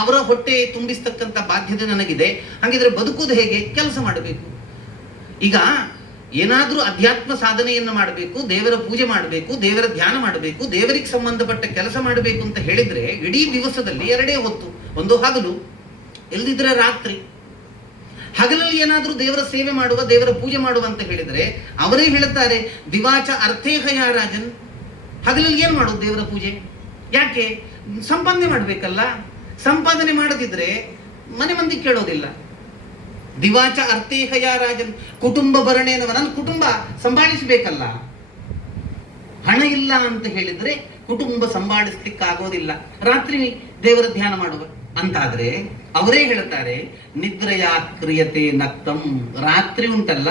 ಅವರ ಹೊಟ್ಟೆ ತುಂಬಿಸ್ತಕ್ಕಂಥ ಬಾಧ್ಯತೆ ನನಗಿದೆ. ಹಾಗಿದ್ರೆ ಬದುಕುವುದು ಹೇಗೆ? ಕೆಲಸ ಮಾಡಬೇಕು. ಈಗ ಏನಾದ್ರೂ ಅಧ್ಯಾತ್ಮ ಸಾಧನೆಯನ್ನು ಮಾಡಬೇಕು, ದೇವರ ಪೂಜೆ ಮಾಡಬೇಕು, ದೇವರ ಧ್ಯಾನ ಮಾಡಬೇಕು, ದೇವರಿಗೆ ಸಂಬಂಧಪಟ್ಟ ಕೆಲಸ ಮಾಡಬೇಕು ಅಂತ ಹೇಳಿದ್ರೆ ಇಡೀ ದಿವಸದಲ್ಲಿ 2 ಹೊತ್ತು, ಒಂದು ಹಗಲು, ಇಲ್ದಿದ್ರೆ ರಾತ್ರಿ. ಹಗಲಲ್ಲಿ ಏನಾದ್ರೂ ದೇವರ ಸೇವೆ ಮಾಡುವ, ದೇವರ ಪೂಜೆ ಮಾಡುವ ಅಂತ ಹೇಳಿದ್ರೆ ಅವರೇ ಹೇಳುತ್ತಾರೆ ದಿವಾಚ ಅರ್ಥೇಹಯ ರಾಜನ್. ಹಗಲಲ್ಲಿ ಏನ್ ಮಾಡೋದು ದೇವರ ಪೂಜೆ? ಯಾಕೆ? ಸಂಪಾದನೆ ಮಾಡ್ಬೇಕಲ್ಲ. ಸಂಪಾದನೆ ಮಾಡದಿದ್ರೆ ಮನೆ ಮಂದಿ ಕೇಳೋದಿಲ್ಲ. ದಿವಾಚ ಅರ್ಥೇಹಯ ರಾಜನ್ ಕುಟುಂಬ ಭರಣೇನವ, ನನ್ನ ಕುಟುಂಬ ಸಂಭಾಳಿಸಬೇಕಲ್ಲ. ಹಣ ಇಲ್ಲ ಅಂತ ಹೇಳಿದ್ರೆ ಕುಟುಂಬ ಸಂಭಾಳಿಸ್ಲಿಕ್ಕಾಗೋದಿಲ್ಲ. ರಾತ್ರಿ ದೇವರ ಧ್ಯಾನ ಮಾಡುವ ಅಂತಾದ್ರೆ ಅವರೇ ಹೇಳ್ತಾರೆ ನಿದ್ರೆಯ ಕ್ರಿಯತೆ ನಕ್ತಂ. ರಾತ್ರಿ ಉಂಟಲ್ಲ,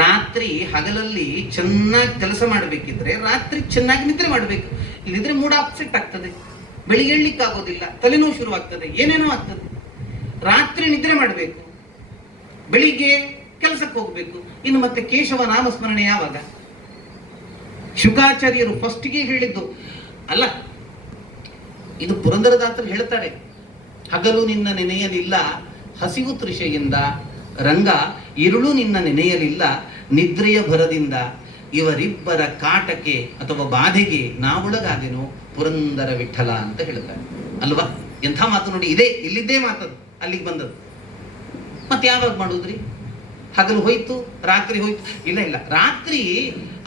ರಾತ್ರಿ ಹಗಲಲ್ಲಿ ಚೆನ್ನಾಗಿ ಕೆಲಸ ಮಾಡಬೇಕಿದ್ರೆ ರಾತ್ರಿ ಚೆನ್ನಾಗಿ ನಿದ್ರೆ ಮಾಡಬೇಕು. ಇಲ್ಲಿದ್ರೆ ಮೂಡ್ ಅಪ್ಸೆಟ್ ಆಗ್ತದೆ, ಬೆಳಿಗ್ಗೆ ಏಳ್ಲಿಕ್ಕಾಗೋದಿಲ್ಲ, ತಲೆನೋವು ಶುರುವಾಗ್ತದೆ, ಏನೇನೋ ಆಗ್ತದೆ. ರಾತ್ರಿ ನಿದ್ರೆ ಮಾಡಬೇಕು, ಬೆಳಿಗ್ಗೆ ಕೆಲಸಕ್ಕೆ ಹೋಗ್ಬೇಕು. ಇನ್ನು ಮತ್ತೆ ಕೇಶವ ನಾಮಸ್ಮರಣೆ ಯಾವಾಗ? ಶುಕಾಚಾರ್ಯರು ಫಸ್ಟಿಗೆ ಹೇಳಿದ್ದು ಅಲ್ಲ, ಇದು ಪುರಂದರದಾಸರು ಹೇಳ್ತಾರೆ, ಹಗಲು ನಿನ್ನ ನೆನೆಯಲಿಲ್ಲ ಹಸಿವು ತೃಷೆಯಿಂದ, ರಂಗ ഇരുಳು ನಿನ್ನ ನೆನೆಯಲಿಲ್ಲ ನಿದ್ರೆಯ ಭರದಿಂದ, ಇವರಿಬ್ಬರ ಕಾಟಕ್ಕೆ ಅಥವಾ ಬಾಧೆಗೆ ನಾವೊಳಗಾದೆನು ಪುರಂದರ ವಿಠಲ ಅಂತ ಹೇಳ್ತಾರೆ ಅಲ್ವಾ? ಎಂಥ ಮಾತು ನೋಡಿ, ಇದೇ ಇಲ್ಲಿದ್ದೇ ಮಾತದು. ಅಲ್ಲಿಗೆ ಬಂದದ್ದು. ಮತ್ತೆ ಯಾವಾಗ ಮಾಡುದ್ರಿ? ಹಗಲು ಹೋಯ್ತು, ರಾತ್ರಿ ಹೋಯ್ತು. ಇಲ್ಲ ಇಲ್ಲ, ರಾತ್ರಿ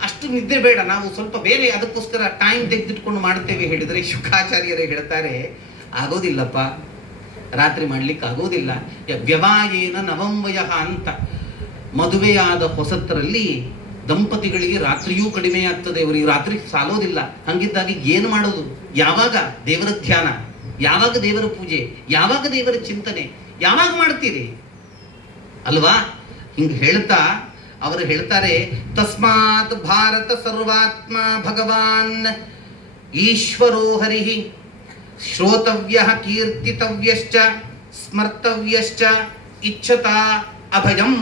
ಅಷ್ಟು ನಿದ್ದೆ ಬೇಡ, ನಾವು ಸ್ವಲ್ಪ ಬೇರೆ ಅದಕ್ಕೋಸ್ಕರ ಟೈಮ್ ತೆಗೆದಿಟ್ಕೊಂಡು ಮಾಡ್ತೇವೆ ಹೇಳಿದ್ರೆ ಶುಕಾಚಾರ್ಯರೇ ಹೇಳ್ತಾರೆ ಆಗೋದಿಲ್ಲಪ್ಪ, ರಾತ್ರಿ ಮಾಡ್ಲಿಕ್ಕೆ ಆಗೋದಿಲ್ಲ. ವ್ಯವಾಯೇನ ನವಂವಯ ಅಂತ, ಮದುವೆಯಾದ ಹೊಸತರಲ್ಲಿ ದಂಪತಿಗಳಿಗೆ ರಾತ್ರಿಯೂ ಕಡಿಮೆ ಆಗ್ತದೆ, ಅವರಿಗೆ ರಾತ್ರಿ ಸಾಲೋದಿಲ್ಲ. ಹಂಗಿದ್ದಾಗಿ ಏನು ಮಾಡೋದು? ಯಾವಾಗ ದೇವರ ಧ್ಯಾನ, ಯಾವಾಗ ದೇವರ ಪೂಜೆ, ಯಾವಾಗ ದೇವರ ಚಿಂತನೆ, ಯಾವಾಗ ಮಾಡ್ತೀರಿ ಅಲ್ವಾ? ಹಿಂಗೆ ಹೇಳ್ತಾ ಅವರು ಹೇಳ್ತಾರೆ, ತಸ್ಮಾತ್ ಭಾರತ ಸರ್ವಾತ್ಮ ಭಗವಾನ್ ಈಶ್ವರೋ ಹರಿಹಿ ಶ್ರೋತವ್ಯ ಕೀರ್ತಿತವ್ಯಶ್ಚ ಸ್ಮರ್ತವ್ಯಶ್ಚ ಇಚ್ಛತಾ ಅಭಯಂ.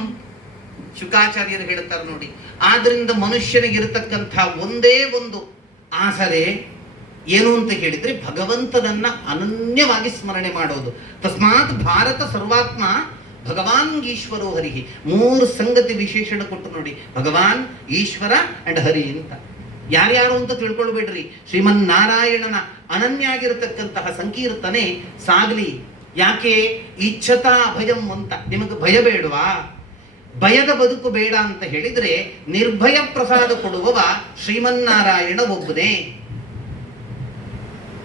ಶುಕಾಚಾರ್ಯರು ಹೇಳ್ತಾರೆ ನೋಡಿ, ಆದ್ರಿಂದ ಮನುಷ್ಯನಿಗಿರತಕ್ಕಂಥ ಒಂದೇ ಒಂದು ಆಸರೆ ಏನು ಅಂತ ಹೇಳಿದ್ರೆ ಭಗವಂತನನ್ನ ಅನನ್ಯವಾಗಿ ಸ್ಮರಣೆ ಮಾಡೋದು. ತಸ್ಮಾತ್ ಭಾರತ ಸರ್ವಾತ್ಮ ಭಗವಾನ್ ಈಶ್ವರೋ ಹರಿಹಿ. 3 ಸಂಗತಿ ವಿಶೇಷಣ ಕೊಟ್ಟು ನೋಡಿ, ಭಗವಾನ್, ಈಶ್ವರ ಅಂಡ್ ಹರಿ ಅಂತ. ಯಾರ್ಯಾರು ಅಂತ ತಿಳ್ಕೊಳ್ಬೇಡ್ರಿ, ಶ್ರೀಮನ್ನಾರಾಯಣನ ಅನನ್ಯ ಆಗಿರತಕ್ಕಂತಹ ಸಂಕೀರ್ತನೆ ಸಾಗಲಿ. ಯಾಕೆ? ಇಚ್ಛತಾ ಅಭಯಂ ಅಂತ. ನಿಮಗೆ ಭಯ ಬೇಡವಾ? ಭಯದ ಬದುಕು ಬೇಡ ಅಂತ ಹೇಳಿದ್ರೆ ನಿರ್ಭಯ ಪ್ರಸಾದ ಕೊಡುವವ ಶ್ರೀಮನ್ನಾರಾಯಣ ಒಬ್ಬನೇ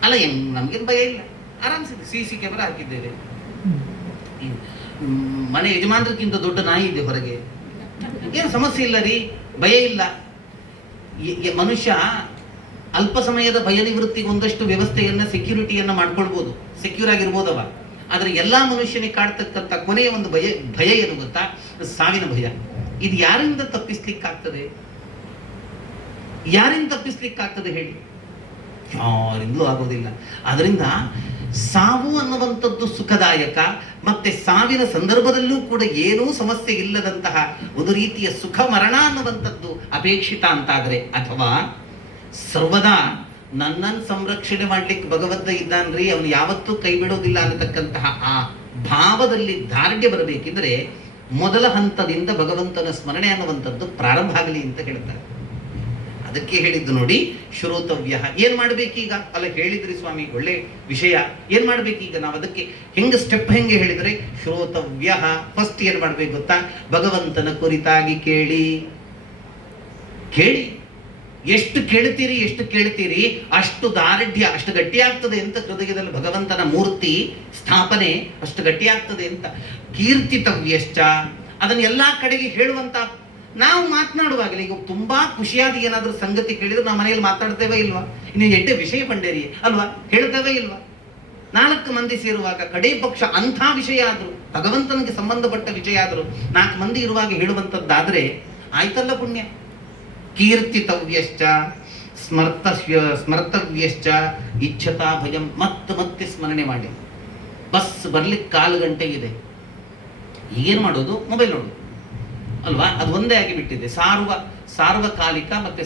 ಅಲ್ಲ. ನಮ್ಗೇನು ಭಯ ಇಲ್ಲ, ಆರಾಮ್ಸಿದೆ. CC ಕ್ಯಾಮೆರಾ ಹಾಕಿದ್ದೇವೆ, ಮನೆ ಯಜಮಾನರಿಗಿಂತ ದೊಡ್ಡ ನಾಯಿ ಇದೆ ಹೊರಗೆ, ಏನು ಸಮಸ್ಯೆ ಇಲ್ಲ ರೀ, ಭಯ ಇಲ್ಲ. ಮನುಷ್ಯ ಅಲ್ಪ ಸಮಯದ ಭಯ ನಿವೃತ್ತಿಗೆ ಒಂದಷ್ಟು ವ್ಯವಸ್ಥೆಯನ್ನ, ಸೆಕ್ಯೂರಿಟಿಯನ್ನ ಮಾಡ್ಕೊಳ್ಬೋದು, ಸೆಕ್ಯೂರ್ ಆಗಿರ್ಬೋದವ. ಆದ್ರೆ ಎಲ್ಲಾ ಮನುಷ್ಯನಿಗೆ ಕಾಡ್ತಕ್ಕಂಥ ಕೊನೆಯ ಒಂದು ಭಯ ಏನು ಗೊತ್ತಾ? ಸಾವಿನ ಭಯ. ಇದು ಯಾರಿಂದ ತಪ್ಪಿಸ್ಲಿಕ್ಕಾಗ್ತದೆ? ಯಾರಿಂದ ತಪ್ಪಿಸ್ಲಿಕ್ಕಾಗ್ತದೆ ಹೇಳಿ? ಯಾರಿಂದಲೂ ಆಗೋದಿಲ್ಲ. ಅದರಿಂದ ಸಾವು ಅನ್ನುವಂಥದ್ದು ಸುಖದಾಯಕ, ಮತ್ತೆ ಸಾವಿನ ಸಂದರ್ಭದಲ್ಲೂ ಕೂಡ ಏನೂ ಸಮಸ್ಯೆ ಇಲ್ಲದಂತಹ ಒಂದು ರೀತಿಯ ಸುಖ ಮರಣ ಅನ್ನುವಂಥದ್ದು ಅಪೇಕ್ಷಿತ ಅಂತಾದ್ರೆ, ಅಥವಾ ಸರ್ವದಾ ನನ್ನನ್ನು ಸಂರಕ್ಷಣೆ ಮಾಡ್ಲಿಕ್ಕೆ ಭಗವಂತ ಇದ್ದಾನ್ರಿ, ಅವನು ಯಾವತ್ತೂ ಕೈ ಬಿಡೋದಿಲ್ಲ ಅನ್ನತಕ್ಕಂತಹ ಆ ಭಾವದಲ್ಲಿ ದಾರ್ಢ್ಯ ಬರಬೇಕಿದ್ರೆ ಮೊದಲ ಹಂತದಿಂದ ಭಗವಂತನ ಸ್ಮರಣೆ ಅನ್ನುವಂಥದ್ದು ಪ್ರಾರಂಭ ಆಗಲಿ ಅಂತ ಹೇಳ್ತಾರೆ. ಅದಕ್ಕೆ ಹೇಳಿದ್ದು ನೋಡಿ, ಶ್ರೋತವ್ಯ. ಏನ್ ಮಾಡ್ಬೇಕೀಗ? ಅಲ್ಲ, ಹೇಳಿದ್ರಿ ಸ್ವಾಮಿ, ಒಳ್ಳೆ ವಿಷಯ. ಏನ್ ಮಾಡ್ಬೇಕೀಗ ನಾವು? ಅದಕ್ಕೆ ಹೆಂಗ ಸ್ಟೆಪ್ ಹೆಂಗೆ ಹೇಳಿದ್ರೆ, ಶ್ರೋತವ್ಯ. ಫಸ್ಟ್ ಏನ್ ಮಾಡ್ಬೇಕು ಗೊತ್ತಾ? ಭಗವಂತನ ಕುರಿತಾಗಿ ಕೇಳಿ. ಎಷ್ಟು ಕೇಳ್ತೀರಿ ಅಷ್ಟು ದಾರ್ಢ್ಯ, ಅಷ್ಟು ಗಟ್ಟಿಯಾಗ್ತದೆ ಅಂತ. ಹೃದಯದಲ್ಲಿ ಭಗವಂತನ ಮೂರ್ತಿ ಸ್ಥಾಪನೆ ಅಷ್ಟು ಗಟ್ಟಿಯಾಗ್ತದೆ ಅಂತ. ಕೀರ್ತಿತವ್ಯಶ್ಚ, ಅದನ್ನ ಎಲ್ಲಾ ಕಡೆಗೆ ಹೇಳುವಂತ. ನಾವು ಮಾತನಾಡುವಾಗಲೇ ಈಗ ತುಂಬಾ ಖುಷಿಯಾದ ಏನಾದ್ರೂ ಸಂಗತಿ ಕೇಳಿದ್ರೆ ನಾವು ಮನೆಯಲ್ಲಿ ಮಾತಾಡ್ತೇವೆ ಇಲ್ವಾ? ಇನ್ನು ಎಡ್ಡೆ ವಿಷಯ ಬಂಡೇರಿ ಅಲ್ವಾ, ಹೇಳ್ತೇವೆ ಇಲ್ವಾ? 4 ಮಂದಿ ಸೇರುವಾಗ ಕಡೇ ಪಕ್ಷ ಅಂಥ ವಿಷಯ ಆದ್ರು, ಭಗವಂತನಿಗೆ ಸಂಬಂಧಪಟ್ಟ ವಿಷಯ ಆದ್ರು 4 ಮಂದಿ ಇರುವಾಗ ಹೇಳುವಂಥದ್ದಾದ್ರೆ ಆಯ್ತಲ್ಲ ಪುಣ್ಯ. ಕೀರ್ತಿತವ್ಯಶ್ಚ ಸ್ಮರ್ತವ್ಯಶ್ಚ ಇಚ್ಛತಾ ಭಯಂ. ಮತ್ತೆ ಸ್ಮರಣೆ ಮಾಡಿ. ಬಸ್ ಬರ್ಲಿಕ್ಕೆ 1/4 ಗಂಟೆ ಇದೆ, ಈಗೇನು ಮಾಡೋದು? ಮೊಬೈಲ್ ನೋಡೋದು ಅಲ್ವಾ? ಅದು ಒಂದೇ ಆಗಿಬಿಟ್ಟಿದೆ. ಸಾರ್ವಕಾಲಿಕ ಮತ್ತೆ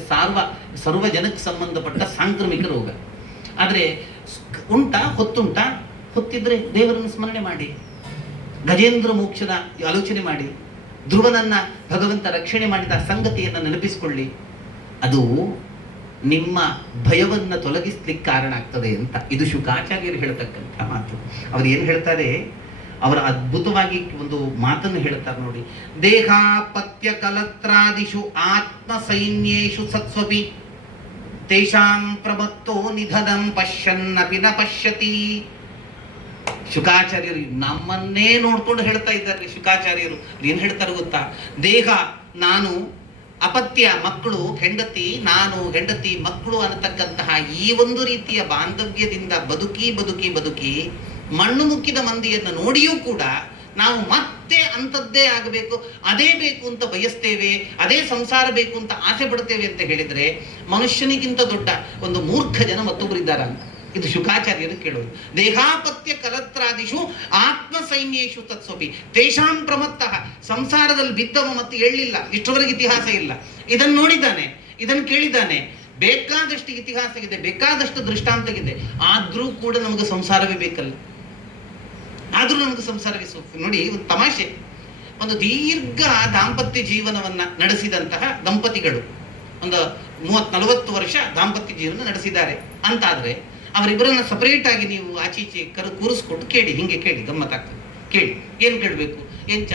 ಸರ್ವ ಜನಕ್ಕೆ ಸಂಬಂಧಪಟ್ಟ ಸಾಂಕ್ರಾಮಿಕ ರೋಗ. ಆದ್ರೆ ಹೊತ್ತಿದ್ರೆ ದೇವರನ್ನು ಸ್ಮರಣೆ ಮಾಡಿ, ಗಜೇಂದ್ರ ಮೋಕ್ಷದ ಆಲೋಚನೆ ಮಾಡಿ, ಧ್ರುವನನ್ನ ಭಗವಂತ ರಕ್ಷಣೆ ಮಾಡಿದ ಸಂಗತಿಯನ್ನು ನೆನಪಿಸಿಕೊಳ್ಳಿ. ಅದು ನಿಮ್ಮ ಭಯವನ್ನ ತೊಲಗಿಸ್ಲಿಕ್ಕೆ ಕಾರಣ ಆಗ್ತದೆ ಅಂತ. ಇದು ಶುಕಾಚಾರ್ಯರು ಹೇಳ್ತಕ್ಕಂಥ ಮಾತು. ಅವ್ರು ಏನು ಹೇಳ್ತಾರೆ? ಅವರ ಅದ್ಭುತವಾಗಿ ಒಂದು ಮಾತನ್ನು ಹೇಳ್ತಾರೆ ನೋಡಿ. ದೇಹಾಪತ್ಯ ಕಲತ್ರಾದಿಷು ಆತ್ಮ ಸೈನ್ಯೇಷು ಸತ್ಸ್ವಪಿ ತೇಷಾಂ ಪ್ರಮತ್ತೋ ನಿಧನಂ ಪಶ್ಯನ್ನಪಿ ನ ಪಶ್ಯತಿ. ಶುಕಾಚಾರ್ಯರು ನಮ್ಮನ್ನೇ ನೋಡ್ಕೊಂಡು ಹೇಳ್ತಾ ಇದ್ದಾರೆ. ಶುಕಾಚಾರ್ಯರು ಏನ್ ಹೇಳ್ತಾರೆ ಗೊತ್ತಾ? ದೇಹ ನಾನು, ಅಪತ್ಯ ಮಕ್ಕಳು, ಹೆಂಡತಿ ನಾನು, ಹೆಂಡತಿ ಮಕ್ಕಳು ಅನ್ನತಕ್ಕಂತಹ ಈ ಒಂದು ರೀತಿಯ ಬಾಂಧವ್ಯದಿಂದ ಬದುಕಿ ಮಣ್ಣು ಮುಕ್ಕಿದ ಮಂದಿಯನ್ನು ನೋಡಿಯೂ ಕೂಡ ನಾವು ಮತ್ತೆ ಅಂಥದ್ದೇ ಆಗಬೇಕು, ಅದೇ ಬೇಕು ಅಂತ ಬಯಸ್ತೇವೆ, ಅದೇ ಸಂಸಾರ ಬೇಕು ಅಂತ ಆಸೆ ಪಡ್ತೇವೆ ಅಂತ ಹೇಳಿದ್ರೆ ಮನುಷ್ಯನಿಗಿಂತ ದೊಡ್ಡ ಒಂದು ಮೂರ್ಖ ಜನ ಮತ್ತೊಬ್ಬರಿದ್ದಾರ ಅಂತ. ಇದು ಶುಕಾಚಾರ್ಯರು ಕೇಳೋದು. ದೇಹಾಪತ್ಯ ಕಲತ್ರಾದಿಷು ಆತ್ಮ ಸೈನ್ಯೇಷು ತತ್ಸ್ವಪಿ ತೇಷಾಂ ಪ್ರಮತ್ತಃ. ಸಂಸಾರದಲ್ಲಿ ಬಿದ್ದವ ಮತ್ತೆ ಎಳ್ಳಿಲ್ಲ, ಇಷ್ಟವರೆಗೆ ಇತಿಹಾಸ ಇಲ್ಲ. ಇದನ್ನು ನೋಡಿದ್ದಾನೆ, ಇದನ್ನು ಕೇಳಿದ್ದಾನೆ, ಬೇಕಾದಷ್ಟು ಇತಿಹಾಸ ಇದೆ, ಬೇಕಾದಷ್ಟು ದೃಷ್ಟಾಂತ ಇದೆ. ಆದ್ರೂ ಕೂಡ ನಮಗೆ ಸಂಸಾರವೇ ಬೇಕಲ್ಲ. ನೋಡಿ, ಒಂದು ತಮಾಷೆ. ಒಂದು ದೀರ್ಘ ದಾಂಪತ್ಯ ಜೀವನವನ್ನ ನಡೆಸಿದಂತಹ ದಂಪತಿಗಳು ಒಂದು 30-40 ವರ್ಷ ದಾಂಪತ್ಯ ಜೀವನ ನಡೆಸಿದ್ದಾರೆ ಅಂತಾದ್ರೆ ಅವರಿಬ್ಬರನ್ನ ಸಪರೇಟ್ ಆಗಿ ನೀವು ಆಚೀಚೆ ಕೂರಿಸ್ಕೊಟ್ಟು ಕೇಳಿ, ಹಿಂಗೆ ಕೇಳಿ, ಗಮ್ಮತ್ತಾಗ್ತದೆ. ಕೇಳಿ. ಏನು ಕೇಳಬೇಕು? ಎಂಚ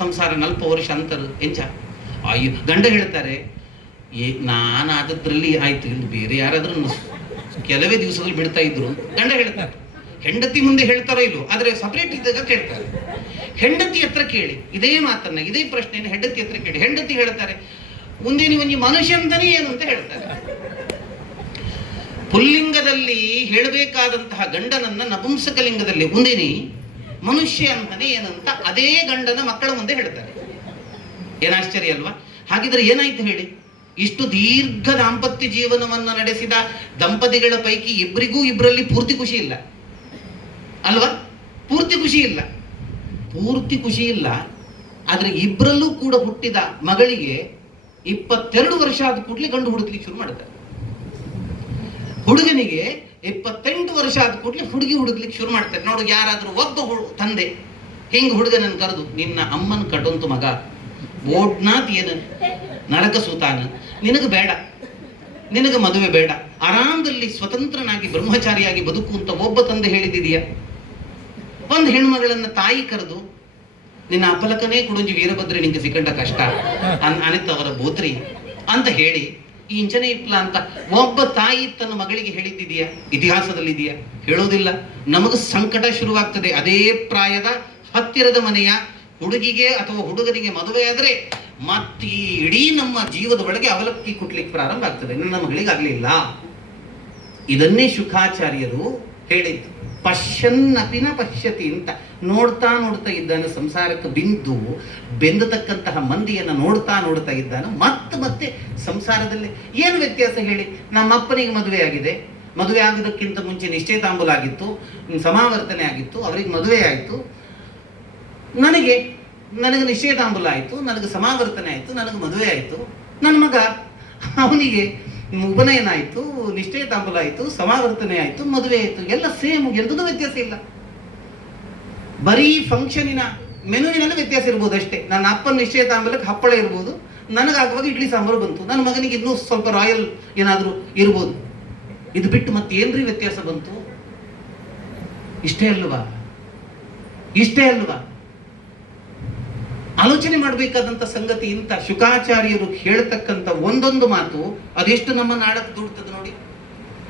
ಸಂಸಾರ ನಲ್ಪ ವರ್ಷ ಅಂತಾರೆ ಎಂಚ? ಅಯ್ಯೋ, ಗಂಡ ಹೇಳ್ತಾರೆ ನಾನು ಆದದ್ರಲ್ಲಿ ಆಯ್ತು, ಇಲ್ಲಿ ಬೇರೆ ಯಾರಾದ್ರೂ ಕೆಲವೇ ದಿವಸದಲ್ಲಿ ಬಿಡ್ತಾ ಇದ್ರು ಅಂತ ಗಂಡ ಹೇಳ್ತಾರೆ. ಹೆಂಡತಿ ಮುಂದೆ ಹೇಳ್ತಾರೋ ಇಲ್ವೋ, ಆದರೆ ಸಪರೇಟ್ ಇದ್ದಾಗ ಕೇಳ್ತಾರೆ. ಹೆಂಡತಿ ಹತ್ರ ಕೇಳಿ ಇದೇ ಮಾತನ್ನ, ಇದೇ ಪ್ರಶ್ನೆಯನ್ನು ಹೆಂಡತಿ ಹತ್ರ ಕೇಳಿ. ಹೆಂಡತಿ ಹೇಳ್ತಾರೆ ಮುಂದೆ ನೀವು ಮನುಷ್ಯ ಅಂತಾನೆ ಏನು ಅಂತ ಹೇಳ್ತಾರೆ. ಪುಲ್ಲಿಂಗದಲ್ಲಿ ಹೇಳಬೇಕಾದಂತಹ ಗಂಡನನ್ನ ನಪುಂಸಕಲಿಂಗದಲ್ಲಿ ಮುಂದೇನಿ ಮನುಷ್ಯ ಅಂತಾನೆ ಏನಂತ ಅದೇ ಗಂಡನ ಮಕ್ಕಳ ಮುಂದೆ ಹೇಳ್ತಾರೆ. ಏನಾಶ್ಚರ್ಯ ಅಲ್ವಾ? ಹಾಗಿದ್ರೆ ಏನಾಯ್ತು ಹೇಳಿ? ಇಷ್ಟು ದೀರ್ಘ ದಾಂಪತ್ಯ ಜೀವನವನ್ನ ನಡೆಸಿದ ದಂಪತಿಗಳ ಪೈಕಿ ಇಬ್ಬರಲ್ಲಿ ಪೂರ್ತಿ ಖುಷಿ ಇಲ್ಲ ಅಲ್ವಾ? ಪೂರ್ತಿ ಖುಷಿ ಇಲ್ಲ. ಆದ್ರೆ ಇಬ್ಬರಲ್ಲೂ ಕೂಡ ಹುಟ್ಟಿದ ಮಗಳಿಗೆ 22 ವರ್ಷ ಆದ ಕೂಡಲೇ ಗಂಡು ಹುಡುಕ್ಲಿಕ್ಕೆ ಶುರು ಮಾಡ್ತಾರೆ. ಹುಡುಗನಿಗೆ 28 ವರ್ಷ ಆದ ಕೂಡಲೇ ಹುಡುಗಿ ಹುಡುಕ್ಲಿಕ್ಕೆ ಶುರು ಮಾಡ್ತಾರೆ. ನೋಡು, ಯಾರಾದ್ರೂ ಒಬ್ಬ ತಂದೆ ಹಿಂಗ ಹುಡುಗನನ್ನು ಕರೆದು, ನಿನ್ನ ಅಮ್ಮನ ಕಡೊಂತು ಮಗ ಓಡ್ನಾಥ್ ಏನು ನರಕ ಸೂತಾನ, ನಿನಗೆ ಬೇಡ, ನಿನಗೆ ಮದುವೆ ಬೇಡ, ಆರಾಮದಲ್ಲಿ ಸ್ವತಂತ್ರನಾಗಿ ಬ್ರಹ್ಮಚಾರಿಯಾಗಿ ಬದುಕು ಅಂತ ಒಬ್ಬ ತಂದೆ ಹೇಳಿದಿದೆಯಾ? ಒಂದು ಹೆಣ್ಮಗಳನ್ನ ತಾಯಿ ಕರೆದು, ನಿನ್ನ ಅಪಲಕನೇ ಕುಡುಂಜಿ ವೀರಭದ್ರ ನಿಂಗೆ ಸಿಕ್ಕಂಡ ಕಷ್ಟ ಅನಿತ್ತವರ ಬೋತ್ರಿ ಅಂತ ಹೇಳಿ ಈ ಇಂಚನೆ ಇಟ್ಲ ಅಂತ ಒಬ್ಬ ತಾಯಿ ತನ್ನ ಮಗಳಿಗೆ ಹೇಳಿದ್ದಿದೆಯಾ? ಇತಿಹಾಸದಲ್ಲಿದೆಯಾ? ಹೇಳೋದಿಲ್ಲ. ನಮಗೆ ಸಂಕಟ ಶುರುವಾಗ್ತದೆ. ಅದೇ ಪ್ರಾಯದ ಹತ್ತಿರದ ಮನೆಯ ಹುಡುಗಿಗೆ ಅಥವಾ ಹುಡುಗನಿಗೆ ಮದುವೆ ಆದ್ರೆ ಮತ್ತೆ ಇಡೀ ನಮ್ಮ ಜೀವದ ಒಳಗೆ ಅವಲಕ್ಕಿ ಕುಟ್ಲಿಕ್ಕೆ ಪ್ರಾರಂಭ ಆಗ್ತದೆ. ನನ್ನ ಮಗಳಿಗಾಗ್ಲಿಲ್ಲ. ಇದನ್ನೇ ಶುಕಾಚಾರ್ಯರು ಹೇಳಿದ್ದು. ಪಶ್ಯನ್ನಪಿನ ಪಶ್ಯತಿ ಅಂತ. ನೋಡ್ತಾ ಇದ್ದಾನೆ ಸಂಸಾರಕ್ಕೆ ಬೆಂದತಕ್ಕಂತಹ ಮಂದಿಯನ್ನ ನೋಡ್ತಾ ಇದ್ದಾನೆ. ಮತ್ತೆ ಸಂಸಾರದಲ್ಲಿ ಏನು ವ್ಯತ್ಯಾಸ ಹೇಳಿ? ನಮ್ಮಪ್ಪನಿಗೆ ಮದುವೆ ಆಗಿದೆ, ಮದುವೆ ಆಗೋದಕ್ಕಿಂತ ಮುಂಚೆ ನಿಶ್ಚಯಿತಾಂಬೂಲ ಆಗಿತ್ತು, ಸಮಾವರ್ತನೆ ಆಗಿತ್ತು, ಅವರಿಗೆ ಮದುವೆ ಆಯಿತು. ನನಗೆ ನಿಶ್ಚಯಿತಾಂಬೂಲ ಆಯಿತು, ನನಗೆ ಸಮಾವರ್ತನೆ ಆಯಿತು, ನನಗೆ ಮದುವೆ ಆಯಿತು. ನನ್ನ ಮಗ ಅವನಿಗೆ ಉಪನಯನ ಆಯಿತು, ನಿಶ್ಚಯಿತಾಂಬೂಲ ಆಯಿತು, ಸಮಾವರ್ತನೆ ಆಯಿತು, ಮದುವೆ ಆಯಿತು, ಎಲ್ಲ ಸೇಮ್, ಎಂಥದೂ ವ್ಯತ್ಯಾಸ ಇಲ್ಲ. ಬರೀ ಫಂಕ್ಷನಿನ ಮೆನುವಿನಲ್ಲಿ ವ್ಯತ್ಯಾಸ ಇರ್ಬೋದು ಅಷ್ಟೇ. ನನ್ನ ಅಪ್ಪನ ನಿಶ್ಚಯಿತಾಂಬೂಲಕ್ಕೆ ಹಪ್ಪಳ ಇರ್ಬೋದು, ನನಗಾಗುವಾಗ ಇಡ್ಲಿ ಸಾಂಬಾರು ಬಂತು, ನನ್ನ ಮಗನಿಗೆ ಇನ್ನೂ ಸ್ವಲ್ಪ ರಾಯಲ್ ಏನಾದರೂ ಇರ್ಬೋದು. ಇದು ಬಿಟ್ಟು ಮತ್ತೆ ಏನ್ರಿ ವ್ಯತ್ಯಾಸ ಬಂತು? ಇಷ್ಟೇ ಅಲ್ವಾ? ಆಲೋಚನೆ ಮಾಡಬೇಕಾದಂತ ಸಂಗತಿ. ಇಂಥ ಶುಕಾಚಾರ್ಯರು ಹೇಳ್ತಕ್ಕಂಥ ಒಂದೊಂದು ಮಾತು ಅದೆಷ್ಟು ನಮ್ಮ ನಾಡಕ್ಕೆ ದೂಡುತ್ತದೆ ನೋಡಿ,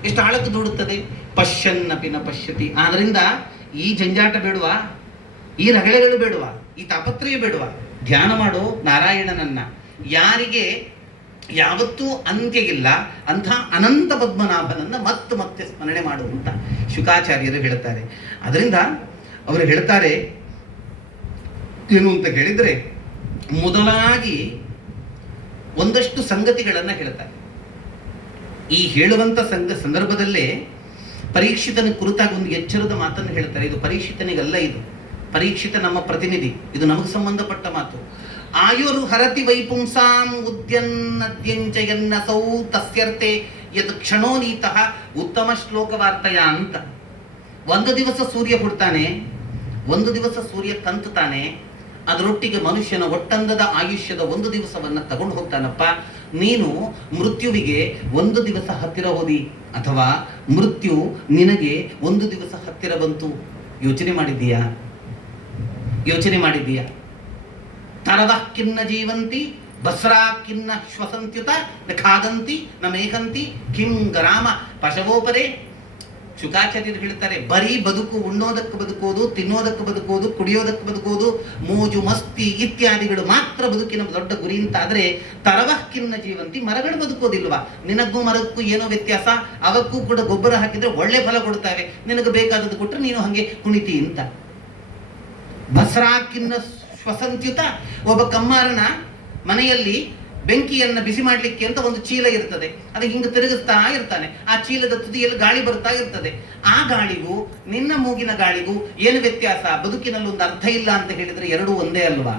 ಎಷ್ಟು ಆಳಕ್ಕೆ ದೂಡುತ್ತದೆ. ಪಶ್ಯನ್ನಪಿನ ಪಶ್ಯತಿ. ಆದ್ರಿಂದ ಈ ಜಂಜಾಟ ಬೇಡವಾ? ಈ ರಗಳೆಗಳು ಬೇಡವಾ? ಈ ತಾಪತ್ರಯ ಬೇಡವಾ? ಧ್ಯಾನ ಮಾಡು ನಾರಾಯಣನನ್ನ. ಯಾರಿಗೆ ಯಾವತ್ತೂ ಅಂತ್ಯ ಇಲ್ಲ ಅಂಥ ಅನಂತ ಪದ್ಮನಾಭನನ್ನ ಮತ್ತೆ ಸ್ಮರಣೆ ಮಾಡುವಂತ ಶುಕಾಚಾರ್ಯರು ಹೇಳ್ತಾರೆ. ಅದರಿಂದ ಅವರು ಹೇಳ್ತಾರೆ ಏನು ಅಂತ ಹೇಳಿದ್ರೆ, ಮೊದಲಾಗಿ ಒಂದಷ್ಟು ಸಂಗತಿಗಳನ್ನ ಹೇಳ್ತಾರೆ. ಈ ಹೇಳುವಂತ ಸಂದರ್ಭದಲ್ಲೇ ಪರೀಕ್ಷಿತನ ಕುರಿತಾಗಿ ಒಂದು ಎಚ್ಚರದ ಮಾತನ್ನು ಹೇಳ್ತಾರೆ. ಇದು ಪರೀಕ್ಷಿತನಿಗಲ್ಲ, ಇದು ಪರೀಕ್ಷಿತ ನಮ್ಮ ಪ್ರತಿನಿಧಿ, ಇದು ನಮಗೆ ಸಂಬಂಧಪಟ್ಟ ಮಾತು. ಆಯುರ್ ಹರತಿ ವೈಪುಂಸಾಂ ಉದ್ಯನ್ನದ್ಯಂಚಯನ್ನಸೌ ತಸ್ಯರ್ಥೆ ಯದ್ ಕ್ಷಣೋನೀತಃ ಉತ್ತಮ ಶ್ಲೋಕವಾರ್ತಯ ಅಂತ. ಒಂದು ದಿವಸ ಸೂರ್ಯ ಹುಡ್ತಾನೆ, ಒಂದು ದಿವಸ ಸೂರ್ಯ ಕಂತುತ್ತಾನೆ, ಅದರೊಟ್ಟಿಗೆ ಮನುಷ್ಯನ ಒಟ್ಟಂದದ ಆಯುಷ್ಯದ ಒಂದು ದಿವಸವನ್ನ ತಗೊಂಡು ಹೋಗ್ತಾನಪ್ಪ. ನೀನು ಮೃತ್ಯುವಿಗೆ ಒಂದು ದಿವಸ ಹತ್ತಿರ ಹೋದಿ, ಅಥವಾ ಮೃತ್ಯು ನಿನಗೆ ಒಂದು ದಿವಸ ಹತ್ತಿರ ಬಂತು. ಯೋಚನೆ ಮಾಡಿದ್ದೀಯಾ? ತರವಃ ಖಿನ್ನ ಜೀವಂತಿ ಬಸ್ರಾ ಖಿನ್ನ ಶ್ವಸಂತ್ಯುತ ನ ಖಾದಂತಿ ನ ಮೇಘಂತಿ ಕಿಂ ಗರಾಮ ಪಶವೋಪರೆ. ಶುಕಾಚಾರ್ಯರು ಹೇಳ್ತಾರೆ, ಬರೀ ಬದುಕು ಉಣ್ಣೋದಕ್ಕೆ ಬದುಕೋದು, ತಿನ್ನೋದಕ್ಕೆ ಬದುಕೋದು, ಕುಡಿಯೋದಕ್ಕೆ ಬದುಕೋದು, ಮೋಜು ಮಸ್ತಿ ಇತ್ಯಾದಿಗಳು ಮಾತ್ರ ಬದುಕಿನ ದೊಡ್ಡ ಗುರಿ ಅಂತ ಆದ್ರೆ, ತರವಹ್ಕಿನ್ನ ಜೀವಂತಿ, ಮರಗಳು ಬದುಕೋದಿಲ್ವಾ? ನಿನಗೂ ಮರಕ್ಕೂ ಏನೋ ವ್ಯತ್ಯಾಸ? ಅವಕ್ಕೂ ಕೂಡ ಗೊಬ್ಬರ ಹಾಕಿದ್ರೆ ಒಳ್ಳೆ ಫಲ ಕೊಡ್ತಾವೆ, ನಿನಗೆ ಬೇಕಾದದ್ದು ಕೊಟ್ಟರೆ ನೀನು ಹಂಗೆ ಕುಣಿತಿ ಅಂತ. ಬಸ್ರಾಕಿನ್ನ ಶ್ವಸಂತ್ಯುತ. ಒಬ್ಬ ಕಮ್ಮಾರನ ಮನೆಯಲ್ಲಿ ಬೆಂಕಿಯನ್ನ ಬಿಸಿ ಮಾಡ್ಲಿಕ್ಕೆ ಅಂತ ಒಂದು ಚೀಲ ಇರ್ತದೆ, ಅದು ಹಿಂಗೆ ತಿರುಗಿಸ್ತಾ ಇರ್ತಾನೆ. ಆ ಚೀಲದ ತುದಿಯಲ್ಲಿ ಗಾಳಿ ಬರ್ತಾ ಇರ್ತದೆ. ಆ ಗಾಳಿಗೂ ನಿನ್ನ ಮೂಗಿನ ಗಾಳಿಗೂ ಏನು ವ್ಯತ್ಯಾಸ? ಬದುಕಿನಲ್ಲಿ ಒಂದು ಅರ್ಥ ಇಲ್ಲ ಅಂತ ಹೇಳಿದ್ರೆ ಎರಡೂ ಒಂದೇ ಅಲ್ವಾ?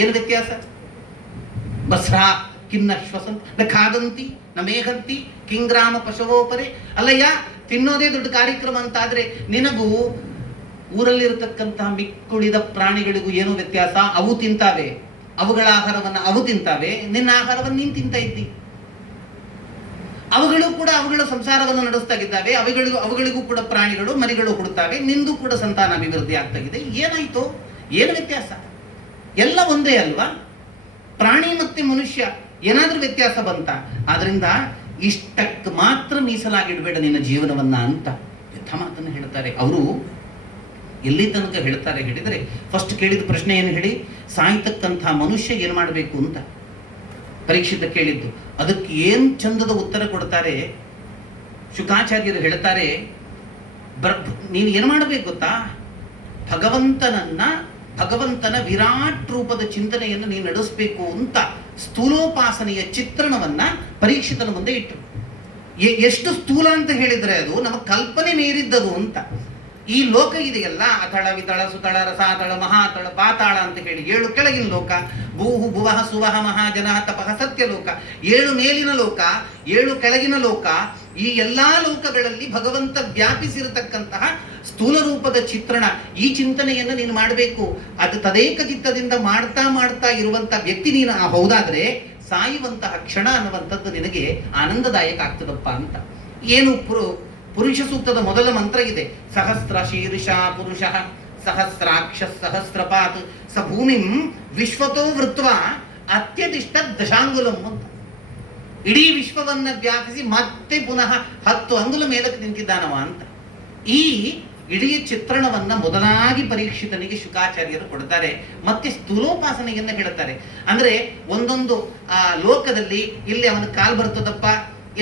ಏನು ವ್ಯತ್ಯಾಸ? ಬಸ್ರಾ ಕಿನ್ನ ಶ್ವಸಂತ ಖಾದಂತಿ ನ ಮೇಘಂತಿ ಕಿಂಗ್ರಾಮ ಪಶವೋಪರೆ. ಅಲ್ಲಯ್ಯ, ತಿನ್ನೋದೇ ದೊಡ್ಡ ಕಾರ್ಯಕ್ರಮ ಅಂತಾದ್ರೆ ನಿನಗೂ ಊರಲ್ಲಿರತಕ್ಕಂತಹ ಮಿಕ್ಕುಳಿದ ಪ್ರಾಣಿಗಳಿಗೂ ಏನೋ ವ್ಯತ್ಯಾಸ? ಅವು ತಿಂತಾವೆ, ಅವುಗಳ ಆಹಾರವನ್ನು ಅವು ತಿಂತಾವೆ, ನಿನ್ನ ಆಹಾರವನ್ನು ನೀನು ತಿಂತಾ ಇದ್ದಿ. ಅವುಗಳು ಕೂಡ ಅವುಗಳ ಸಂಸಾರವನ್ನು ನಡೆಸ್ತಾಗಿದ್ದಾವೆ, ಅವುಗಳಿಗೂ ಕೂಡ ಪ್ರಾಣಿಗಳು ಮರಿಗಳು ಹುಡುತ್ತಾವೆ, ನಿಂದು ಕೂಡ ಸಂತಾನ ಅಭಿವೃದ್ಧಿ ಆಗ್ತಾಗಿದೆ. ಏನಾಯ್ತು? ಏನು ವ್ಯತ್ಯಾಸ? ಎಲ್ಲ ಒಂದೇ ಅಲ್ವಾ? ಪ್ರಾಣಿ ಮತ್ತೆ ಮನುಷ್ಯ ಏನಾದ್ರೂ ವ್ಯತ್ಯಾಸ ಬಂತ? ಆದ್ರಿಂದ ಇಷ್ಟಕ್ಕೆ ಮಾತ್ರ ಮೀಸಲಾಗಿಡ್ಬೇಡ ನಿನ್ನ ಜೀವನವನ್ನ ಅಂತ ಯುದ್ಧ ಮಾತನ್ನು ಹೇಳ್ತಾರೆ. ಅವರು ಎಲ್ಲಿ ತನಕ ಹೇಳ್ತಾರೆ ಹೇಳಿದರೆ, ಫಸ್ಟ್ ಕೇಳಿದ ಪ್ರಶ್ನೆ ಏನು ಹೇಳಿ, ಸಾಯ್ತಕ್ಕಂಥ ಮನುಷ್ಯ ಏನ್ ಮಾಡಬೇಕು ಅಂತ ಪರೀಕ್ಷಿತ ಕೇಳಿದ್ದು. ಅದಕ್ಕೆ ಏನ್ ಚಂದದ ಉತ್ತರ ಕೊಡ್ತಾರೆ ಶುಕಾಚಾರ್ಯರು. ಹೇಳ್ತಾರೆ, ನೀನು ಏನು ಮಾಡಬೇಕು ಗೊತ್ತಾ, ಭಗವಂತನ ವಿರಾಟ್ ರೂಪದ ಚಿಂತನೆಯನ್ನು ನೀನು ನಡೆಸಬೇಕು ಅಂತ ಸ್ಥೂಲೋಪಾಸನೆಯ ಚಿತ್ರಣವನ್ನ ಪರೀಕ್ಷಿತನ ಮುಂದೆ ಇಟ್ಟರು. ಎಷ್ಟು ಸ್ಥೂಲ ಅಂತ ಹೇಳಿದ್ರೆ ಅದು ನಮ್ಮ ಕಲ್ಪನೆ ಮೀರಿದ್ದದು ಅಂತ. ಈ ಲೋಕ ಇದೆಯಲ್ಲ, ಅಥಳ ವಿತಳ ಸುತಳ ರಸಾತಳ ಮಹಾತಳ ಪಾತಾಳ ಅಂತ ಹೇಳಿ 7 ಕೆಳಗಿನ ಲೋಕ, ಭೂಹು ಭುವಃ ಸುವಹ ಮಹಾಜನ ತಪಃ ಸತ್ಯಲೋಕ, 7 ಮೇಲಿನ ಲೋಕ, 7 ಕೆಳಗಿನ ಲೋಕ. ಈ ಎಲ್ಲಾ ಲೋಕಗಳಲ್ಲಿ ಭಗವಂತ ವ್ಯಾಪಿಸಿರತಕ್ಕಂತಹ ಸ್ಥೂಲ ರೂಪದ ಚಿತ್ರಣ, ಈ ಚಿಂತನೆಯನ್ನು ನೀನು ಮಾಡಬೇಕು. ಅದು ತದೇಕ ಚಿತ್ತದಿಂದ ಮಾಡ್ತಾ ಇರುವಂತ ವ್ಯಕ್ತಿ ನೀನು ಹೌದಾದ್ರೆ ಸಾಯುವಂತಹ ಕ್ಷಣ ಅನ್ನುವಂಥದ್ದು ನಿನಗೆ ಆನಂದದಾಯಕ ಆಗ್ತದಪ್ಪ ಅಂತ. ಏನು ಪುರುಷ ಸೂಕ್ತದ ಮೊದಲ ಮಂತ್ರ ಇದೆ, ಸಹಸ್ರ ಶೀರ್ಷ ಪುರುಷ ಸಹಸ್ರಾಕ್ಷ ಸಹಸ್ರಪಾತ್ ಸ ಭೂಮಿಂ ವಿಶ್ವತೋ ವೃತ್ವ ಅತ್ಯತಿಷ್ಠ ದಶಾಂಗುಲಂ ಅಂತ. ಇಡೀ ವಿಶ್ವವನ್ನ ವ್ಯಾಪಿಸಿ ಮತ್ತೆ ಪುನಃ 10 ಅಂಗುಲ ಮೇಲಕ್ಕೆ ನಿಂತಿದ್ದಾನವ ಅಂತ. ಈ ಇಡೀ ಚಿತ್ರಣವನ್ನ ಮೊದಲಾಗಿ ಪರೀಕ್ಷಿತನಿಗೆ ಶುಕಾಚಾರ್ಯರು ಕೊಡ್ತಾರೆ. ಮತ್ತೆ ಸ್ಥೂಲೋಪಾಸನೆಯನ್ನ ಹೇಳ್ತಾರೆ. ಅಂದ್ರೆ ಒಂದೊಂದು ಲೋಕದಲ್ಲಿ ಇಲ್ಲಿ ಅವನ ಕಾಲು ಬರ್ತದಪ್ಪ,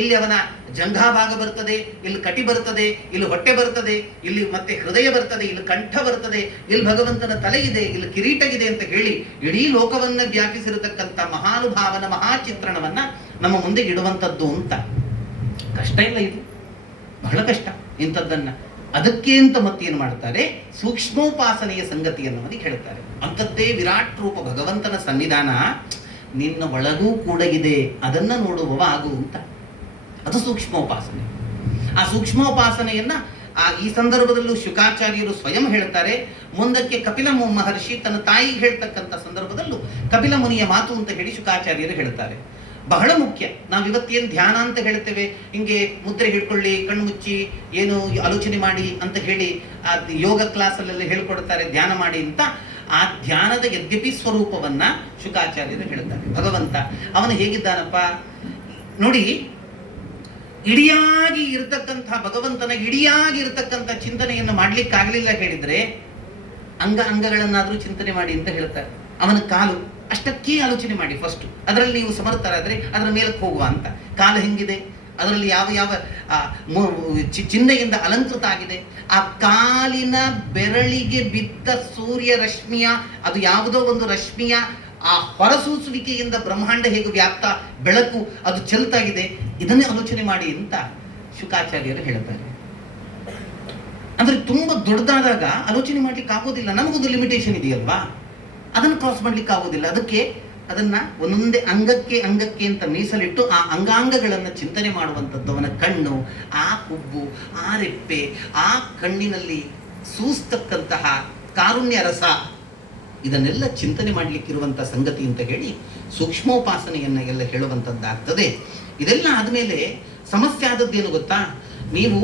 ಇಲ್ಲಿ ಅವನ ಜಂಘಾಭಾಗ ಬರ್ತದೆ, ಇಲ್ಲಿ ಕಟಿ ಬರ್ತದೆ, ಇಲ್ಲಿ ಹೊಟ್ಟೆ ಬರ್ತದೆ, ಇಲ್ಲಿ ಮತ್ತೆ ಹೃದಯ ಬರ್ತದೆ, ಇಲ್ಲಿ ಕಂಠ ಬರ್ತದೆ, ಇಲ್ಲಿ ಭಗವಂತನ ತಲೆ ಇದೆ, ಇಲ್ಲಿ ಕಿರೀಟ ಇದೆ ಅಂತ ಹೇಳಿ ಇಡೀ ಲೋಕವನ್ನ ವ್ಯಾಪಿಸಿರತಕ್ಕಂಥ ಮಹಾನುಭಾವನ ಮಹಾಚಿತ್ರಣವನ್ನ ನಮ್ಮ ಮುಂದೆ ಇಡುವಂಥದ್ದು ಅಂತ. ಕಷ್ಟ ಇಲ್ಲ ಇದು, ಬಹಳ ಕಷ್ಟ ಇಂಥದ್ದನ್ನ. ಅದಕ್ಕೆ ಅಂತ ಮತ್ತೇನು ಮಾಡ್ತಾರೆ, ಸೂಕ್ಷ್ಮೋಪಾಸನೆಯ ಸಂಗತಿಯನ್ನು ಅದಕ್ಕೆ ಹೇಳ್ತಾರೆ. ಅಂಥದ್ದೇ ವಿರಾಟ್ ರೂಪ ಭಗವಂತನ ಸನ್ನಿಧಾನ ನಿನ್ನ ಒಳಗೂ ಕೂಡ ಇದೆ, ಅದನ್ನ ನೋಡುವವ ಆಗು ಅಂತ. ಅದು ಸೂಕ್ಷ್ಮೋಪಾಸನೆ. ಆ ಸೂಕ್ಷ್ಮೋಪಾಸನೆಯನ್ನ ಈ ಸಂದರ್ಭದಲ್ಲೂ ಶುಕಾಚಾರ್ಯರು ಸ್ವಯಂ ಹೇಳ್ತಾರೆ. ಮುಂದಕ್ಕೆ ಕಪಿಲ ಮಹರ್ಷಿ ತನ್ನ ತಾಯಿಗೆ ಹೇಳ್ತಕ್ಕಂಥ ಸಂದರ್ಭದಲ್ಲೂ ಕಪಿಲ ಮುನಿಯ ಮಾತು ಅಂತ ಹೇಳಿ ಶುಕಾಚಾರ್ಯರು ಹೇಳ್ತಾರೆ. ಬಹಳ ಮುಖ್ಯ. ನಾವಿವತ್ತೇನು ಧ್ಯಾನ ಅಂತ ಹೇಳ್ತೇವೆ, ಹಿಂಗೆ ಮುದ್ರೆ ಹಿಡ್ಕೊಳ್ಳಿ, ಕಣ್ಣು ಮುಚ್ಚಿ ಏನು ಆಲೋಚನೆ ಮಾಡಿ ಅಂತ ಹೇಳಿ ಆ ಯೋಗ ಕ್ಲಾಸಲ್ಲೆಲ್ಲ ಹೇಳ್ಕೊಡ್ತಾರೆ, ಧ್ಯಾನ ಮಾಡಿ ಅಂತ. ಆ ಧ್ಯಾನದ ಯದ್ಯಪಿ ಸ್ವರೂಪವನ್ನ ಶುಕಾಚಾರ್ಯರು ಹೇಳ್ತಾರೆ. ಭಗವಂತ ಅವನು ಹೇಗಿದ್ದಾನಪ್ಪ ನೋಡಿ, ಇಡಿಯಾಗಿ ಇರತಕ್ಕಂಥ ಭಗವಂತನ ಇಡಿಯಾಗಿ ಇರತಕ್ಕಂಥ ಚಿಂತನೆಯನ್ನು ಮಾಡ್ಲಿಕ್ಕಾಗಲಿಲ್ಲ ಹೇಳಿದ್ರೆ ಅಂಗಗಳನ್ನಾದ್ರೂ ಚಿಂತನೆ ಮಾಡಿ ಅಂತ ಹೇಳ್ತಾರೆ. ಅವನ ಕಾಲು ಅಷ್ಟಕ್ಕೆ ಆಲೋಚನೆ ಮಾಡಿ ಫಸ್ಟ್. ಅದರಲ್ಲಿ ನೀವು ಸಮರ್ಥರಾದ್ರೆ ಅದರ ಮೇಲಕ್ಕೆ ಹೋಗುವ ಅಂತ. ಕಾಲು ಹೆಂಗಿದೆ, ಅದರಲ್ಲಿ ಯಾವ ಯಾವ ಚಿಹ್ನೆಯಿಂದ ಅಲಂಕೃತ ಆಗಿದೆ. ಆ ಕಾಲಿನ ಬೆರಳಿಗೆ ಬಿದ್ದ ಸೂರ್ಯ ರಶ್ಮಿಯ, ಅದು ಯಾವುದೋ ಒಂದು ರಶ್ಮಿಯ ಆ ಹೊರಸೂಸುವಿಕೆಯಿಂದ ಬ್ರಹ್ಮಾಂಡ ಹೇಗೆ ವ್ಯಾಪ್ತ, ಬೆಳಕು ಅದು ಚೆಲ್ತಾಗಿದೆ, ಇದನ್ನೇ ಆಲೋಚನೆ ಮಾಡಿ ಅಂತ ಶುಕಾಚಾರ್ಯರು ಹೇಳ್ತಾರೆ. ಅಂದ್ರೆ ತುಂಬಾ ದೊಡ್ಡದಾದಾಗ ಆಲೋಚನೆ ಮಾಡ್ಲಿಕ್ಕೆ ಆಗೋದಿಲ್ಲ. ನಮಗೊಂದು ಲಿಮಿಟೇಷನ್ ಇದೆಯಲ್ವಾ, ಅದನ್ನು ಕ್ರಾಸ್ ಮಾಡ್ಲಿಕ್ಕೆ ಆಗೋದಿಲ್ಲ. ಅದಕ್ಕೆ ಅದನ್ನ ಒಂದೊಂದೇ ಅಂಗಕ್ಕೆ ಅಂತ ಮೀಸಲಿಟ್ಟು ಆ ಅಂಗಾಂಗಗಳನ್ನು ಚಿಂತನೆ ಮಾಡುವಂಥದ್ದು. ಅವನ ಕಣ್ಣು, ಆ ಹುಬ್ಬು, ಆ ರೆಪ್ಪೆ, ಆ ಕಣ್ಣಿನಲ್ಲಿ ಸೂಸ್ತಕ್ಕಂತಹ ಕಾರುಣ್ಯ ರಸ, ಇದನ್ನೆಲ್ಲ ಚಿಂತನೆ ಮಾಡಲಿಕ್ಕಿರುವಂಥ ಸಂಗತಿ ಅಂತ ಹೇಳಿ ಸೂಕ್ಷ್ಮೋಪಾಸನೆಯನ್ನ ಎಲ್ಲ ಹೇಳುವಂಥದ್ದಾಗ್ತದೆ. ಇದೆಲ್ಲ ಆದಮೇಲೆ ಸಮಸ್ಯೆ ಆದದ್ದೇನು ಗೊತ್ತಾ, ನೀವು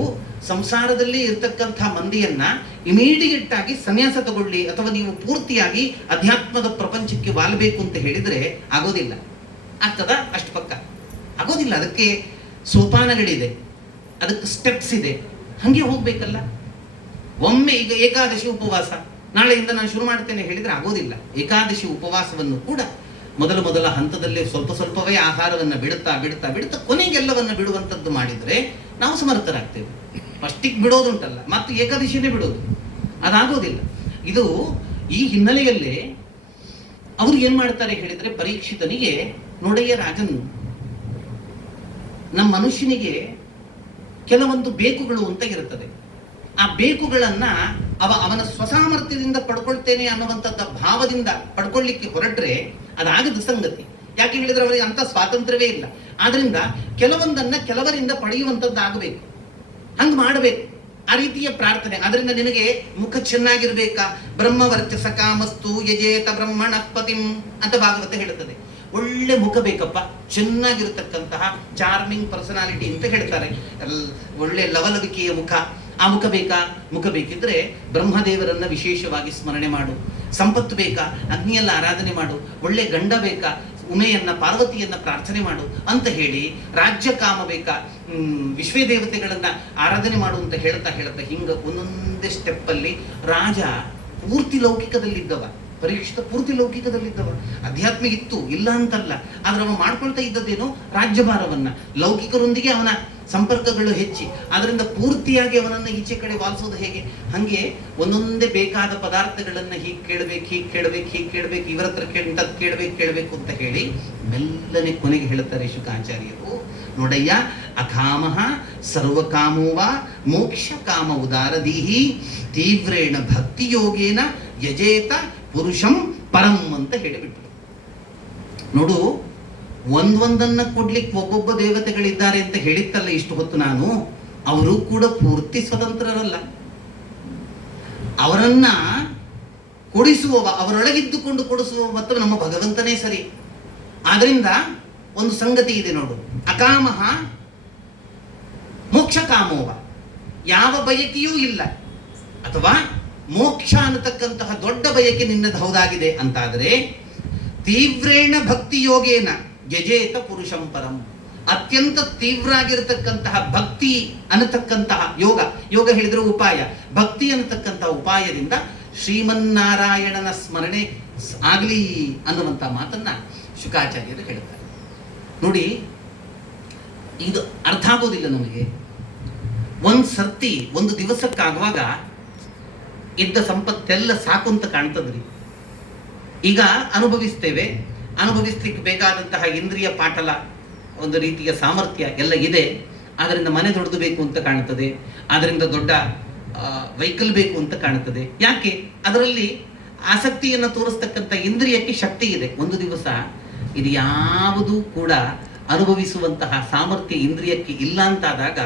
ಸಂಸಾರದಲ್ಲಿ ಇರ್ತಕ್ಕಂಥ ಮಂದಿಯನ್ನ ಇಮಿಡಿಯೇಟ್ ಆಗಿ ಸನ್ಯಾಸ ತಗೊಳ್ಳಿ ಅಥವಾ ನೀವು ಪೂರ್ತಿಯಾಗಿ ಅಧ್ಯಾತ್ಮದ ಪ್ರಪಂಚಕ್ಕೆ ವಾಲಬೇಕು ಅಂತ ಹೇಳಿದ್ರೆ ಆಗೋದಿಲ್ಲ. ಆಗ್ತದ? ಅಷ್ಟು ಪಕ್ಕ ಆಗೋದಿಲ್ಲ. ಅದಕ್ಕೆ ಸೋಪಾನಗಳಿದೆ, ಅದಕ್ಕೆ ಸ್ಟೆಪ್ಸ್ ಇದೆ, ಹಂಗೆ ಹೋಗ್ಬೇಕಲ್ಲ. ಒಮ್ಮೆ ಈಗ ಏಕಾದಶಿ ಉಪವಾಸ ನಾಳೆಯಿಂದ ನಾನು ಶುರು ಮಾಡ್ತೇನೆ ಹೇಳಿದ್ರೆ ಆಗೋದಿಲ್ಲ. ಏಕಾದಶಿ ಉಪವಾಸವನ್ನು ಕೂಡ ಮೊದಲ ಹಂತದಲ್ಲೇ ಸ್ವಲ್ಪವೇ ಆಹಾರವನ್ನು ಬಿಡುತ್ತಾ ಕೊನೆಗೆಲ್ಲವನ್ನು ಬಿಡುವಂಥದ್ದು ಮಾಡಿದರೆ ನಾವು ಸಮರ್ಥರಾಗ್ತೇವೆ. ಫಸ್ಟಿಗೆ ಬಿಡೋದುಂಟಲ್ಲ, ಮತ್ತು ಏಕಾದಶಿನೇ ಬಿಡೋದು, ಅದಾಗೋದಿಲ್ಲ. ಇದು ಈ ಹಿನ್ನೆಲೆಯಲ್ಲೇ ಅವರು ಏನ್ ಮಾಡ್ತಾರೆ ಹೇಳಿದ್ರೆ, ಪರೀಕ್ಷಿತನಿಗೆ ನೋಡೆಯ ರಾಜನ್, ನಮ್ಮ ಮನುಷ್ಯನಿಗೆ ಕೆಲವೊಂದು ಬೇಕುಗಳು ಅಂತ ಇರುತ್ತದೆ. ಆ ಬೇಕುಗಳನ್ನ ಅವನ ಸ್ವಸಾಮರ್ಥ್ಯದಿಂದ ಪಡ್ಕೊಳ್ತೇನೆ ಅನ್ನುವಂಥದ್ದ ಭಾವದಿಂದ ಪಡ್ಕೊಳ್ಳಿಕ್ಕೆ ಹೊರಟ್ರೆ ಅದಾಗದ ಸಂಗತಿ. ಯಾಕೆ ಹೇಳಿದ್ರೆ ಅವರಿಗೆ ಅಂತ ಸ್ವಾತಂತ್ರ್ಯವೇ ಇಲ್ಲ. ಆದ್ರಿಂದ ಕೆಲವೊಂದನ್ನ ಕೆಲವರಿಂದ ಪಡೆಯುವಂಥದ್ದಾಗಬೇಕು, ಹಂಗ್ ಮಾಡಬೇಕು. ಆ ರೀತಿಯ ಪ್ರಾರ್ಥನೆ. ಆದ್ರಿಂದ ನಿನಗೆ ಮುಖ ಚೆನ್ನಾಗಿರ್ಬೇಕಾ, ಬ್ರಹ್ಮವರ್ಚಸ ಕಾಮಸ್ತು ಯಜೇತ ಬ್ರಹ್ಮಣಪತಿಂ ಅಂತ ಭಾಗವತ ಹೇಳುತ್ತದೆ. ಒಳ್ಳೆ ಮುಖ ಬೇಕಪ್ಪ, ಚೆನ್ನಾಗಿರತಕ್ಕಂತಹ ಚಾರ್ಮಿಂಗ್ ಪರ್ಸನಾಲಿಟಿ ಅಂತ ಹೇಳ್ತಾರೆ, ಒಳ್ಳೆ ಲವಲವಿಕೆಯ ಮುಖ. ಆ ಮುಖ ಬೇಕಾ? ಮುಖ ಬೇಕಿದ್ರೆ ಬ್ರಹ್ಮದೇವರನ್ನ ವಿಶೇಷವಾಗಿ ಸ್ಮರಣೆ ಮಾಡು. ಸಂಪತ್ತು ಬೇಕಾ, ಅಗ್ನಿಯನ್ನ ಆರಾಧನೆ ಮಾಡು. ಒಳ್ಳೆ ಗಂಡ ಬೇಕಾ, ಉಮೆಯನ್ನ ಪಾರ್ವತಿಯನ್ನ ಪ್ರಾರ್ಥನೆ ಮಾಡು ಅಂತ ಹೇಳಿ. ರಾಜ್ಯ ಕಾಮ ಬೇಕಾ, ವಿಶ್ವೇ ದೇವತೆಗಳನ್ನ ಆರಾಧನೆ ಮಾಡು ಅಂತ ಹೇಳ್ತಾ ಹೇಳ್ತಾ ಹಿಂಗ ಒಂದೊಂದೇ ಸ್ಟೆಪ್ ಅಲ್ಲಿ ರಾಜ ಪೂರ್ತಿ ಲೌಕಿಕದಲ್ಲಿದ್ದವ, ಪರೀಕ್ಷಿತ ಪೂರ್ತಿ ಲೌಕಿಕದಲ್ಲಿದ್ದವ. ಅಧ್ಯಾತ್ಮ ಇತ್ತು, ಇಲ್ಲ ಅಂತಲ್ಲ, ಆದ್ರೆ ಅವ ಮಾಡ್ಕೊಳ್ತಾ ಇದ್ದದ್ದೇನು ರಾಜ್ಯಭಾರವನ್ನ. ಲೌಕಿಕರೊಂದಿಗೆ ಅವನ ಸಂಪರ್ಕಗಳು ಹೆಚ್ಚಿ, ಅದರಿಂದ ಪೂರ್ತಿಯಾಗಿ ಅವನನ್ನು ಈಚೆ ಕಡೆ ವಾಲಿಸೋದು ಹೇಗೆ? ಹಂಗೆ ಒಂದೊಂದೇ ಬೇಕಾದ ಪದಾರ್ಥಗಳನ್ನ ಹೀಗೆ ಕೇಳಬೇಕು, ಇವರ ಹತ್ರ ಇಂಥದ್ದು ಕೇಳಬೇಕು ಅಂತ ಹೇಳಿ ಮೆಲ್ಲನೆ ಕೊನೆಗೆ ಹೇಳ್ತಾರೆ ಶುಕಾಚಾರ್ಯರು, ನೋಡಯ್ಯ, ಅಕಾಮಃ ಸರ್ವಕಾಮೋವಾ ಮೋಕ್ಷ ಕಾಮ ಉದಾರದೀಹಿ ತೀವ್ರೇಣ ಭಕ್ತಿ ಯೋಗೇನ ಯಜೇತ ಪುರುಷಂ ಪರಂ ಅಂತ ಹೇಳಿಬಿಟ್ರು. ನೋಡು, ಒಂದೊಂದನ್ನ ಕೊಡ್ಲಿಕ್ಕೆ ಒಬ್ಬೊಬ್ಬ ದೇವತೆಗಳಿದ್ದಾರೆ ಅಂತ ಹೇಳಿತ್ತಲ್ಲ ಇಷ್ಟು ಹೊತ್ತು ನಾನು, ಅವರು ಕೂಡ ಪೂರ್ತಿ ಸ್ವತಂತ್ರರಲ್ಲ. ಅವರನ್ನ ಕೊಡಿಸುವವ, ಅವರೊಳಗಿದ್ದುಕೊಂಡು ಕೊಡಿಸುವ ಮತ್ತು ನಮ್ಮ ಭಗವಂತನೇ ಸರಿ. ಆದ್ರಿಂದ ಒಂದು ಸಂಗತಿ ಇದೆ ನೋಡು, ಅಕಾಮಃ ಮೋಕ್ಷ ಕಾಮೋವ, ಯಾವ ಬಯಕೆಯೂ ಇಲ್ಲ, ಅಥವಾ ಮೋಕ್ಷ ಅನ್ನತಕ್ಕಂತಹ ದೊಡ್ಡ ಬಯಕೆ ನಿನ್ನದು ಹೌದಾಗಿದೆ ಅಂತಾದರೆ ತೀವ್ರೇಣ ಭಕ್ತಿ ಯೋಗೇನ ಯಜೇತ ಪುರುಷಂ ಪರಂ, ಅತ್ಯಂತ ತೀವ್ರ ಆಗಿರತಕ್ಕಂತಹ ಭಕ್ತಿ ಅನ್ನತಕ್ಕಂತಹ ಯೋಗ ಹೇಳಿದ್ರೆ ಉಪಾಯ, ಭಕ್ತಿ ಅನ್ನತಕ್ಕಂತಹ ಉಪಾಯದಿಂದ ಶ್ರೀಮನ್ನಾರಾಯಣನ ಸ್ಮರಣೆ ಆಗಲಿ ಅನ್ನುವಂಥ ಮಾತನ್ನ ಶುಕಾಚಾರ್ಯರು ಹೇಳ್ತಾರೆ. ನೋಡಿ, ಇದು ಅರ್ಥ ಆಗೋದಿಲ್ಲ ನಮಗೆ. ಒಂದು ಸರ್ತಿ ಒಂದು ದಿವಸಕ್ಕಾಗುವಾಗ ಇದ್ದ ಸಂಪತ್ತೆಲ್ಲ ಸಾಕು ಅಂತ ಕಾಣ್ತದ್ರಿ. ಈಗ ಅನುಭವಿಸ್ಲಿಕ್ಕೆ ಬೇಕಾದಂತಹ ಇಂದ್ರಿಯ ಪಾಟಲ, ಒಂದು ರೀತಿಯ ಸಾಮರ್ಥ್ಯ ಎಲ್ಲ ಇದೆ. ಅದರಿಂದ ಮನೆ ದೊಡ್ಡದು ಬೇಕು ಅಂತ ಕಾಣ್ತದೆ, ಅದರಿಂದ ದೊಡ್ಡ ವೆಹಿಕಲ್ ಬೇಕು ಅಂತ ಕಾಣ್ತದೆ. ಯಾಕೆ? ಅದರಲ್ಲಿ ಆಸಕ್ತಿಯನ್ನು ತೋರಿಸ್ತಕ್ಕಂಥ ಇಂದ್ರಿಯಕ್ಕೆ ಶಕ್ತಿ ಇದೆ. ಒಂದು ದಿವಸ ಇದು ಯಾವುದೂ ಕೂಡ ಅನುಭವಿಸುವಂತಹ ಸಾಮರ್ಥ್ಯ ಇಂದ್ರಿಯಕ್ಕೆ ಇಲ್ಲ ಅಂತಾದಾಗ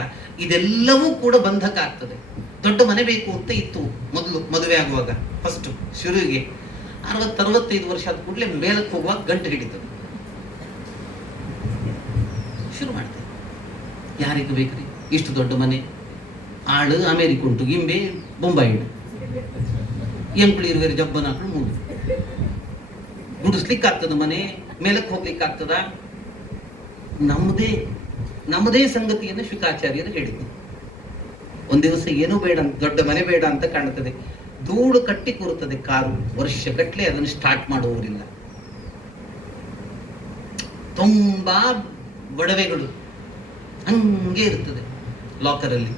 ಇದೆಲ್ಲವೂ ಕೂಡ ಬಂಧಕ ಆಗ್ತದೆ. ದೊಡ್ಡ ಮನೆ ಬೇಕು ಅಂತ ಇತ್ತು ಮೊದಲು, ಮದುವೆ ಆಗುವಾಗ ಫಸ್ಟ್ ಶುರುವಿಗೆ 60-65 ವರ್ಷ ಆದ ಕೂಡಲೇ ಮೇಲಕ್ಕೆ ಹೋಗುವಾಗ ಗಂಟು ಹಿಡಿತದೆ, ಶುರು ಮಾಡ್ತಾರೆ. ಯಾರಿಗೆ ಬೇಕ್ರಿ ಇಷ್ಟು ದೊಡ್ಡ ಮನೆ? ಆಳು ಅಮೇರಿಕ ಉಂಟು, ಗಿಂಬೆ ಬೊಂಬಾಯಿ ಉಂಟು, ಎಂಕ್ಳು ಇರುವೇರು ಜಬ್ಬನ ಹಾಕೊಂಡು ಮೂರು ಗುಡಿಸ್ಲಿಕ್ಕೆ ಆಗ್ತದ ಮನೆ, ಮೇಲಕ್ಕೆ ಹೋಗ್ಲಿಕ್ಕೆ ಆಗ್ತದ? ನಮ್ಮದೇ ಸಂಗತಿಯನ್ನು ಶುಕಾಚಾರ್ಯರು ಹೇಳಿದ್ರು. ಒಂದ್ ದಿವಸ ಏನೂ ಬೇಡ, ದೊಡ್ಡ ಮನೆ ಬೇಡ ಅಂತ ಕಾಣುತ್ತದೆ, ಧೂಳು ಕಟ್ಟಿ ಕೂರುತ್ತದೆ ಕಾರು, ವರ್ಷಗಟ್ಟಲೆ ಅದನ್ನು ಸ್ಟಾರ್ಟ್ ಮಾಡುವವರಿಲ್ಲ. ತುಂಬಾ ಒಡವೆಗಳು ಹಂಗೆ ಇರ್ತದೆ ಲಾಕರಲ್ಲಿ,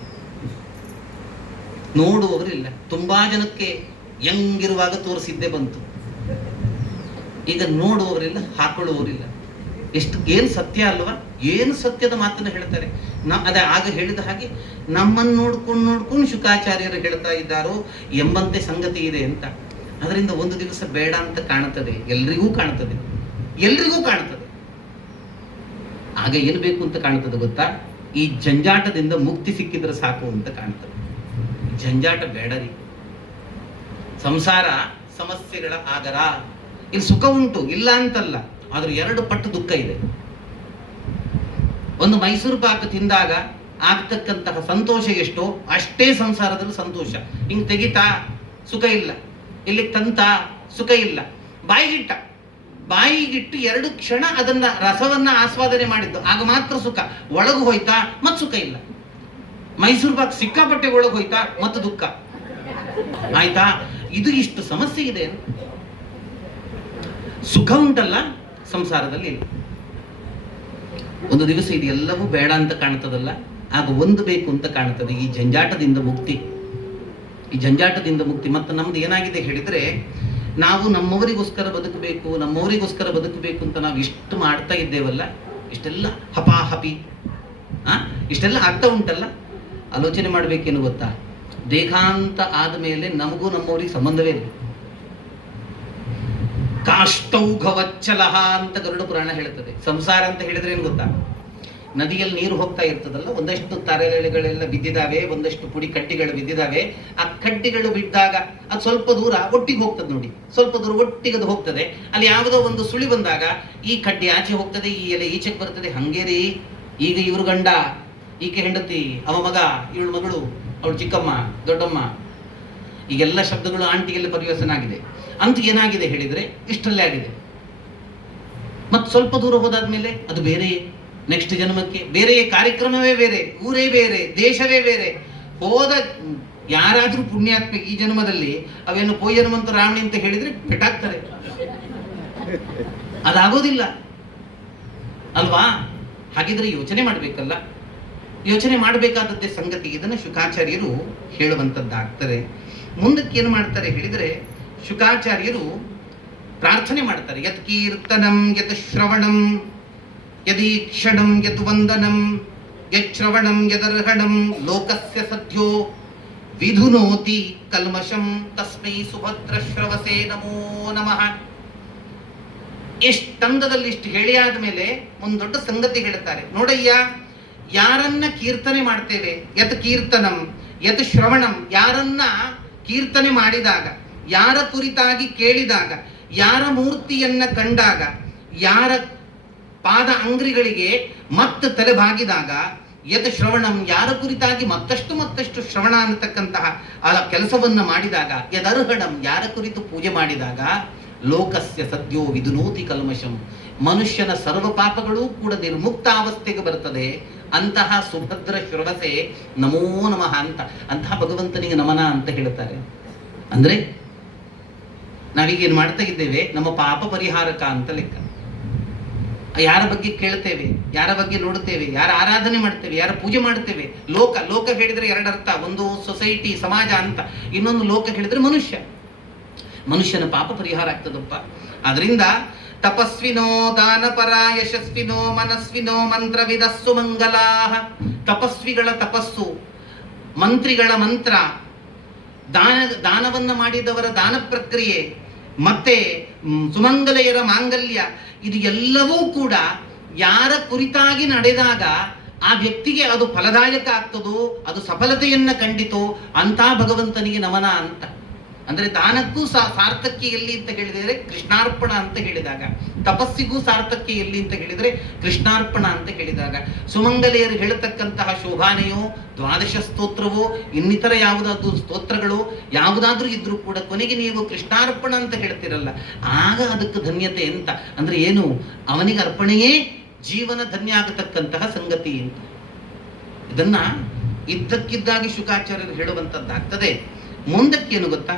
ನೋಡುವವರಿಲ್ಲ. ತುಂಬಾ ಜನಕ್ಕೆ ಯಂಗಿರುವಾಗ ತೋರಿಸಿದ್ದೇ ಬಂತು, ಈಗ ನೋಡುವವರಿಲ್ಲ, ಹಾಕೊಳ್ಳುವವರಿಲ್ಲ. ಏನು ಸತ್ಯ ಅಲ್ವಾ? ಏನು ಸತ್ಯದ ಮಾತನ್ನು ಹೇಳ್ತಾರೆ. ಅದೇ ಆಗ ಹೇಳಿದ ಹಾಗೆ ನಮ್ಮನ್ನು ನೋಡ್ಕೊಂಡು ಶುಕಾಚಾರ್ಯರು ಹೇಳ್ತಾ ಇದ್ದಾರೋ ಎಂಬಂತೆ ಸಂಗತಿ ಇದೆ ಅಂತ. ಅದರಿಂದ ಒಂದು ದಿವಸ ಬೇಡ ಅಂತ ಕಾಣುತ್ತದೆ, ಎಲ್ರಿಗೂ ಕಾಣುತ್ತದೆ. ಆಗ ಏನು ಬೇಕು ಅಂತ ಕಾಣುತ್ತದೆ ಗೊತ್ತಾ? ಈ ಜಂಜಾಟದಿಂದ ಮುಕ್ತಿ ಸಿಕ್ಕಿದ್ರೆ ಸಾಕು ಅಂತ ಕಾಣ್ತದೆ. ಜಂಜಾಟ ಬೇಡರಿ. ಸಂಸಾರ ಸಮಸ್ಯೆಗಳ ಆಗರ. ಇಲ್ಲಿ ಸುಖ ಉಂಟು, ಇಲ್ಲ ಅಂತಲ್ಲ, ಆದ್ರೆ 2 ಪಟ್ಟು ದುಃಖ ಇದೆ. ಒಂದು ಮೈಸೂರು ಪಾಕ ತಿಂದಾಗ ಆಗ್ತಕ್ಕಂತಹ ಸಂತೋಷ ಎಷ್ಟೋ ಅಷ್ಟೇ ಸಂಸಾರದಲ್ಲಿ ಸಂತೋಷ. ಹಿಂಗ್ ತೆಗಿತಾ ಸುಖ ಇಲ್ಲ, ಇಲ್ಲಿ ತಂತ ಸುಖ ಇಲ್ಲ. ಬಾಯಿಗಿಟ್ಟು 2 ಕ್ಷಣ ಅದನ್ನ ರಸವನ್ನ ಆಸ್ವಾದನೆ ಮಾಡಿದ್ದು, ಆಗ ಮಾತ್ರ ಸುಖ. ಒಳಗು ಹೋಯ್ತಾ ಮತ್ ಸುಖ ಇಲ್ಲ. ಮೈಸೂರು ಪಾಕ್ ಸಿಕ್ಕಾಪಟ್ಟೆ ಒಳಗೆ ಹೋಯ್ತಾ ಮತ್ತು ದುಃಖ ಆಯ್ತಾ? ಇದು ಇಷ್ಟು ಸಮಸ್ಯೆ ಇದೆ. ಸುಖ ಉಂಟಲ್ಲ ಸಂಸಾರದಲ್ಲಿ. ಒಂದು ದಿವಸ ಇದೆಲ್ಲವೂ ಬೇಡ ಅಂತ ಕಾಣ್ತದಲ್ಲ, ಆಗ ಒಂದು ಬೇಕು ಅಂತ ಕಾಣ್ತದೆ, ಈ ಜಂಜಾಟದಿಂದ ಮುಕ್ತಿ. ಮತ್ತು ನಮ್ದು ಏನಾಗಿದೆ ಹೇಳಿದ್ರೆ, ನಾವು ನಮ್ಮವರಿಗೋಸ್ಕರ ಬದುಕಬೇಕು ಅಂತ ನಾವು ಇಷ್ಟು ಮಾಡ್ತಾ ಇದ್ದೇವಲ್ಲ, ಇಷ್ಟೆಲ್ಲ ಹಪಾಹಪಿ ಇಷ್ಟೆಲ್ಲ ಆಗ್ತಾ ಉಂಟಲ್ಲ, ಆಲೋಚನೆ ಮಾಡ್ಬೇಕೇನು ಗೊತ್ತಾ? ದೇಹಾಂತ ಆದ್ಮೇಲೆ ನಮಗೂ ನಮ್ಮವರಿಗೆ ಸಂಬಂಧವೇ ಇಲ್ಲ. ಕಾಷ್ಟೌಘವಚ್ಚಲಹ ಅಂತ ಗರುಡ ಪುರಾಣ ಹೇಳ್ತದೆ. ಸಂಸಾರ ಅಂತ ಹೇಳಿದ್ರೆ ಏನು ಗೊತ್ತಾ? ನದಿಯಲ್ಲಿ ನೀರು ಹೋಗ್ತಾ ಇರ್ತದಲ್ಲ, ಒಂದಷ್ಟು ತರೆಗಳೆಲ್ಲ ಬಿದ್ದಿದ್ದಾವೆ, ಒಂದಷ್ಟು ಪುಡಿ ಕಡ್ಡಿಗಳು ಬಿದ್ದಿದ್ದಾವೆ. ಆ ಕಡ್ಡಿಗಳು ಬಿದ್ದಾಗ ಅದು ಸ್ವಲ್ಪ ದೂರ ಒಟ್ಟಿಗೆ ಹೋಗ್ತದೆ ನೋಡಿ, ಸ್ವಲ್ಪ ದೂರ ಒಟ್ಟಿಗೆ ಅದು ಹೋಗ್ತದೆ. ಅಲ್ಲಿ ಯಾವುದೋ ಒಂದು ಸುಳಿ ಬಂದಾಗ ಈ ಕಡ್ಡಿ ಆಚೆ ಹೋಗ್ತದೆ, ಈ ಎಲೆ ಈಚೆಗೆ ಬರ್ತದೆ. ಹಂಗೇರಿ ಈಗ ಇವ್ರ ಗಂಡ, ಈಕೆ ಹೆಂಡತಿ, ಅವ ಮಗ, ಇವಳು ಮಗಳು, ಅವಳು ಚಿಕ್ಕಮ್ಮ, ದೊಡ್ಡಮ್ಮ, ಈಗೆಲ್ಲ ಶಬ್ದಗಳು ಆಂಟಿಗೆಲ್ಲ ಪರಿವರ್ತನೆ ಆಗಿದೆ. ಅಂತ ಏನಾಗಿದೆ ಹೇಳಿದ್ರೆ ಇಷ್ಟರಲ್ಲೇ ಆಗಿದೆ. ಮತ್ತು ಸ್ವಲ್ಪ ದೂರ ಹೋದಾದ್ಮೇಲೆ ಅದು ಬೇರೆ, ನೆಕ್ಸ್ಟ್ ಜನ್ಮಕ್ಕೆ ಬೇರೆ, ಕಾರ್ಯಕ್ರಮವೇ ಬೇರೆ, ಊರೇ ಬೇರೆ, ದೇಶವೇ ಬೇರೆ. ಹೋದ ಯಾರಾದ್ರೂ ಪುಣ್ಯಾತ್ಮ ಈ ಜನ್ಮದಲ್ಲಿ ಅವೇನು ಪೋಯನ್ಮಂತ ರಾವಣಿ ಅಂತ ಹೇಳಿದ್ರೆ ಪೆಟ್ಟಾಗ್ತಾರೆ, ಅದಾಗೋದಿಲ್ಲ ಅಲ್ವಾ? ಹಾಗಿದ್ರೆ ಯೋಚನೆ ಮಾಡಬೇಕಲ್ಲ, ಯೋಚನೆ ಮಾಡಬೇಕಾದದ್ದೇ ಸಂಗತಿ. ಇದನ್ನು ಶುಕಾಚಾರ್ಯರು ಹೇಳುವಂಥದ್ದಾಗ್ತದೆ. ಮುಂದಕ್ಕೆ ಏನು ಮಾಡ್ತಾರೆ ಹೇಳಿದ್ರೆ, ಶುಕಾಚಾರ್ಯರು ಪ್ರಾರ್ಥನೆ ಮಾಡ್ತಾರೆ. ಯತ್ ಕೀರ್ತನಂ ಯತ್ ಶ್ರವಣಂ ಯದೀಕ್ಷಣಂ ಯತ್ ವಂದನಂ ಯಶ್ರವಣಂ ಯದರ್ಹಣಂ ಲೋಕಸ್ಯ ಸದ್ಯೋ ವಿಧುನೋತಿ ಕಲ್ಮಷಂ ತಸ್ಮೈ ಸುಭದ್ರ ಶ್ರವಸೇ ನಮೋ ನಮಃ. ತಂದದಲ್ಲಿ ಇಷ್ಟು ಹೇಳಿ ಆದ್ಮೇಲೆ ಒಂದು ದೊಡ್ಡ ಸಂಗತಿ ಹೇಳ್ತಾರೆ. ನೋಡಯ್ಯ, ಯಾರನ್ನ ಕೀರ್ತನೆ ಮಾಡ್ತೇವೆ, ಯತ್ ಕೀರ್ತನಂ ಯತ್ ಶ್ರವಣಂ, ಯಾರನ್ನ ಕೀರ್ತನೆ ಮಾಡಿದಾಗ, ಯಾರ ಕುರಿತಾಗಿ ಕೇಳಿದಾಗ, ಯಾರ ಮೂರ್ತಿಯನ್ನ ಕಂಡಾಗ, ಯಾರ ಪಾದ ಅಂಗ್ರಿಗಳಿಗೆ ಮತ್ತೆ ತಲೆ ಬಾಗಿದಾಗ, ಯತ್ ಶ್ರವಣಂ, ಯಾರ ಕುರಿತಾಗಿ ಮತ್ತಷ್ಟು ಶ್ರವಣ ಅನ್ನತಕ್ಕಂತಹ ಆ ಕೆಲಸವನ್ನ ಮಾಡಿದಾಗ, ಯದರ್ಹಣಂ, ಯಾರ ಕುರಿತು ಪೂಜೆ ಮಾಡಿದಾಗ, ಲೋಕಸ್ಯ ಸದ್ಯೋ ವಿಧುನೋತಿ ಕಲ್ಮಷಂ, ಮನುಷ್ಯನ ಸರ್ವ ಪಾಪಗಳೂ ಕೂಡ ನಿರ್ಮುಕ್ತ ಅವಸ್ಥೆಗೆ ಬರ್ತದೆ. ಅಂತಹ ಸುಭದ್ರ ಶ್ರವಸೆ ನಮೋ ನಮಃ ಅಂತ, ಅಂತಹ ಭಗವಂತನಿಗೆ ನಮನ ಅಂತ ಹೇಳ್ತಾರೆ. ಅಂದ್ರೆ ನಾವೀಗೇನು ಮಾಡ್ತಾ ಇದ್ದೇವೆ, ನಮ್ಮ ಪಾಪ ಪರಿಹಾರಕ ಅಂತ ಲೆಕ್ಕ. ಯಾರ ಬಗ್ಗೆ ಕೇಳ್ತೇವೆ, ಯಾರ ಬಗ್ಗೆ ನೋಡ್ತೇವೆ, ಯಾರ ಆರಾಧನೆ ಮಾಡ್ತೇವೆ, ಯಾರ ಪೂಜೆ ಮಾಡ್ತೇವೆ. ಲೋಕ ಹೇಳಿದ್ರೆ ಎರಡರ್ಥ, ಒಂದು ಸೊಸೈಟಿ ಸಮಾಜ ಅಂತ, ಇನ್ನೊಂದು ಲೋಕ ಹೇಳಿದ್ರೆ ಮನುಷ್ಯನ ಪಾಪ ಪರಿಹಾರ ಆಗ್ತದಪ್ಪ. ಅದರಿಂದ ತಪಸ್ವಿನೋ ದಾನಪರ ಯಶಸ್ವಿನೋ ಮನಸ್ವಿನೋ ಮಂತ್ರವಿದಸ್ಸು ಮಂಗಲಾಹ, ತಪಸ್ವಿಗಳ ತಪಸ್ಸು, ಮಂತ್ರಿಗಳ ಮಂತ್ರ, ದಾನವನ್ನ ಮಾಡಿದವರ ದಾನ ಪ್ರಕ್ರಿಯೆ, ಮತ್ತೆ ಸುಮಂಗಲೆಯರ ಮಾಂಗಲ್ಯ, ಇದು ಎಲ್ಲವೂ ಕೂಡ ಯಾರ ಕುರಿತಾಗಿ ನಡೆದಾಗ ಆ ವ್ಯಕ್ತಿಗೆ ಅದು ಫಲದಾಯಕ ಆಗ್ತದೋ, ಅದು ಸಫಲತೆಯನ್ನ ಕಂಡಿತೋ ಅಂತ ಭಗವಂತನಿಗೆ ನಮನ ಅಂತ. ಅಂದ್ರೆ ದಾನಕ್ಕೂ ಸಾರ್ಥಕ್ಯ ಎಲ್ಲಿ ಅಂತ ಹೇಳಿದರೆ ಕೃಷ್ಣಾರ್ಪಣ ಅಂತ ಹೇಳಿದಾಗ, ತಪಸ್ಸಿಗೂ ಸಾರ್ಥಕ್ಯ ಎಲ್ಲಿ ಅಂತ ಹೇಳಿದ್ರೆ ಕೃಷ್ಣಾರ್ಪಣ ಅಂತ ಹೇಳಿದಾಗ, ಸುಮಂಗಲೆಯರು ಹೇಳತಕ್ಕಂತಹ ಶೋಭಾನೆಯೋ, ದ್ವಾದಶ ಸ್ತೋತ್ರವೋ, ಇನ್ನಿತರ ಯಾವುದಾದ್ರೂ ಸ್ತೋತ್ರಗಳು ಯಾವುದಾದ್ರೂ ಇದ್ರೂ ಕೂಡ ಕೊನೆಗೆ ನೀವು ಕೃಷ್ಣಾರ್ಪಣ ಅಂತ ಹೇಳ್ತಿರಲ್ಲ, ಆಗ ಅದಕ್ಕೆ ಧನ್ಯತೆ ಅಂತ. ಅಂದ್ರೆ ಏನು, ಅವನಿಗೆ ಅರ್ಪಣೆಯೇ ಜೀವನ ಧನ್ಯ ಆಗತಕ್ಕಂತಹ ಸಂಗತಿ ಅಂತ. ಇದನ್ನ ಇದ್ದಕ್ಕಿದ್ದಾಗಿ ಶುಕಾಚಾರ್ಯರು ಹೇಳುವಂತದ್ದಾಗ್ತದೆ. ಮುಂದಕ್ಕೇನು ಗೊತ್ತಾ,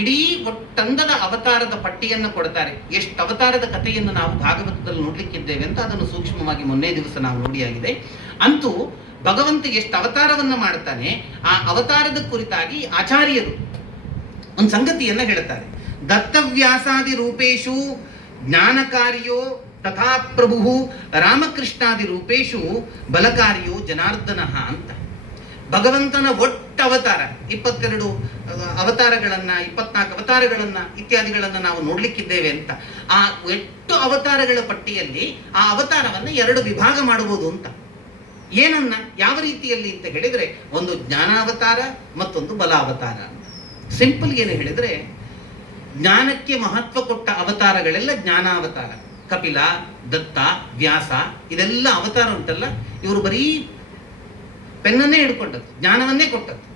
ಇಡೀ ಒಟ್ಟಂದದ ಅವತಾರದ ಪಟ್ಟಿಯನ್ನು ಕೊಡ್ತಾರೆ. ಎಷ್ಟು ಅವತಾರದ ಕಥೆಯನ್ನು ನಾವು ಭಾಗವತದಲ್ಲಿ ನೋಡ್ಲಿಕ್ಕಿದ್ದೇವೆ ಅಂತ ಅದನ್ನು ಸೂಕ್ಷ್ಮವಾಗಿ ಮೊನ್ನೆ ದಿವಸ ನಾವು ನೋಡಿಯಾಗಿದೆ. ಅಂತೂ ಭಗವಂತ ಎಷ್ಟು ಅವತಾರವನ್ನ ಮಾಡ್ತಾನೆ, ಆ ಅವತಾರದ ಕುರಿತಾಗಿ ಆಚಾರ್ಯರು ಒಂದು ಸಂಗತಿಯನ್ನ ಹೇಳ್ತಾರೆ. ದತ್ತವ್ಯಾಸಾದಿ ರೂಪೇಶು ಜ್ಞಾನಕಾರ್ಯೋ ತಥಾ ಪ್ರಭು ರಾಮಕೃಷ್ಣಾದಿ ರೂಪೇಶು ಬಲಕಾರ್ಯೋ ಜನಾರ್ದನ ಅಂತ. ಭಗವಂತನ ಒಟ್ಟು ಅವತಾರ 22 ಅವತಾರಗಳನ್ನ, 24 ಅವತಾರಗಳನ್ನ ಇತ್ಯಾದಿಗಳನ್ನ ನಾವು ನೋಡ್ಲಿಕ್ಕಿದ್ದೇವೆ ಅಂತ. ಆ ಒಟ್ಟು ಅವತಾರಗಳ ಪಟ್ಟಿಯಲ್ಲಿ ಆ ಅವತಾರವನ್ನ 2 ವಿಭಾಗ ಮಾಡಬಹುದು ಅಂತ. ಏನನ್ನ, ಯಾವ ರೀತಿಯಲ್ಲಿ ಅಂತ ಹೇಳಿದ್ರೆ, ಒಂದು ಜ್ಞಾನಾವತಾರ, ಮತ್ತೊಂದು ಬಲಾವತಾರ ಅಂತ. ಸಿಂಪಲ್ ಏನು ಹೇಳಿದ್ರೆ, ಜ್ಞಾನಕ್ಕೆ ಮಹತ್ವ ಕೊಟ್ಟ ಅವತಾರಗಳೆಲ್ಲ ಜ್ಞಾನಾವತಾರ. ಕಪಿಲ, ದತ್ತ, ವ್ಯಾಸ, ಇದೆಲ್ಲ ಅವತಾರ ಉಂಟಲ್ಲ, ಇವರು ಬರೀ ಪೆನ್ನನ್ನೇ ಹಿಡ್ಕೊಂಡದ್ದು, ಜ್ಞಾನವನ್ನೇ ಕೊಟ್ಟದ್ದು,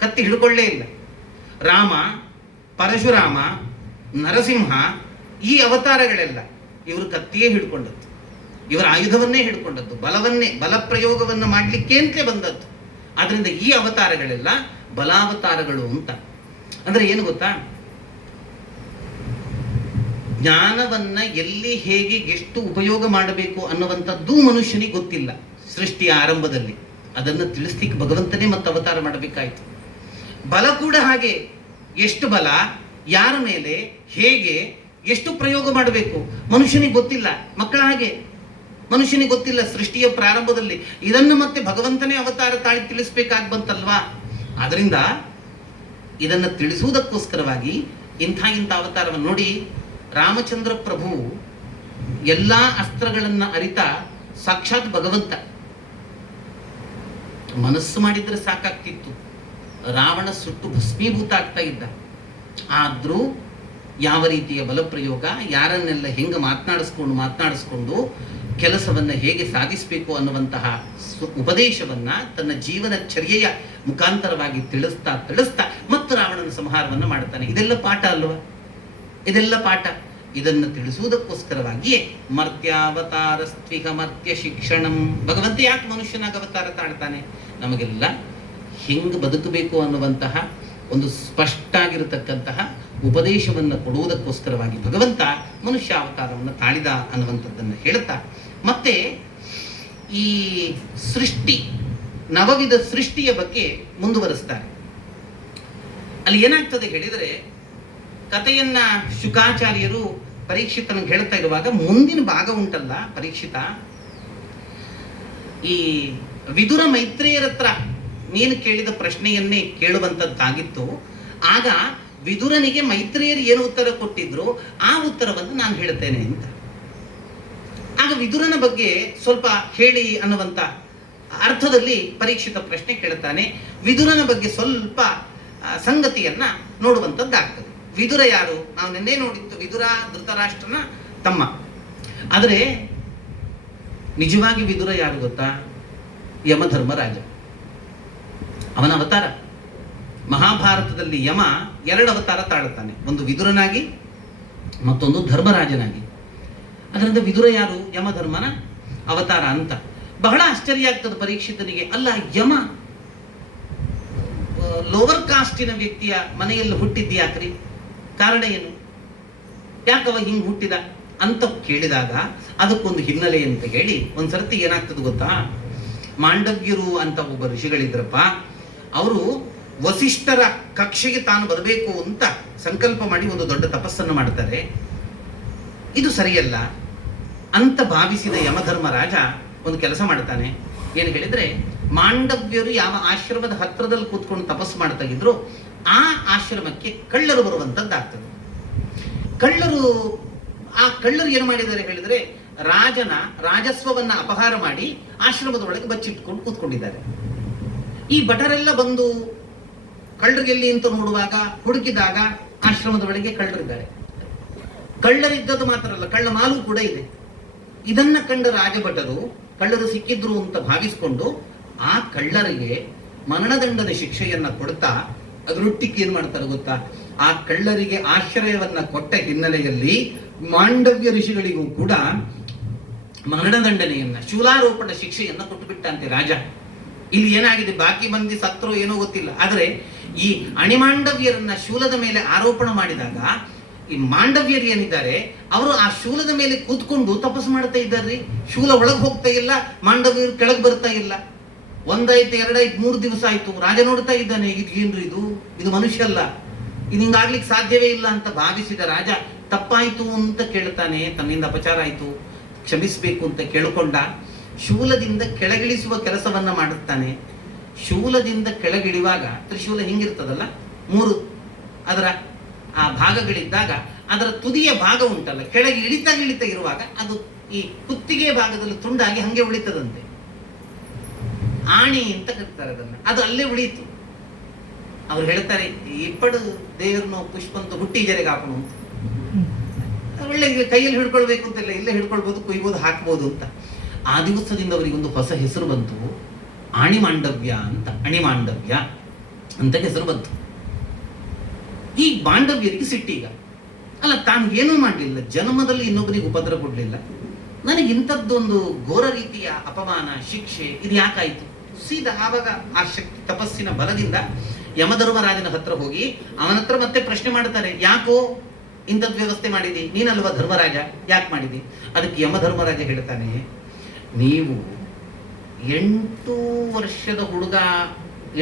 ಕತ್ತಿ ಹಿಡ್ಕೊಳ್ಳೇ ಇಲ್ಲ. ರಾಮ, ಪರಶುರಾಮ, ನರಸಿಂಹ, ಈ ಅವತಾರಗಳೆಲ್ಲ ಇವರು ಕತ್ತಿಯೇ ಹಿಡ್ಕೊಂಡದ್ದು, ಇವರ ಆಯುಧವನ್ನೇ ಹಿಡ್ಕೊಂಡದ್ದು, ಬಲ ಪ್ರಯೋಗವನ್ನು ಮಾಡಲಿಕ್ಕೆ ಅಂತಲೇ ಬಂದದ್ದು. ಆದ್ರಿಂದ ಈ ಅವತಾರಗಳೆಲ್ಲ ಬಲಾವತಾರಗಳು ಅಂತ. ಅಂದ್ರೆ ಏನು ಗೊತ್ತಾ, ಜ್ಞಾನವನ್ನ ಎಲ್ಲಿ, ಹೇಗೆ, ಎಷ್ಟು ಉಪಯೋಗ ಮಾಡಬೇಕು ಅನ್ನುವಂಥದ್ದು ಮನುಷ್ಯನಿಗೆ ಗೊತ್ತಿಲ್ಲ. ಸೃಷ್ಟಿಯ ಆರಂಭದಲ್ಲಿ ಅದನ್ನು ತಿಳಿಸ್ಲಿಕ್ಕೆ ಭಗವಂತನೇ ಮತ್ತೆ ಅವತಾರ ಮಾಡಬೇಕಾಯ್ತು. ಬಲ ಕೂಡ ಹಾಗೆ, ಎಷ್ಟು ಬಲ, ಯಾರ ಮೇಲೆ, ಹೇಗೆ, ಎಷ್ಟು ಪ್ರಯೋಗ ಮಾಡಬೇಕು ಮನುಷ್ಯನಿಗೆ ಗೊತ್ತಿಲ್ಲ. ಮಕ್ಕಳ ಹಾಗೆ ಮನುಷ್ಯನಿಗೆ ಗೊತ್ತಿಲ್ಲ ಸೃಷ್ಟಿಯ ಪ್ರಾರಂಭದಲ್ಲಿ. ಇದನ್ನು ಮತ್ತೆ ಭಗವಂತನೇ ಅವತಾರ ತಾಳಿ ತಿಳಿಸ್ಬೇಕಾಗಿ ಬಂತಲ್ವಾ. ಆದ್ರಿಂದ ಇದನ್ನು ತಿಳಿಸುವುದಕ್ಕೋಸ್ಕರವಾಗಿ ಇಂಥ ಅವತಾರವನ್ನು ನೋಡಿ. ರಾಮಚಂದ್ರ ಪ್ರಭು ಎಲ್ಲಾ ಅಸ್ತ್ರಗಳನ್ನ ಅರಿತ ಸಾಕ್ಷಾತ್ ಭಗವಂತ. ಮನಸ್ಸು ಮಾಡಿದ್ರೆ ಸಾಕಾಗ್ತಿತ್ತು, ರಾವಣ ಸುಟ್ಟು ಭಸ್ಮೀಭೂತ ಆಗ್ತಾ ಇದ್ದ. ಆದ್ರೂ ಯಾವ ರೀತಿಯ ಬಲಪ್ರಯೋಗ, ಯಾರನ್ನೆಲ್ಲ ಹೆಂಗೆ ಮಾತನಾಡಿಸ್ಕೊಂಡು ಕೆಲಸವನ್ನ ಹೇಗೆ ಸಾಧಿಸಬೇಕು ಅನ್ನುವಂತಹ ಉಪದೇಶವನ್ನ ತನ್ನ ಜೀವನ ಚರ್ಯೆಯ ಮುಖಾಂತರವಾಗಿ ತಿಳಿಸ್ತಾ ಮತ್ತು ರಾವಣನ ಸಂಹಾರವನ್ನ ಮಾಡ್ತಾನೆ. ಇದೆಲ್ಲ ಪಾಠ ಅಲ್ವಾ? ಇದೆಲ್ಲ ಪಾಠ. ಇದನ್ನು ತಿಳಿಸುವುದಕ್ಕೋಸ್ಕರವಾಗಿಯೇ ಮರ್ತ್ಯಾವತಾರಸ್ತ್ವಿಹ ಮರ್ತ್ಯ ಶಿಕ್ಷಣಂ. ಭಗವಂತ ಯಾಕೆ ಮನುಷ್ಯನಾಗ ಅವತಾರ ತಾಳ್ತಾನೆ? ನಮಗೆಲ್ಲ ಹಿಂಗೆ ಬದುಕಬೇಕು ಅನ್ನುವಂತಹ ಒಂದು ಸ್ಪಷ್ಟ ಆಗಿರತಕ್ಕಂತಹ ಉಪದೇಶವನ್ನು ಕೊಡುವುದಕ್ಕೋಸ್ಕರವಾಗಿ ಭಗವಂತ ಮನುಷ್ಯ ಅವತಾರವನ್ನು ತಾಳಿದ ಅನ್ನುವಂಥದ್ದನ್ನು ಹೇಳ್ತಾ, ಮತ್ತೆ ಈ ಸೃಷ್ಟಿ, ನವವಿಧ ಸೃಷ್ಟಿಯ ಬಗ್ಗೆ ಮುಂದುವರಿಸ್ತಾರೆ. ಅಲ್ಲಿ ಏನಾಗ್ತದೆ ಹೇಳಿದರೆ, ಕಥೆಯನ್ನ ಶುಕಾಚಾರ್ಯರು ಪರೀಕ್ಷಿತನಿಗೆ ಹೇಳ್ತಾ ಇರುವಾಗ ಮುಂದಿನ ಭಾಗ ಉಂಟಲ್ಲ ಪರೀಕ್ಷಿತ, ಈ ವಿದುರ ಮೈತ್ರೇಯರ ಹತ್ರ ನೀನು ಕೇಳಿದ ಪ್ರಶ್ನೆಯನ್ನೇ ಕೇಳುವಂಥದ್ದಾಗಿತ್ತು. ಆಗ ವಿದುರನಿಗೆ ಮೈತ್ರೇಯರು ಏನು ಉತ್ತರ ಕೊಟ್ಟಿದ್ರು ಆ ಉತ್ತರವನ್ನು ನಾನು ಹೇಳ್ತೇನೆ ಅಂತ. ಆಗ ವಿದುರನ ಬಗ್ಗೆ ಸ್ವಲ್ಪ ಹೇಳಿ ಅನ್ನುವಂಥ ಅರ್ಥದಲ್ಲಿ ಪರೀಕ್ಷಿತ ಪ್ರಶ್ನೆ ಕೇಳ್ತಾನೆ. ವಿದುರನ ಬಗ್ಗೆ ಸ್ವಲ್ಪ ಸಂಗತಿಯನ್ನ ನೋಡುವಂಥದ್ದಾಗ್ತದೆ. ವಿದುರ ಯಾರು? ನಾವು ನಿನ್ನೆ ನೋಡಿದ್ದು ವಿದುರ ಧೃತರಾಷ್ಟ್ರನ ತಮ್ಮ. ಆದರೆ ನಿಜವಾಗಿ ವಿದುರ ಯಾರು ಗೊತ್ತಾ? ಯಮಧರ್ಮರಾಜ, ಅವನ ಅವತಾರ. ಮಹಾಭಾರತದಲ್ಲಿ ಯಮ 2 ಅವತಾರ ತಾಳುತ್ತಾನೆ, ಒಂದು ವಿದುರನಾಗಿ ಮತ್ತೊಂದು ಧರ್ಮರಾಜನಾಗಿ. ಅದರಿಂದ ವಿದುರ ಯಾರು? ಯಮಧರ್ಮನ ಅವತಾರ ಅಂತ. ಬಹಳ ಆಶ್ಚರ್ಯ ಆಗ್ತದೆ ಪರೀಕ್ಷಿತನಿಗೆ. ಅಲ್ಲ, ಯಮ ಲೋವರ್ ಕಾಸ್ಟಿನ ವ್ಯಕ್ತಿಯ ಮನೆಯಲ್ಲಿ ಹುಟ್ಟಿದ್ಯಾಕ್ರಿ? ಕಾರಣ ಏನು? ಯಾಕವ ಹಿಂಗೆ ಹುಟ್ಟಿದ ಅಂತ ಕೇಳಿದಾಗ ಅದಕ್ಕೊಂದು ಹಿನ್ನೆಲೆ ಅಂತ ಹೇಳಿ ಒಂದ್ಸರ್ತಿ ಏನಾಗ್ತದೆ ಗೊತ್ತಾ? ಮಾಂಡವ್ಯರು ಅಂತ ಒಬ್ಬ ಋಷಿಗಳಿದ್ರಪ್ಪ. ಅವರು ವಸಿಷ್ಠರ ಕಕ್ಷೆಗೆ ತಾನು ಬರಬೇಕು ಅಂತ ಸಂಕಲ್ಪ ಮಾಡಿ ಒಂದು ದೊಡ್ಡ ತಪಸ್ಸನ್ನು ಮಾಡ್ತಾರೆ. ಇದು ಸರಿಯಲ್ಲ ಅಂತ ಭಾವಿಸಿದ ಯಮಧರ್ಮರಾಜ ಒಂದು ಕೆಲಸ ಮಾಡ್ತಾನೆ. ಏನು ಹೇಳಿದ್ರೆ, ಮಾಂಡವ್ಯರು ಯಾವ ಆಶ್ರಮದ ಹತ್ರದಲ್ಲಿ ಕೂತ್ಕೊಂಡು ತಪಸ್ಸು ಮಾಡ್ತಾ ಇದ್ರು ಆ ಆಶ್ರಮಕ್ಕೆ ಕಳ್ಳರು ಬರುವಂತದ್ದಾಗ್ತದೆ. ಕಳ್ಳರು ಏನು ಮಾಡಿದ್ದಾರೆ ಹೇಳಿದ್ರೆ, ರಾಜನ ರಾಜಸ್ವವನ್ನ ಅಪಹಾರ ಮಾಡಿ ಆಶ್ರಮದ ಒಳಗೆ ಬಚ್ಚಿಟ್ಕೊಂಡು ಕೂತ್ಕೊಂಡಿದ್ದಾರೆ. ಈ ಭಟರೆಲ್ಲ ಬಂದು ಕಳ್ಳರಿಗೆಲ್ಲಿ ಅಂತ ನೋಡುವಾಗ ಹುಡುಕಿದಾಗ ಆಶ್ರಮದ ಒಳಗೆ ಕಳ್ಳರಿದ್ದಾರೆ. ಕಳ್ಳರಿದ್ದದ್ದು ಮಾತ್ರ ಅಲ್ಲ, ಕಳ್ಳ ಮಾಲು ಕೂಡ ಇದೆ. ಇದನ್ನ ಕಂಡ ರಾಜಭಟರು ಕಳ್ಳರು ಸಿಕ್ಕಿದ್ರು ಅಂತ ಭಾವಿಸಿಕೊಂಡು ಆ ಕಳ್ಳರಿಗೆ ಮರಣದಂಡದ ಶಿಕ್ಷೆಯನ್ನ ಕೊಡ್ತಾ ಅದರೊಟ್ಟಿಗೆ ಏನ್ ಮಾಡ್ತಾರೆ ಗೊತ್ತಾ? ಆ ಕಳ್ಳರಿಗೆ ಆಶ್ರಯವನ್ನ ಕೊಟ್ಟ ಹಿನ್ನೆಲೆಯಲ್ಲಿ ಮಾಂಡವ್ಯ ಋಷಿಗಳಿಗೂ ಕೂಡ ಮರಣದಂಡನೆಯನ್ನ, ಶೂಲಾರೋಪಣ ಶಿಕ್ಷೆಯನ್ನ ಕೊಟ್ಟುಬಿಟ್ಟಂತೆ ರಾಜ. ಇಲ್ಲಿ ಏನಾಗಿದೆ, ಬಾಕಿ ಮಂದಿ ಸತ್ರು ಏನೋ ಗೊತ್ತಿಲ್ಲ, ಆದರೆ ಈ ಅಣಿಮಾಂಡವ್ಯರನ್ನ ಶೂಲದ ಮೇಲೆ ಆರೋಪಣ ಮಾಡಿದಾಗ ಈ ಮಾಂಡವ್ಯರು ಏನಿದ್ದಾರೆ ಅವರು ಆ ಶೂಲದ ಮೇಲೆ ಕೂತ್ಕೊಂಡು ತಪಸ್ಸು ಮಾಡ್ತಾ ಇದ್ದಾರ್ರಿ. ಶೂಲ ಒಳಗೆ ಹೋಗ್ತಾ ಇಲ್ಲ, ಮಾಂಡವ್ಯರು ಕೆಳಗೆ ಬರ್ತಾ ಇಲ್ಲ. 1 ಆಯ್ತು 2 ಆಯ್ತು 3 ದಿವಸ ಆಯ್ತು. ರಾಜ ನೋಡ್ತಾ ಇದ್ದಾನೆ, ಇದು ಏನ್ರಿ ಇದು ಮನುಷ್ಯ ಅಲ್ಲ, ಇದು ಹಿಂಗಾಗ್ಲಿಕ್ಕೆ ಸಾಧ್ಯವೇ ಇಲ್ಲ ಅಂತ ಭಾವಿಸಿದ ರಾಜ ತಪ್ಪಾಯ್ತು ಅಂತ ಕೇಳ್ತಾನೆ. ತನ್ನಿಂದ ಅಪಚಾರ ಆಯ್ತು, ಕ್ಷಮಿಸಬೇಕು ಅಂತ ಕೇಳಿಕೊಂಡ. ಶೂಲದಿಂದ ಕೆಳಗಿಳಿಸುವ ಕೆಲಸವನ್ನ ಮಾಡುತ್ತಾನೆ. ಶೂಲದಿಂದ ಕೆಳಗಿಳಿಯುವಾಗ ತ್ರಿಶೂಲ ಹಿಂಗಿರ್ತದಲ್ಲ, 3 ಅದರ ಆ ಭಾಗಗಳಿದ್ದಾಗ ಅದರ ತುದಿಯ ಭಾಗ ಉಂಟಲ್ಲ, ಕೆಳಗೆ ಇಳಿತಾ ಇರುವಾಗ ಅದು ಈ ಕುತ್ತಿಗೆ ಭಾಗದಲ್ಲಿ ತುಂಡಾಗಿ ಹಂಗೆ ಉಳಿತದಂತೆ. ಆಣಿ ಅಂತ ಕರೀತಾರೆ ಅದನ್ನ. ಅದು ಅಲ್ಲೇ ಉಳಿಯಿತು. ಅವ್ರು ಹೇಳ್ತಾರೆ, ಇಪ್ಪಡು ದೇವರನ್ನು ಪುಷ್ಪಂತ ಹುಟ್ಟಿ ಜರೆಗೆ ಹಾಕೋಣ ಅಂತ. ಒಳ್ಳೆ ಕೈಯಲ್ಲಿ ಹಿಡ್ಕೊಳ್ಬೇಕು ಅಂತಿಲ್ಲ, ಇಲ್ಲೇ ಹಿಡ್ಕೊಳ್ಬೋದು, ಕುಯ್ಬೋದು, ಹಾಕ್ಬೋದು ಅಂತ. ಆ ದಿವಸದಿಂದ ಅವರಿಗೊಂದು ಹೊಸ ಹೆಸರು ಬಂತು, ಆಣಿಮಾಂಡವ್ಯ ಅಂತ. ಅಣಿಮಾಂಡವ್ಯ ಅಂತ ಹೆಸರು ಬಂತು. ಈ ಮಾಂಡವ್ಯರಿಗೆ ಸಿಟ್ಟೀಗ. ಅಲ್ಲ, ತಾನು ಏನೂ ಮಾಡಲಿಲ್ಲ, ಜನ್ಮದಲ್ಲಿ ಇನ್ನೊಬ್ಬರಿಗೆ ಉಪದ್ರ ಕೊಡಲಿಲ್ಲ, ನನಗೆ ಇಂಥದ್ದೊಂದು ಘೋರ ರೀತಿಯ ಅಪಮಾನ ಶಿಕ್ಷೆ ಇದು ಯಾಕಾಯ್ತು? ಸೀದಾ ಆವಾಗ ಆ ಶಕ್ತಿ ತಪಸ್ಸಿನ ಬಲದಿಂದ ಯಮಧರ್ಮರಾಜನ ಹತ್ರ ಹೋಗಿ ಅವನ ಹತ್ರ ಮತ್ತೆ ಪ್ರಶ್ನೆ ಮಾಡ್ತಾರೆ, ಯಾಕೋ ಇಂಥದ್ದು ವ್ಯವಸ್ಥೆ ಮಾಡಿದಿ? ನೀನಲ್ವಾ ಧರ್ಮರಾಜ, ಯಾಕೆ ಮಾಡಿದಿ? ಅದಕ್ಕೆ ಯಮಧರ್ಮರಾಜ ಹೇಳ್ತಾನೆ, ನೀವು 8 ವರ್ಷದ ಹುಡುಗ,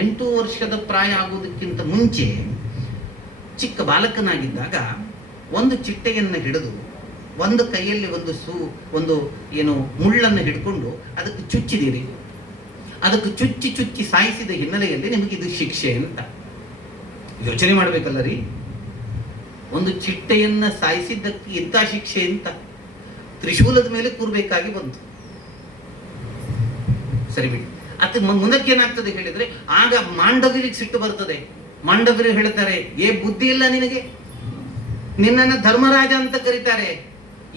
8 ವರ್ಷದ ಪ್ರಾಯ ಆಗುವುದಕ್ಕಿಂತ ಮುಂಚೆ ಚಿಕ್ಕ ಬಾಲಕನಾಗಿದ್ದಾಗ ಒಂದು ಚಿಟ್ಟೆಯನ್ನು ಹಿಡಿದು ಒಂದು ಕೈಯಲ್ಲಿ ಒಂದು ಏನು ಮುಳ್ಳನ್ನು ಹಿಡ್ಕೊಂಡು ಅದಕ್ಕೆ ಚುಚ್ಚಿದಿರಿ. ಅದಕ್ಕೆ ಚುಚ್ಚಿ ಸಾಯಿಸಿದ ಹಿನ್ನೆಲೆಯಲ್ಲಿ ನಿಮಗೆ ಇದು ಶಿಕ್ಷೆ ಅಂತ. ಯೋಚನೆ ಮಾಡ್ಬೇಕಲ್ಲ ರೀ, ಒಂದು ಚಿಟ್ಟೆಯನ್ನ ಸಾಯಿಸಿದ್ದಕ್ಕೆ ಇಂಥ ಶಿಕ್ಷೆ ಅಂತ ತ್ರಿಶೂಲದ ಮೇಲೆ ಕೂರ್ಬೇಕಾಗಿ ಬಂತು. ಸರಿ ಬಿಡಿ. ಅದು ಮುಂದಕ್ಕೆ ಏನಾಗ್ತದೆ ಹೇಳಿದ್ರೆ, ಆಗ ಮಾಂಡವ್ಯರಿಗೆ ಸಿಟ್ಟು ಬರ್ತದೆ. ಮಾಂಡವ್ಯರು ಹೇಳ್ತಾರೆ, ಬುದ್ಧಿ ಇಲ್ಲ ನಿನಗೆ, ನಿನ್ನನ್ನ ಧರ್ಮರಾಜ ಅಂತ ಕರೀತಾರೆ,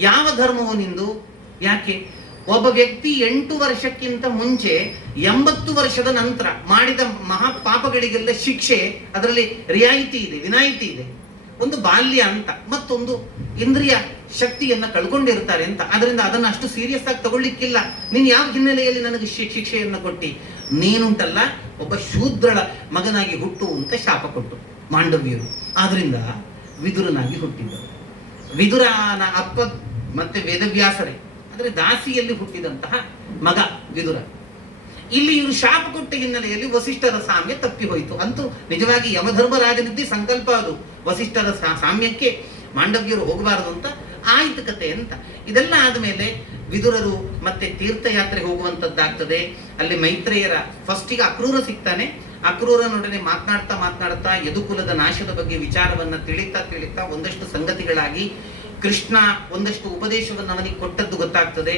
ಯಾವ ಧರ್ಮವೋ ನಿಂದು? ಯಾಕೆ ಒಬ್ಬ ವ್ಯಕ್ತಿ 8 ವರ್ಷಕ್ಕಿಂತ ಮುಂಚೆ 80 ವರ್ಷದ ನಂತರ ಮಾಡಿದ ಮಹಾ ಪಾಪಗಳಿಗೆಲ್ಲ ಶಿಕ್ಷೆ, ಅದರಲ್ಲಿ ರಿಯಾಯಿತಿ ಇದೆ, ವಿನಾಯಿತಿ ಇದೆ. ಒಂದು ಬಾಲ್ಯ ಅಂತ, ಮತ್ತೊಂದು ಇಂದ್ರಿಯ ಶಕ್ತಿಯನ್ನ ಕಳ್ಕೊಂಡಿರ್ತಾರೆ ಅಂತ. ಅದರಿಂದ ಅದನ್ನ ಅಷ್ಟು ಸೀರಿಯಸ್ ಆಗಿ ತಗೊಳ್ಳಿಕ್ಕಿಲ್ಲ. ನೀನು ಯಾವ ಹಿನ್ನೆಲೆಯಲ್ಲಿ ನನಗೆ ಶಿಕ್ಷೆಯನ್ನು ಕೊಟ್ಟಿ? ನೀನುಂಟಲ್ಲ ಒಬ್ಬ ಶೂದ್ರಳ ಮಗನಾಗಿ ಹುಟ್ಟು ಅಂತ ಶಾಪ ಕೊಟ್ಟು ಮಾಂಡವ್ಯರು. ಆದ್ರಿಂದ ವಿದುರನಾಗಿ ಹುಟ್ಟಿದ್ದರು. ವಿದುರನ ಅಪ್ಪ ಮತ್ತೆ ವೇದವ್ಯಾಸರೇ, ಅಂದ್ರೆ ದಾಸಿಯಲ್ಲಿ ಹುಟ್ಟಿದಂತಹ ಮಗ ವಿದುರ. ಇಲ್ಲಿ ಇವರು ಶಾಪ ಕೊಟ್ಟ ಹಿನ್ನೆಲೆಯಲ್ಲಿ ವಸಿಷ್ಠರ ಸಾಮ್ಯ ತಪ್ಪಿ ಹೋಯಿತು. ಅಂತೂ ನಿಜವಾಗಿ ಯಮಧರ್ಮರಾಜನಿದ್ದೇ ಸಂಕಲ್ಪ ಅದು, ವಸಿಷ್ಠರ ಸಾಮ್ಯಕ್ಕೆ ಮಾಂಡವ್ಯರು ಹೋಗಬಾರದು ಅಂತ ಆಯ್ತು ಕತೆ ಅಂತ. ಇದೆಲ್ಲ ಆದ್ಮೇಲೆ ವಿದುರರು ಮತ್ತೆ ತೀರ್ಥಯಾತ್ರೆ ಹೋಗುವಂತದ್ದಾಗ್ತದೆ. ಅಲ್ಲಿ ಮೈತ್ರೇಯರ ಫಸ್ಟಿಗೆ ಅಕ್ರೂರ ಸಿಗ್ತಾನೆ. ಅಕ್ರೂರನೊಡನೆ ಮಾತನಾಡ್ತಾ ಯದುಕುಲದ ನಾಶದ ಬಗ್ಗೆ ವಿಚಾರವನ್ನ ತಿಳಿತಾ ಒಂದಷ್ಟು ಸಂಗತಿಗಳಾಗಿ ಕೃಷ್ಣ ಒಂದಷ್ಟು ಉಪದೇಶವನ್ನು ಅವನಿಗೆ ಕೊಟ್ಟದ್ದು ಗೊತ್ತಾಗ್ತದೆ.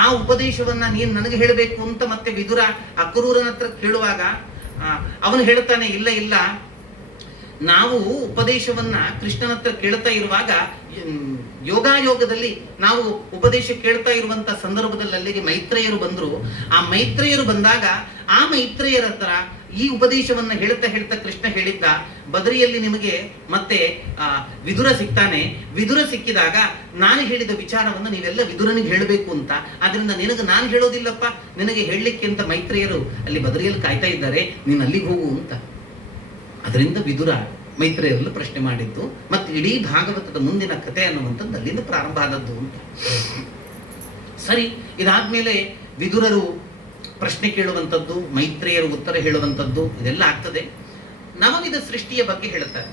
ಆ ಉಪದೇಶವನ್ನ ನೀನು ನನಗೆ ಹೇಳಬೇಕು ಅಂತ ಮತ್ತೆ ವಿದುರ ಅಕ್ರೂರನ ಹತ್ರ ಕೇಳುವಾಗ ಅವನು ಹೇಳ್ತಾನೆ, ಇಲ್ಲ, ನಾವು ಉಪದೇಶವನ್ನ ಕೃಷ್ಣನ ಹತ್ರ ಕೇಳ್ತಾ ಇರುವಾಗ ಯೋಗಾಯೋಗದಲ್ಲಿ ನಾವು ಉಪದೇಶ ಕೇಳ್ತಾ ಇರುವಂತ ಸಂದರ್ಭದಲ್ಲಿ ಅಲ್ಲಿಗೆ ಮೈತ್ರೇಯರು ಬಂದ್ರು. ಆ ಮೈತ್ರೇಯರು ಬಂದಾಗ ಆ ಮೈತ್ರೇಯರ ಹತ್ರ ಈ ಉಪದೇಶವನ್ನ ಹೇಳ್ತಾ ಕೃಷ್ಣ ಹೇಳಿದ್ದ, ಬದರಿಯಲ್ಲಿ ನಿಮಗೆ ಮತ್ತೆ ವಿದುರ ಸಿಗ್ತಾನೆ. ವಿದುರ ಸಿಕ್ಕಿದಾಗ ನಾನು ಹೇಳಿದ ವಿಚಾರವನ್ನು ನೀವೆಲ್ಲ ವಿದುರನಿಗೆ ಹೇಳಬೇಕು ಅಂತ. ಆದ್ರಿಂದ ನಿನಗೆ ನಾನು ಹೇಳೋದಿಲ್ಲಪ್ಪ, ನಿನಗೆ ಹೇಳಲಿಕ್ಕೆ ಅಂತ ಮೈತ್ರೇಯರು ಅಲ್ಲಿ ಬದರಿಯಲ್ಲಿ ಕಾಯ್ತಾ ಇದ್ದಾರೆ, ನೀನು ಅಲ್ಲಿಗೆ ಹೋಗು ಅಂತ. ಅದರಿಂದ ವಿದುರ ಮೈತ್ರೇಯರಲ್ಲೂ ಪ್ರಶ್ನೆ ಮಾಡಿದ್ದು ಮತ್ತೆ ಇಡೀ ಭಾಗವತದ ಮುಂದಿನ ಕಥೆ ಅನ್ನುವಂಥದ್ದು ಅಲ್ಲಿಂದ ಪ್ರಾರಂಭ ಆದದ್ದು ಅಂತ. ಸರಿ, ಇದಾದ್ಮೇಲೆ ವಿದುರರು ಪ್ರಶ್ನೆ ಕೇಳುವಂಥದ್ದು, ಮೈತ್ರೇಯರು ಉತ್ತರ ಹೇಳುವಂಥದ್ದು, ಇದೆಲ್ಲ ಆಗ್ತದೆ. ನವವಿಧ ಸೃಷ್ಟಿಯ ಬಗ್ಗೆ ಹೇಳುತ್ತಾರೆ.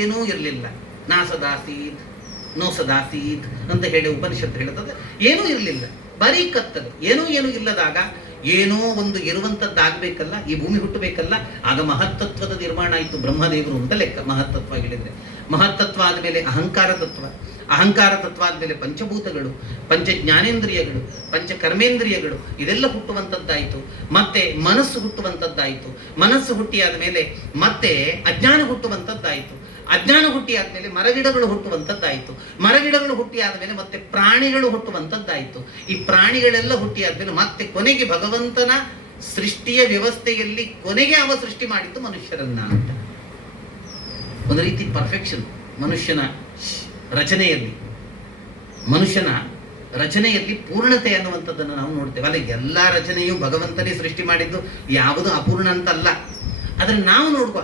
ಏನೂ ಇರಲಿಲ್ಲ, ನಾ ಸದಾಸೀತ್ ನೋ ಸದಾಸೀತ್ ಅಂತ ಹೇಳಿ ಉಪನಿಷತ್ತು ಹೇಳುತ್ತದೆ. ಏನೂ ಇರಲಿಲ್ಲ, ಬರೀ ಕತ್ತಲು. ಏನೂ ಇಲ್ಲದಾಗ ಏನೋ ಒಂದು ಇರುವಂತದ್ದಾಗಬೇಕಲ್ಲ, ಈ ಭೂಮಿ ಹುಟ್ಟಬೇಕಲ್ಲ. ಆಗ ಮಹತ್ತತ್ವದ ನಿರ್ಮಾಣ ಆಯಿತು. ಬ್ರಹ್ಮದೇವರು ಅಂತ ಲೆಕ್ಕ ಮಹತ್ತತ್ವ ಹೇಳಿದ್ರೆ. ಮಹತ್ತತ್ವ ಆದ್ಮೇಲೆ ಅಹಂಕಾರ ತತ್ವ ಆದ್ಮೇಲೆ ಪಂಚಭೂತಗಳು, ಪಂಚ ಜ್ಞಾನೇಂದ್ರಿಯಗಳು, ಪಂಚ ಕರ್ಮೇಂದ್ರಿಯಗಳು, ಇದೆಲ್ಲ ಹುಟ್ಟುವಂತದ್ದಾಯಿತು. ಮತ್ತೆ ಮನಸ್ಸು ಹುಟ್ಟುವಂತದ್ದಾಯಿತು. ಮನಸ್ಸು ಹುಟ್ಟಿ ಆದ್ಮೇಲೆ ಮತ್ತೆ ಅಜ್ಞಾನ ಹುಟ್ಟುವಂತದ್ದಾಯಿತು. ಅಜ್ಞಾನ ಹುಟ್ಟಿ ಆದ್ಮೇಲೆ ಮರಗಿಡಗಳು ಹುಟ್ಟುವಂತದ್ದಾಯಿತು. ಮರಗಿಡಗಳು ಹುಟ್ಟಿ ಆದ್ಮೇಲೆ ಮತ್ತೆ ಪ್ರಾಣಿಗಳು ಹುಟ್ಟುವಂತದ್ದಾಯಿತು. ಈ ಪ್ರಾಣಿಗಳೆಲ್ಲ ಹುಟ್ಟಿ ಆದ್ಮೇಲೆ ಮತ್ತೆ ಕೊನೆಗೆ ಭಗವಂತನ ಸೃಷ್ಟಿಯ ವ್ಯವಸ್ಥೆಯಲ್ಲಿ ಕೊನೆಗೆ ಅವ ಸೃಷ್ಟಿ ಮಾಡಿದ್ದು ಮನುಷ್ಯರನ್ನ ಅಂತ. ಒಂದು ರೀತಿ ಪರ್ಫೆಕ್ಷನ್ ಮನುಷ್ಯನ ರಚನೆಯಲ್ಲಿ ಪೂರ್ಣತೆ ಅನ್ನುವಂಥದ್ದನ್ನು ನಾವು ನೋಡ್ತೇವೆ. ಅಲ್ಲ, ಎಲ್ಲಾ ರಚನೆಯು ಭಗವಂತನೇ ಸೃಷ್ಟಿ ಮಾಡಿದ್ದು, ಯಾವುದು ಅಪೂರ್ಣ ಅಂತಲ್ಲ. ಆದ್ರೆ ನಾವು ನೋಡುವ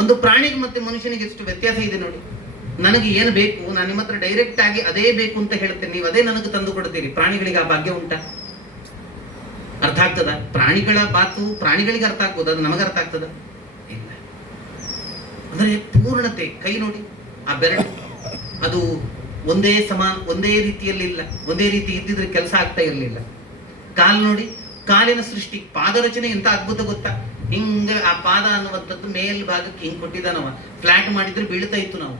ಒಂದು ಪ್ರಾಣಿಗೆ ಮತ್ತೆ ಮನುಷ್ಯನಿಗೆ ಎಷ್ಟು ವ್ಯತ್ಯಾಸ ಇದೆ ನೋಡಿ. ನನಗೆ ಏನು ಬೇಕು, ನಾನು ನಿಮ್ಮ ಹತ್ರ ಡೈರೆಕ್ಟ್ ಆಗಿ ಅದೇ ಬೇಕು ಅಂತ ಹೇಳ್ತೇನೆ, ನೀವು ಅದೇ ನನಗೆ ತಂದು ಕೊಡ್ತೀರಿ. ಪ್ರಾಣಿಗಳಿಗೆ ಆ ಭಾಗ್ಯ ಉಂಟಾ? ಅರ್ಥ ಆಗ್ತದ? ಪ್ರಾಣಿಗಳ ಮಾತು ಪ್ರಾಣಿಗಳಿಗೆ ಅರ್ಥ ಆಗ್ಬೋದು, ಅದು ನಮಗೆ ಅರ್ಥ ಆಗ್ತದ? ಇಲ್ಲ. ಅಂದ್ರೆ ಪೂರ್ಣತೆ. ಕೈ ನೋಡಿ, ಆ ಬೆರಳು ಅದು ಒಂದೇ ರೀತಿಯಲ್ಲಿಲ್ಲ. ಒಂದೇ ರೀತಿ ಇದ್ದಿದ್ರೆ ಕೆಲಸ ಆಗ್ತಾ ಇರಲಿಲ್ಲ. ಕಾಲು ನೋಡಿ, ಕಾಲಿನ ಸೃಷ್ಟಿ, ಪಾದರಚನೆ ಎಂತ ಅದ್ಭುತ ಗೊತ್ತಾ? ಹಿಂಗ ಆ ಪಾದ ಅನ್ನುವಂಥದ್ದು ಮೇಲ್ಭಾಗಕ್ಕೆ ಹಿಂಗ್ ಕೊಟ್ಟಿದ್ದಾನವ. ಫ್ಲಾಟ್ ಮಾಡಿದ್ರೆ ಬೀಳ್ತಾ ಇತ್ತು, ನಾವು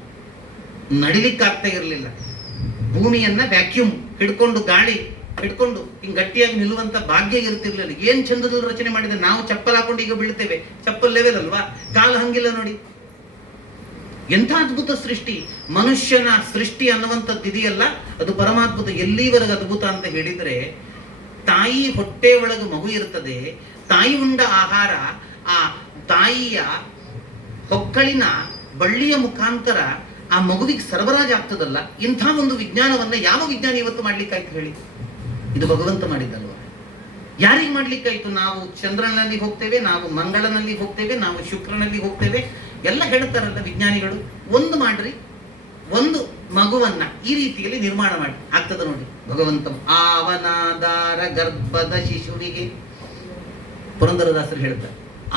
ನಡಿಲಿಕ್ಕಾಗ್ತಾ ಇರಲಿಲ್ಲ. ಭೂಮಿಯನ್ನ ವ್ಯಾಕ್ಯೂಮ್ ಹಿಡ್ಕೊಂಡು, ಗಾಳಿ ಹಿಡ್ಕೊಂಡು ಹಿಂಗ್ ಗಟ್ಟಿಯಾಗಿ ನಿಲ್ಲುವಂತ ಭಾಗ್ಯ ಇರ್ತಿರ್ಲಿಲ್ಲ. ಏನ್ ಚಂದದಲ್ಲಿ ರಚನೆ ಮಾಡಿದ್ರೆ. ನಾವು ಚಪ್ಪಲ್ ಹಾಕೊಂಡು ಈಗ ಬೀಳ್ತೇವೆ, ಚಪ್ಪಲ್ ಲೆವೆಲ್ ಅಲ್ವಾ? ಕಾಲು ಹಂಗಿಲ್ಲ ನೋಡಿ. ಎಂಥ ಅದ್ಭುತ ಸೃಷ್ಟಿ! ಮನುಷ್ಯನ ಸೃಷ್ಟಿ ಅನ್ನುವಂಥದ್ದು ಇದೆಯಲ್ಲ, ಅದು ಪರಮಾದ್ಭುತ. ಎಲ್ಲಿವರೆಗೆ ಅದ್ಭುತ ಅಂತ ಹೇಳಿದ್ರೆ, ತಾಯಿ ಹೊಟ್ಟೆ ಒಳಗೆ ಮಗು ಇರ್ತದೆ. ತಾಯಿ ಉಂಡ ಆಹಾರ ಆ ತಾಯಿಯ ಹೊಕ್ಕಳಿನ ಬಳ್ಳಿಯ ಮುಖಾಂತರ ಆ ಮಗುವಿಗೆ ಸರಬರಾಜು ಆಗ್ತದಲ್ಲ. ಇಂಥ ಒಂದು ವಿಜ್ಞಾನವನ್ನ ಯಾವ ವಿಜ್ಞಾನಿ ಇವತ್ತು ಮಾಡ್ಲಿಕ್ಕಾಯ್ತು ಹೇಳಿ? ಇದು ಭಗವಂತ ಮಾಡಿದ್ದಲ್ವ? ಯಾರಿಗೆ ಮಾಡ್ಲಿಕ್ಕಾಯ್ತು? ನಾವು ಚಂದ್ರನಲ್ಲಿ ಹೋಗ್ತೇವೆ, ನಾವು ಮಂಗಳನಲ್ಲಿ ಹೋಗ್ತೇವೆ, ನಾವು ಶುಕ್ರನಲ್ಲಿ ಹೋಗ್ತೇವೆ, ಎಲ್ಲ ಹೇಳ್ತಾರಲ್ಲ ವಿಜ್ಞಾನಿಗಳು. ಒಂದು ಮಾಡ್ರಿ, ಒಂದು ಮಗುವನ್ನ ಈ ರೀತಿಯಲ್ಲಿ ನಿರ್ಮಾಣ ಮಾಡಿ ಆಗ್ತದ ನೋಡಿ. ಭಗವಂತ ಆವನಾದಾರ ಗರ್ಭದ ಶಿಶುವಿಗೆ, ಪುರಂದರದಾಸರು ಹೇಳ್ತಾರೆ,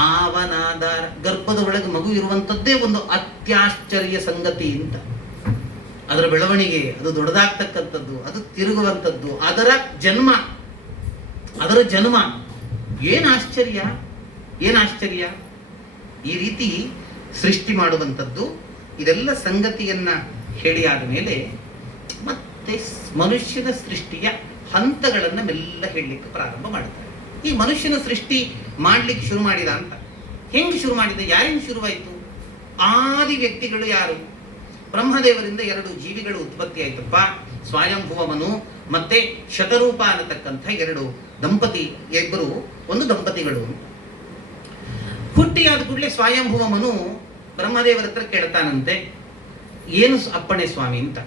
ಆವನಾದಾರ ಗರ್ಭದ ಒಳಗೆ ಮಗು ಇರುವಂತದ್ದೇ ಒಂದು ಅತ್ಯಾಶ್ಚರ್ಯ ಸಂಗತಿ ಅಂತ. ಅದರ ಬೆಳವಣಿಗೆ, ಅದು ದೊಡ್ಡದಾಗ್ತಕ್ಕಂಥದ್ದು, ಅದು ತಿರುಗುವಂಥದ್ದು, ಅದರ ಜನ್ಮ ಏನ್ ಆಶ್ಚರ್ಯ! ಈ ರೀತಿ ಸೃಷ್ಟಿ ಮಾಡುವಂಥದ್ದು. ಇದೆಲ್ಲ ಸಂಗತಿಯನ್ನ ಹೇಳಿ ಆದ ಮೇಲೆ ಮತ್ತೆ ಮನುಷ್ಯನ ಸೃಷ್ಟಿಯ ಹಂತಗಳನ್ನ ಮೆಲ್ಲ ಹೇಳಲಿಕ್ಕೆ ಪ್ರಾರಂಭ ಮಾಡ್ತಾರೆ. ಈ ಮನುಷ್ಯನ ಸೃಷ್ಟಿ ಮಾಡ್ಲಿಕ್ಕೆ ಶುರು ಮಾಡಿದ ಅಂತ. ಹೆಂಗ್ ಶುರು ಮಾಡಿದ? ಯಾರಿಂದ ಶುರುವಾಯಿತು? ಆದಿ ವ್ಯಕ್ತಿಗಳು ಯಾರು? ಬ್ರಹ್ಮದೇವರಿಂದ 2 ಜೀವಿಗಳು ಉತ್ಪತ್ತಿ ಆಯ್ತಪ್ಪ. ಸ್ವಯಂಭುವ ಮನು ಮತ್ತೆ ಶತರೂಪ ಅನ್ನತಕ್ಕಂಥ 2 ದಂಪತಿಗಳು ಹುಟ್ಟಿಯಾದ ಕೂಡಲೇ ಸ್ವಯಂಭುವ ಮನು ಬ್ರಹ್ಮದೇವರ ಹತ್ರ ಕೇಳ್ತಾನಂತೆ, ಏನು ಅಪ್ಪಣೆ ಸ್ವಾಮಿ ಅಂತ.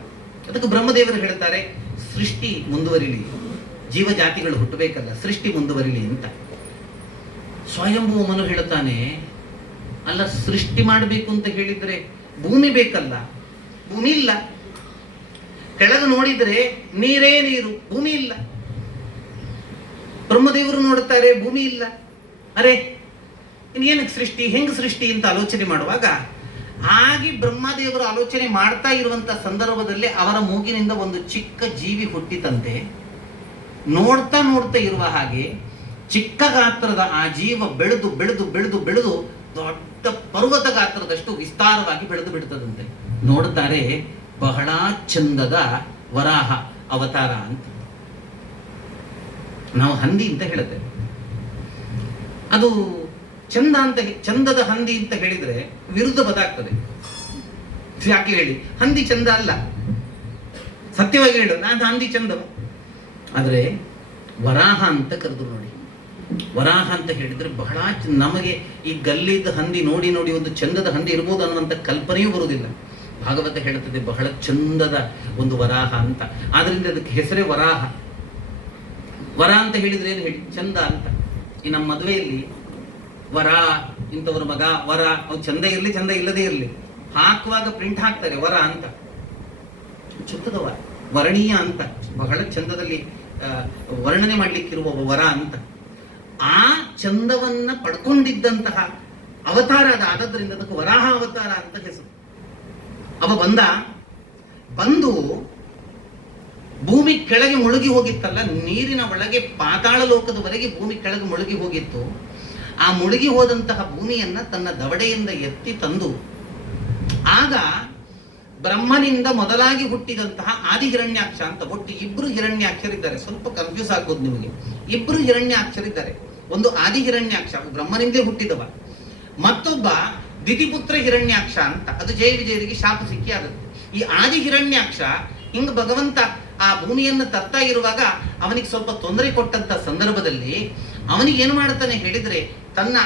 ಅದಕ್ಕೆ ಬ್ರಹ್ಮದೇವರು ಹೇಳ್ತಾರೆ, ಸೃಷ್ಟಿ ಮುಂದುವರಿಲಿ, ಜೀವಜಾತಿಗಳು ಹುಟ್ಟಬೇಕಲ್ಲ, ಸೃಷ್ಟಿ ಮುಂದುವರಿಲಿ ಅಂತ. ಸ್ವಯಂಭೂ ಮನು ಹೇಳ್ತಾನೆ, ಅಲ್ಲ ಸೃಷ್ಟಿ ಮಾಡಬೇಕು ಅಂತ ಹೇಳಿದ್ರೆ ಭೂಮಿ ಬೇಕಲ್ಲ, ಭೂಮಿ ಇಲ್ಲ. ಕೆಳಗೆ ನೋಡಿದ್ರೆ ನೀರೇ ನೀರು, ಭೂಮಿ ಇಲ್ಲ. ಬ್ರಹ್ಮದೇವರು ನೋಡುತ್ತಾರೆ, ಭೂಮಿ ಇಲ್ಲ. ಅರೆ ಏನಕ್ಕೆ ಸೃಷ್ಟಿ, ಹೆಂಗ್ ಸೃಷ್ಟಿ ಅಂತ ಆಲೋಚನೆ ಮಾಡುವಾಗ, ಹಾಗೆ ಬ್ರಹ್ಮದೇವರು ಆಲೋಚನೆ ಮಾಡ್ತಾ ಇರುವಂತ ಸಂದರ್ಭದಲ್ಲಿ ಅವರ ಮೂಗಿನಿಂದ ಒಂದು ಚಿಕ್ಕ ಜೀವಿ ಹುಟ್ಟಿತಂತೆ. ನೋಡ್ತಾ ನೋಡ್ತಾ ಇರುವ ಹಾಗೆ ಚಿಕ್ಕ ಗಾತ್ರದ ಆ ಜೀವ ಬೆಳೆದು ಬೆಳೆದು ಬೆಳೆದು ಬೆಳೆದು ದೊಡ್ಡ ಪರ್ವತ ಗಾತ್ರದಷ್ಟು ವಿಸ್ತಾರವಾಗಿ ಬೆಳೆದು ಬಿಡ್ತದಂತೆ. ನೋಡ್ತಾರೆ, ಬಹಳ ಚಂದದ ವರಾಹ ಅವತಾರ ಅಂತ. ನಾವು ಹಂದಿ ಅಂತ ಹೇಳುತ್ತೇವೆ, ಅದು ಚಂದ ಅಂತ, ಚಂದದ ಹಂದಿ ಅಂತ ಹೇಳಿದ್ರೆ ವಿರುದ್ಧ ಬದಾಗ್ತದೆ. ಯಾಕೆ ಹೇಳಿ, ಹಂದಿ ಚಂದ ಅಲ್ಲ, ಸತ್ಯವಾಗಿ ಹೇಳು, ನಾನು ಹಂದಿ ಚಂದವ. ಆದ್ರೆ ವರಾಹ ಅಂತ ಕರೆದು ನೋಡಿ, ವರಾಹ ಅಂತ ಹೇಳಿದ್ರೆ ಬಹಳ ನಮಗೆ ಈ ಗಲ್ಲಿದ ಹಂದಿ ನೋಡಿ ನೋಡಿ ಒಂದು ಚಂದದ ಹಂದಿ ಇರ್ಬೋದು ಅನ್ನುವಂಥ ಕಲ್ಪನೆಯೂ ಬರುವುದಿಲ್ಲ. ಭಾಗವತ ಹೇಳುತ್ತದೆ ಬಹಳ ಚಂದದ ಒಂದು ವರಾಹ ಅಂತ. ಆದ್ರಿಂದ ಅದಕ್ಕೆ ಹೆಸರೇ ವರಾಹ. ವರ ಅಂತ ಹೇಳಿದ್ರೆ ಏನು ಹೇಳಿ, ಚಂದ ಅಂತ. ಈ ನಮ್ಮ ಮದುವೆಯಲ್ಲಿ ವರ ಇಂಥವ್ರ ಮಗ ವರ, ಅವ್ರು ಚಂದ ಇರಲಿ ಚಂದ ಇಲ್ಲದೇ ಇರಲಿ, ಹಾಕುವಾಗ ಪ್ರಿಂಟ್ ಹಾಕ್ತಾರೆ ವರ ಅಂತ. ಚಂದದವ, ವರ್ಣೀಯ ಅಂತ, ಬಹಳ ಚಂದದಲ್ಲಿ ವರ್ಣನೆ ಮಾಡ್ಲಿಕ್ಕಿರುವ ವರ ಅಂತ. ಆ ಚಂದವನ್ನ ಪಡ್ಕೊಂಡಿದ್ದಂತಹ ಅವತಾರ ಅದಾದ್ರಿಂದ ಅದಕ್ಕೆ ವರಾಹ ಅವತಾರ ಅಂತ ಹೆಸರು. ಅವ ಬಂದು ಭೂಮಿ ಕೆಳಗೆ ಮುಳುಗಿ ಹೋಗಿತ್ತಲ್ಲ, ನೀರಿನ ಒಳಗೆ ಪಾತಾಳ ಲೋಕದವರೆಗೆ ಭೂಮಿ ಕೆಳಗೆ ಮುಳುಗಿ ಹೋಗಿತ್ತು. ಆ ಮುಳುಗಿ ಹೋದಂತಹ ಭೂಮಿಯನ್ನ ತನ್ನ ದವಡೆಯಿಂದ ಎತ್ತಿ ತಂದು, ಆಗ ಬ್ರಹ್ಮನಿಂದ ಮೊದಲಾಗಿ ಹುಟ್ಟಿದಂತಹ ಆದಿಹಿರಣ್ಯಾಕ್ಷ ಅಂತ, ಒಟ್ಟು ಇಬ್ರು ಹಿರಣ್ಯಾಕ್ಷರಿದ್ದಾರೆ. ಸ್ವಲ್ಪ ಕನ್ಫ್ಯೂಸ್ ಆಗ್ಬೋದು ನಿಮಗೆ. ಇಬ್ರು ಹಿರಣ್ಯಾಕ್ಷರಿದ್ದಾರೆ. ಒಂದು ಆದಿಹಿರಣ್ಯಾಕ್ಷ, ಬ್ರಹ್ಮನಿಂದಲೇ ಹುಟ್ಟಿದವ. ಮತ್ತೊಬ್ಬ ದಿತಿಪುತ್ರ ಹಿರಣ್ಯಾಕ್ಷ ಅಂತ, ಅದು ಜಯ ವಿಜಯರಿಗೆ ಶಾಪ ಸಿಕ್ಕಿ ಆಗುತ್ತೆ. ಈ ಆದಿಹಿರಣ್ಯಾಕ್ಷ ಹಿಂಗ ಭಗವಂತ ಆ ಭೂಮಿಯನ್ನು ತರ್ತಾ ಇರುವಾಗ ಅವನಿಗೆ ಸ್ವಲ್ಪ ತೊಂದರೆ ಕೊಟ್ಟಂತ ಸಂದರ್ಭದಲ್ಲಿ ಅವನಿಗೆ ಏನು ಮಾಡ್ತಾನೆ ಹೇಳಿದ್ರೆ, ತನ್ನ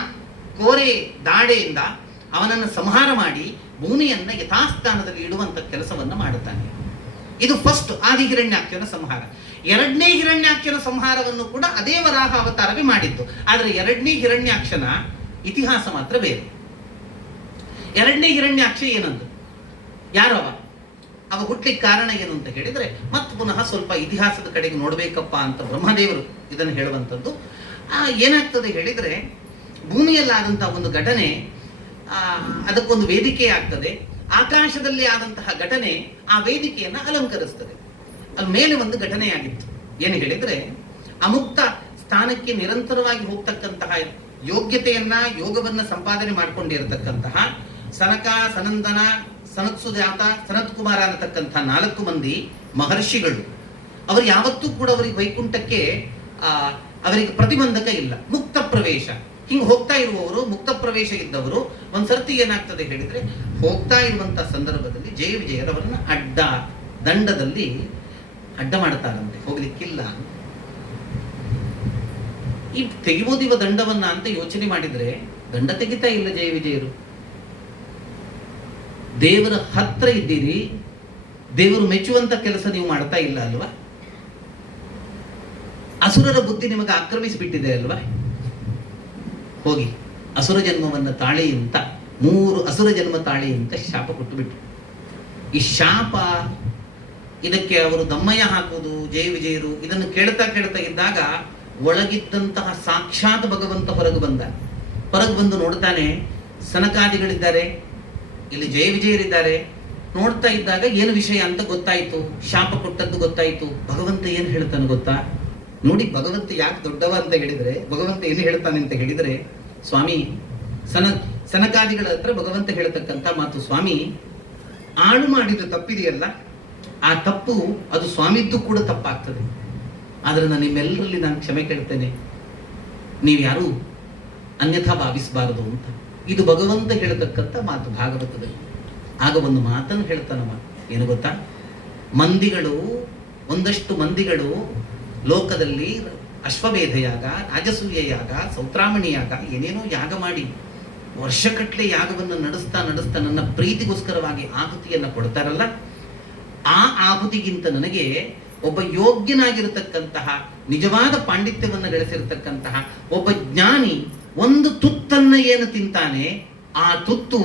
ಕೋರೆ ದಾಡೆಯಿಂದ ಅವನನ್ನು ಸಂಹಾರ ಮಾಡಿ ಭೂಮಿಯನ್ನ ಯಥಾಸ್ಥಾನದಲ್ಲಿ ಇಡುವಂತ ಕೆಲಸವನ್ನ ಮಾಡುತ್ತಾನೆ. ಇದು ಫಸ್ಟ್ ಆದಿಹಿರಣ್ಯಾಕ್ಷನ ಸಂಹಾರ. ಎರಡನೇ ಹಿರಣ್ಯಾಕ್ಷನ ಸಂಹಾರವನ್ನು ಕೂಡ ಅದೇ ವರಾಹ ಅವತಾರವೇ ಮಾಡಿದ್ದು. ಆದರೆ ಎರಡನೇ ಹಿರಣ್ಯಾಕ್ಷನ ಇತಿಹಾಸ ಮಾತ್ರ ಬೇರೆ. ಎರಡನೇ ಹಿರಣ್ಯಾಕ್ಷ ಏನಂದು, ಯಾರವ, ಅವ ಹುಟ್ಲಿಕ್ಕೆ ಕಾರಣ ಏನು ಅಂತ ಹೇಳಿದ್ರೆ, ಮತ್ತೆ ಪುನಃ ಸ್ವಲ್ಪ ಇತಿಹಾಸದ ಕಡೆಗೆ ನೋಡ್ಬೇಕಪ್ಪ ಅಂತ ಬ್ರಹ್ಮದೇವರು ಇದನ್ನು ಹೇಳುವಂಥದ್ದು. ಏನಾಗ್ತದೆ ಹೇಳಿದ್ರೆ, ಭೂಮಿಯಲ್ಲಾದಂತಹ ಒಂದು ಘಟನೆ ಅದಕ್ಕೊಂದು ವೇದಿಕೆ ಆಗ್ತದೆ. ಆಕಾಶದಲ್ಲಿ ಆದಂತಹ ಘಟನೆ ಆ ವೇದಿಕೆಯನ್ನ ಅಲಂಕರಿಸ್ತದೆ. ಅಲ್ಲಿ ಮೇಲೆ ಒಂದು ಘಟನೆ ಆಗಿತ್ತು. ಏನು ಹೇಳಿದ್ರೆ, ಅಮುಕ್ತ ಸ್ಥಾನಕ್ಕೆ ನಿರಂತರವಾಗಿ ಹೋಗ್ತಕ್ಕಂತಹ ಯೋಗ್ಯತೆಯನ್ನ, ಯೋಗವನ್ನ ಸಂಪಾದನೆ ಮಾಡಿಕೊಂಡಿರತಕ್ಕಂತಹ ಸನಕ, ಸನಂದನ, ಸನತ್ಸುಜಾತ, ಸನತ್ ಕುಮಾರ ಅನ್ನತಕ್ಕಂಥ 4 ಮಂದಿ ಮಹರ್ಷಿಗಳು, ಅವರು ಯಾವತ್ತೂ ಕೂಡ ಅವರಿಗೆ ವೈಕುಂಠಕ್ಕೆ ಅವರಿಗೆ ಪ್ರತಿಬಂಧಕ ಇಲ್ಲ, ಮುಕ್ತ ಪ್ರವೇಶ. ಹಿಂಗೆ ಹೋಗ್ತಾ ಇರುವವರು, ಮುಕ್ತ ಪ್ರವೇಶ ಇದ್ದವರು, ಒಂದ್ಸರ್ತಿ ಏನಾಗ್ತದೆ ಹೇಳಿದ್ರೆ, ಹೋಗ್ತಾ ಇರುವಂತಹ ಸಂದರ್ಭದಲ್ಲಿ ಜಯ ವಿಜಯರವರನ್ನ ದಂಡದಲ್ಲಿ ಅಡ್ಡ ಮಾಡ್ತಾರಂತೆ, ಹೋಗ್ಲಿಕ್ಕಿಲ್ಲ. ಈ ತೆಗಿಬೋದಿವ ದಂಡವನ್ನ ಅಂತ ಯೋಚನೆ ಮಾಡಿದ್ರೆ ದಂಡ ತೆಗಿತಾ ಇಲ್ಲ ಜಯ ವಿಜಯರು. ದೇವರ ಹತ್ರ ಇದ್ದೀರಿ, ದೇವರು ಮೆಚ್ಚುವಂತ ಕೆಲಸ ನೀವು ಮಾಡ್ತಾ ಇಲ್ಲ ಅಲ್ವಾ? ಅಸುರರ ಬುದ್ಧಿ ನಿಮಗೆ ಆಕ್ರಮಿಸಿಬಿಟ್ಟಿದೆ ಅಲ್ವಾ? ಹೋಗಿ ಅಸುರ ಜನ್ಮವನ್ನ ತಾಳಿ ಅಂತ 3 ಅಸುರ ಜನ್ಮ ತಾಳಿ ಅಂತ ಶಾಪ ಕೊಟ್ಟು ಬಿಟ್ರು. ಈ ಶಾಪ, ಇದಕ್ಕೆ ಅವರು ದಮ್ಮಯ್ಯ ಹಾಕುವುದು ಜಯ ವಿಜಯರು ಇದನ್ನು ಕೇಳ್ತಾ ಇದ್ದಾಗ ಒಳಗಿದ್ದಂತಹ ಸಾಕ್ಷಾತ್ ಭಗವಂತ ಹೊರಗೆ ಬಂದು ನೋಡ್ತಾನೆ, ಸನಕಾದಿಗಳಿದ್ದಾರೆ, ಇಲ್ಲಿ ಜಯ ವಿಜಯರಿದ್ದಾರೆ. ನೋಡ್ತಾ ಇದ್ದಾಗ ಏನು ವಿಷಯ ಅಂತ ಗೊತ್ತಾಯ್ತು, ಶಾಪ ಕೊಟ್ಟದ್ದು ಗೊತ್ತಾಯ್ತು. ಭಗವಂತ ಏನು ಹೇಳ್ತಾನೆ ಗೊತ್ತಾ? ನೋಡಿ ಭಗವಂತ ಯಾಕೆ ದೊಡ್ಡವ ಅಂತ ಹೇಳಿದ್ರೆ, ಭಗವಂತ ಏನು ಹೇಳ್ತಾನೆ ಅಂತ ಹೇಳಿದ್ರೆ, ಸ್ವಾಮಿ ಸನಕಾದಿಗಳ ಹತ್ರ ಭಗವಂತ ಹೇಳ್ತಕ್ಕಂಥ ಮಾತು, ಸ್ವಾಮಿ ಆಳು ಮಾಡಿದ ತಪ್ಪಿದೆಯಲ್ಲ, ಆ ತಪ್ಪು ಅದು ಸ್ವಾಮಿದ್ದು ಕೂಡ ತಪ್ಪಾಗ್ತದೆ. ಆದ್ರೆ ನಾನು ನಿಮ್ಮೆಲ್ಲರಲ್ಲಿ ನಾನು ಕ್ಷಮೆ ಕೇಳ್ತೇನೆ, ನೀವು ಯಾರು ಅನ್ಯಥಾ ಭಾವಿಸಬಾರದು ಅಂತ. ಇದು ಭಗವಂತ ಹೇಳ್ತಕ್ಕಂಥ ಮಾತು ಭಾಗವತದಲ್ಲಿ. ಆಗ ಒಂದು ಮಾತನ್ನು ಹೇಳ್ತಾನಮ್ಮ, ಏನು ಗೊತ್ತಾ? ಒಂದಷ್ಟು ಮಂದಿಗಳು ಲೋಕದಲ್ಲಿ ಅಶ್ವಮೇಧ ಯಾಗ, ರಾಜಸೂಯ ಯಾಗ, ಸೌತ್ರಾಮಣಿ ಯಾಗ, ಏನೇನೋ ಯಾಗ ಮಾಡಿ ವರ್ಷಗಟ್ಟಲೆ ಯಾಗವನ್ನು ನಡೆಸ್ತಾ ನಡೆಸ್ತಾ ನನ್ನ ಪ್ರೀತಿಗೋಸ್ಕರವಾಗಿ ಆಹುತಿಯನ್ನು ಕೊಡ್ತಾರಲ್ಲ, ಆ ಆಹುತಿಗಿಂತ ನನಗೆ ಒಬ್ಬ ಯೋಗ್ಯನಾಗಿರತಕ್ಕಂತಹ, ನಿಜವಾದ ಪಾಂಡಿತ್ಯವನ್ನು ಗಳಿಸಿರತಕ್ಕಂತಹ ಒಬ್ಬ ಜ್ಞಾನಿ ಒಂದು ತುತ್ತನ್ನ ಏನು ತಿಂತಾನೆ, ಆ ತುತ್ತು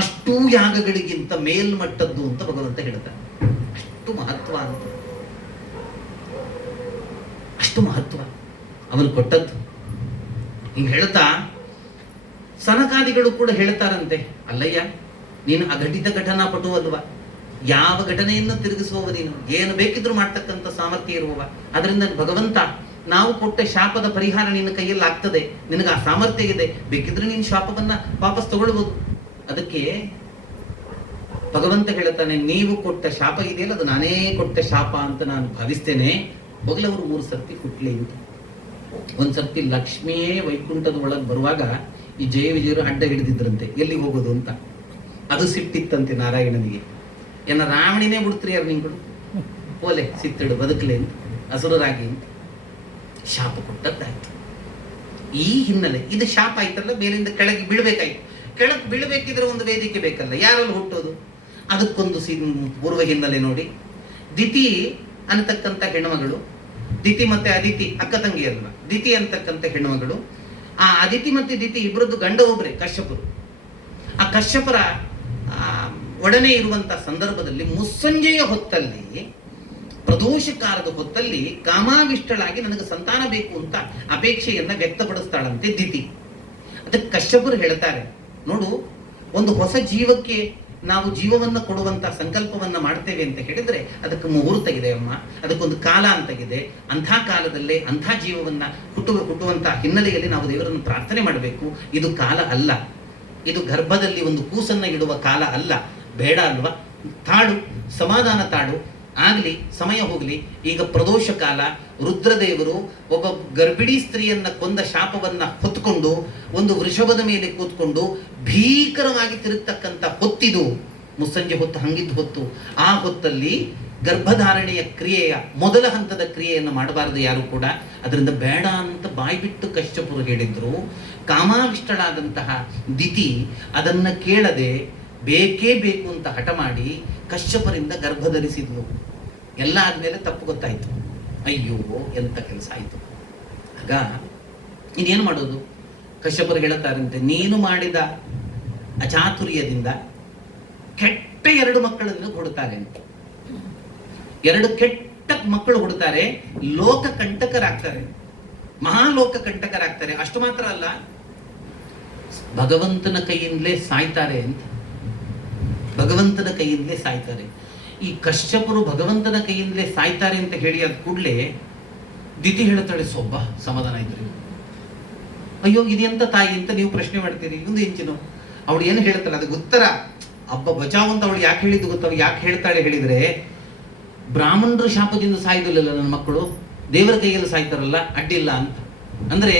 ಅಷ್ಟೂ ಯಾಗಗಳಿಗಿಂತ ಮೇಲ್ಮಟ್ಟದ್ದು ಅಂತ ಭಗವಂತ ಹೇಳ್ತಾನೆ. ಅಷ್ಟು ಮಹತ್ವ ಅಂತ, ಅಷ್ಟು ಮಹತ್ವ ಅವನು ಕೊಟ್ಟದ್ದು. ಹಿಂಗೆ ಹೇಳ್ತಾ ಸನಕಾದಿಗಳು ಕೂಡ ಹೇಳ್ತಾರಂತೆ, ಅಲ್ಲಯ್ಯ ನೀನು ಅಘಟಿತ ಘಟನಾ ಪಟು ಅಲ್ವಾ, ಯಾವ ಘಟನೆಯನ್ನು ತಿರುಗಿಸುವವ ನೀನು, ಏನು ಬೇಕಿದ್ರು ಮಾಡ್ತಕ್ಕಂಥ ಸಾಮರ್ಥ್ಯ ಇರುವವ. ಅದರಿಂದ ಭಗವಂತ ನಾವು ಕೊಟ್ಟ ಶಾಪದ ಪರಿಹಾರ ನಿನ್ನ ಕೈಯಲ್ಲಿ ಆಗ್ತದೆ, ನಿನಗೆ ಆ ಸಾಮರ್ಥ್ಯ ಇದೆ, ಬೇಕಿದ್ರೆ ನೀನು ಶಾಪವನ್ನ ವಾಪಸ್ ತಗೊಳ್ಬಹುದು. ಅದಕ್ಕೆ ಭಗವಂತ ಹೇಳ್ತಾನೆ, ನೀವು ಕೊಟ್ಟ ಶಾಪ ಇದೆಯಲ್ಲ ಅದು ನಾನೇ ಕೊಟ್ಟ ಶಾಪ ಅಂತ ನಾನು ಭಾವಿಸ್ತೇನೆ. ಹೋಗ್ಲವರು 3 ಸರ್ತಿ ಹುಟ್ಲಿ ಅಂತ. ಒಂದ್ಸರ್ತಿ ಲಕ್ಷ್ಮಿಯೇ ವೈಕುಂಠದ ಒಳಗೆ ಬರುವಾಗ ಈ ಜಯ ವಿಜಯರು ಅಡ್ಡ ಹಿಡಿದಿದ್ರಂತೆ, ಎಲ್ಲಿಗೆ ಹೋಗೋದು ಅಂತ. ಅದು ಸಿಟ್ಟಿತ್ತಂತೆ ನಾರಾಯಣನಿಗೆ. ಏನ ರಾವಣಿನೇ ಬಿಡ್ತೀರಿ ಯಾರು ನಿಂಗಳು, ಓಲೆ ಸಿತ್ತಿಡು ಬದುಕಲೆ ಅಂತ, ಅಸುರರಾಗಿ ಅಂತ ಶಾಪ ಕೊಟ್ಟದ್ದಾಯ್ತು. ಈ ಹಿನ್ನೆಲೆ ಇದು ಶಾಪ ಆಯ್ತಲ್ಲ, ಮೇಲಿಂದ ಕೆಳಗೆ ಬೀಳ್ಬೇಕಾಯ್ತು. ಕೆಳಗೆ ಬೀಳ್ಬೇಕಿದ್ರೆ ಒಂದು ವೇದಿಕೆ ಬೇಕಲ್ಲ, ಯಾರಲ್ಲಿ ಹುಟ್ಟೋದು, ಅದಕ್ಕೊಂದು ಪೂರ್ವ ಹಿನ್ನೆಲೆ ನೋಡಿ. ದಿತಿ ಅನ್ನತಕ್ಕಂಥ ಹೆಣ್ಣುಮಗಳು, ದಿತಿ ಮತ್ತೆ ಅದಿತಿ ಅಕ್ಕ ತಂಗಿ ಅಲ್ವಾ, ದಿತಿ ಅಂತಕ್ಕಂಥ ಹೆಣ್ಣುಮಗಳು. ಆ ಅದಿತಿ ಮತ್ತೆ ದಿತಿ ಇಬ್ಬರದ್ದು ಗಂಡ ಒಬ್ರೆ ಕಶ್ಯಪರು. ಆ ಕಶ್ಯಪರ ಒಡನೆ ಇರುವಂತಹ ಸಂದರ್ಭದಲ್ಲಿ ಮುಸ್ಸಂಜೆಯ ಹೊತ್ತಲ್ಲಿ, ಪ್ರದೋಷಕಾಲದ ಹೊತ್ತಲ್ಲಿ ಕಾಮಾವಿಷ್ಟಳಾಗಿ ನನಗೆ ಸಂತಾನ ಬೇಕು ಅಂತ ಅಪೇಕ್ಷೆಯನ್ನ ವ್ಯಕ್ತಪಡಿಸ್ತಾಳಂತೆ ದಿತಿ. ಅದಕ್ಕೆ ಕಶ್ಯಪರು ಹೇಳ್ತಾರೆ, ನೋಡು, ಒಂದು ಹೊಸ ಜೀವಕ್ಕೆ ನಾವು ಜೀವವನ್ನ ಕೊಡುವಂತ ಸಂಕಲ್ಪವನ್ನ ಮಾಡ್ತೇವೆ ಅಂತ ಹೇಳಿದ್ರೆ ಅದಕ್ಕೆ ಮುಹೂರ್ತ ಇದೆ ಅಮ್ಮ, ಅದಕ್ಕೊಂದು ಕಾಲ ಅಂತಾಗಿದೆ. ಅಂಥ ಕಾಲದಲ್ಲೇ ಅಂಥ ಜೀವವನ್ನ ಹುಟ್ಟುವಂತ ಹಿನ್ನೆಲೆಯಲ್ಲಿ ನಾವು ದೇವರನ್ನು ಪ್ರಾರ್ಥನೆ ಮಾಡಬೇಕು. ಇದು ಕಾಲ ಅಲ್ಲ, ಇದು ಗರ್ಭದಲ್ಲಿ ಒಂದು ಕೂಸನ್ನ ಇಡುವ ಕಾಲ ಅಲ್ಲ. ಬೇಡ ಅಲ್ವಾ, ತಾಳು, ಸಮಾಧಾನ ತಾಳು, ಆಗ್ಲಿ, ಸಮಯ ಹೋಗ್ಲಿ. ಈಗ ಪ್ರದೋಷ ಕಾಲ, ರುದ್ರದೇವರು ಒಬ್ಬ ಗರ್ಭಿಣಿ ಸ್ತ್ರೀಯನ್ನ ಕೊಂದ ಶಾಪವನ್ನ ಹೊತ್ತುಕೊಂಡು ಒಂದು ವೃಷಭದ ಮೇಲೆ ಕೂತ್ಕೊಂಡು ಭೀಕರವಾಗಿ ತಿರುಗ್ತಕ್ಕಂಥ ಹೊತ್ತಿದು, ಮುಸ್ಸಂಜೆ ಹೊತ್ತು, ಹಂಗಿದ್ದು ಹೊತ್ತು. ಆ ಹೊತ್ತಲ್ಲಿ ಗರ್ಭಧಾರಣೆಯ ಕ್ರಿಯೆಯ ಮೊದಲ ಹಂತದ ಕ್ರಿಯೆಯನ್ನು ಮಾಡಬಾರದು ಯಾರು ಕೂಡ. ಅದರಿಂದ ಬೇಡ ಅಂತ ಬಾಯ್ಬಿಟ್ಟು ಕಶ್ಯಪರು ಹೇಳಿದ್ರು. ಕಾಮಾವಿಷ್ಟಳಾದಂತಹ ದಿತಿ ಅದನ್ನ ಕೇಳದೆ ಬೇಕೇ ಬೇಕು ಅಂತ ಹಠ ಮಾಡಿ ಕಶ್ಯಪರಿಂದ ಗರ್ಭ ಧರಿಸಿದ್ಲು. ಎಲ್ಲ ಆದ್ಮೇಲೆ ತಪ್ಪು ಗೊತ್ತಾಯ್ತು, ಅಯ್ಯೋ ಎಂತ ಕೆಲಸ ಆಯ್ತು. ಆಗ ಇನ್ನೇನು ಮಾಡೋದು, ಕಶ್ಯಪರು ಹೇಳುತ್ತಾರಂತೆ, ನೀನು ಮಾಡಿದ ಅಚಾತುರ್ಯದಿಂದ ಕೆಟ್ಟ 2 ಮಕ್ಕಳನ್ನು ಕೊಡುತ್ತಾರೆ ಅಂತ. 2 ಕೆಟ್ಟ ಮಕ್ಕಳು ಹುಡುತ್ತಾರೆ, ಲೋಕ ಕಂಟಕರಾಗ್ತಾರೆ, ಮಹಾಲೋಕ ಕಂಟಕರಾಗ್ತಾರೆ. ಅಷ್ಟು ಮಾತ್ರ ಅಲ್ಲ, ಭಗವಂತನ ಕೈಯಿಂದಲೇ ಸಾಯ್ತಾರೆ ಅಂತ. ಭಗವಂತನ ಕೈಯಿಂದಲೇ ಸಾಯ್ತಾರೆ. ಈ ಕಶ್ಯಪರು ಭಗವಂತನ ಕೈಯಿಂದಲೇ ಸಾಯ್ತಾರೆ ಅಂತ ಹೇಳಿ ಅದ್ ಕೂಡಲೇ ದಿತಿ ಹೇಳ್ತಾಳೆ, ಸೊಬ್ಬ ಸಮಾಧಾನ ಆಯ್ತು. ಅಯ್ಯೋ ಇದೆಂತ ತಾಯಿ ಅಂತ ನೀವು ಪ್ರಶ್ನೆ ಮಾಡ್ತೀರಿ, ಒಂದು ಇಂಚಿನ ಅವಳು ಏನು ಹೇಳ್ತಾಳೆ ಅದಕ್ಕೆ ಉತ್ತರ. ಹಬ್ಬ ಬಚಾವ್ ಅಂತ ಅವಳು ಯಾಕೆ ಹೇಳಿದ್ದು ಗೊತ್ತ, ಯಾಕೆ ಹೇಳ್ತಾಳೆ ಹೇಳಿದ್ರೆ, ಬ್ರಾಹ್ಮಣರ ಶಾಪದಿಂದ ಸಾಯ್ದಿಲ್ಲ ನನ್ನ ಮಕ್ಕಳು, ದೇವರ ಕೈಯಲ್ಲಿ ಸಾಯ್ತಾರಲ್ಲ ಅಡ್ಡಿಲ್ಲ ಅಂತ. ಅಂದ್ರೆ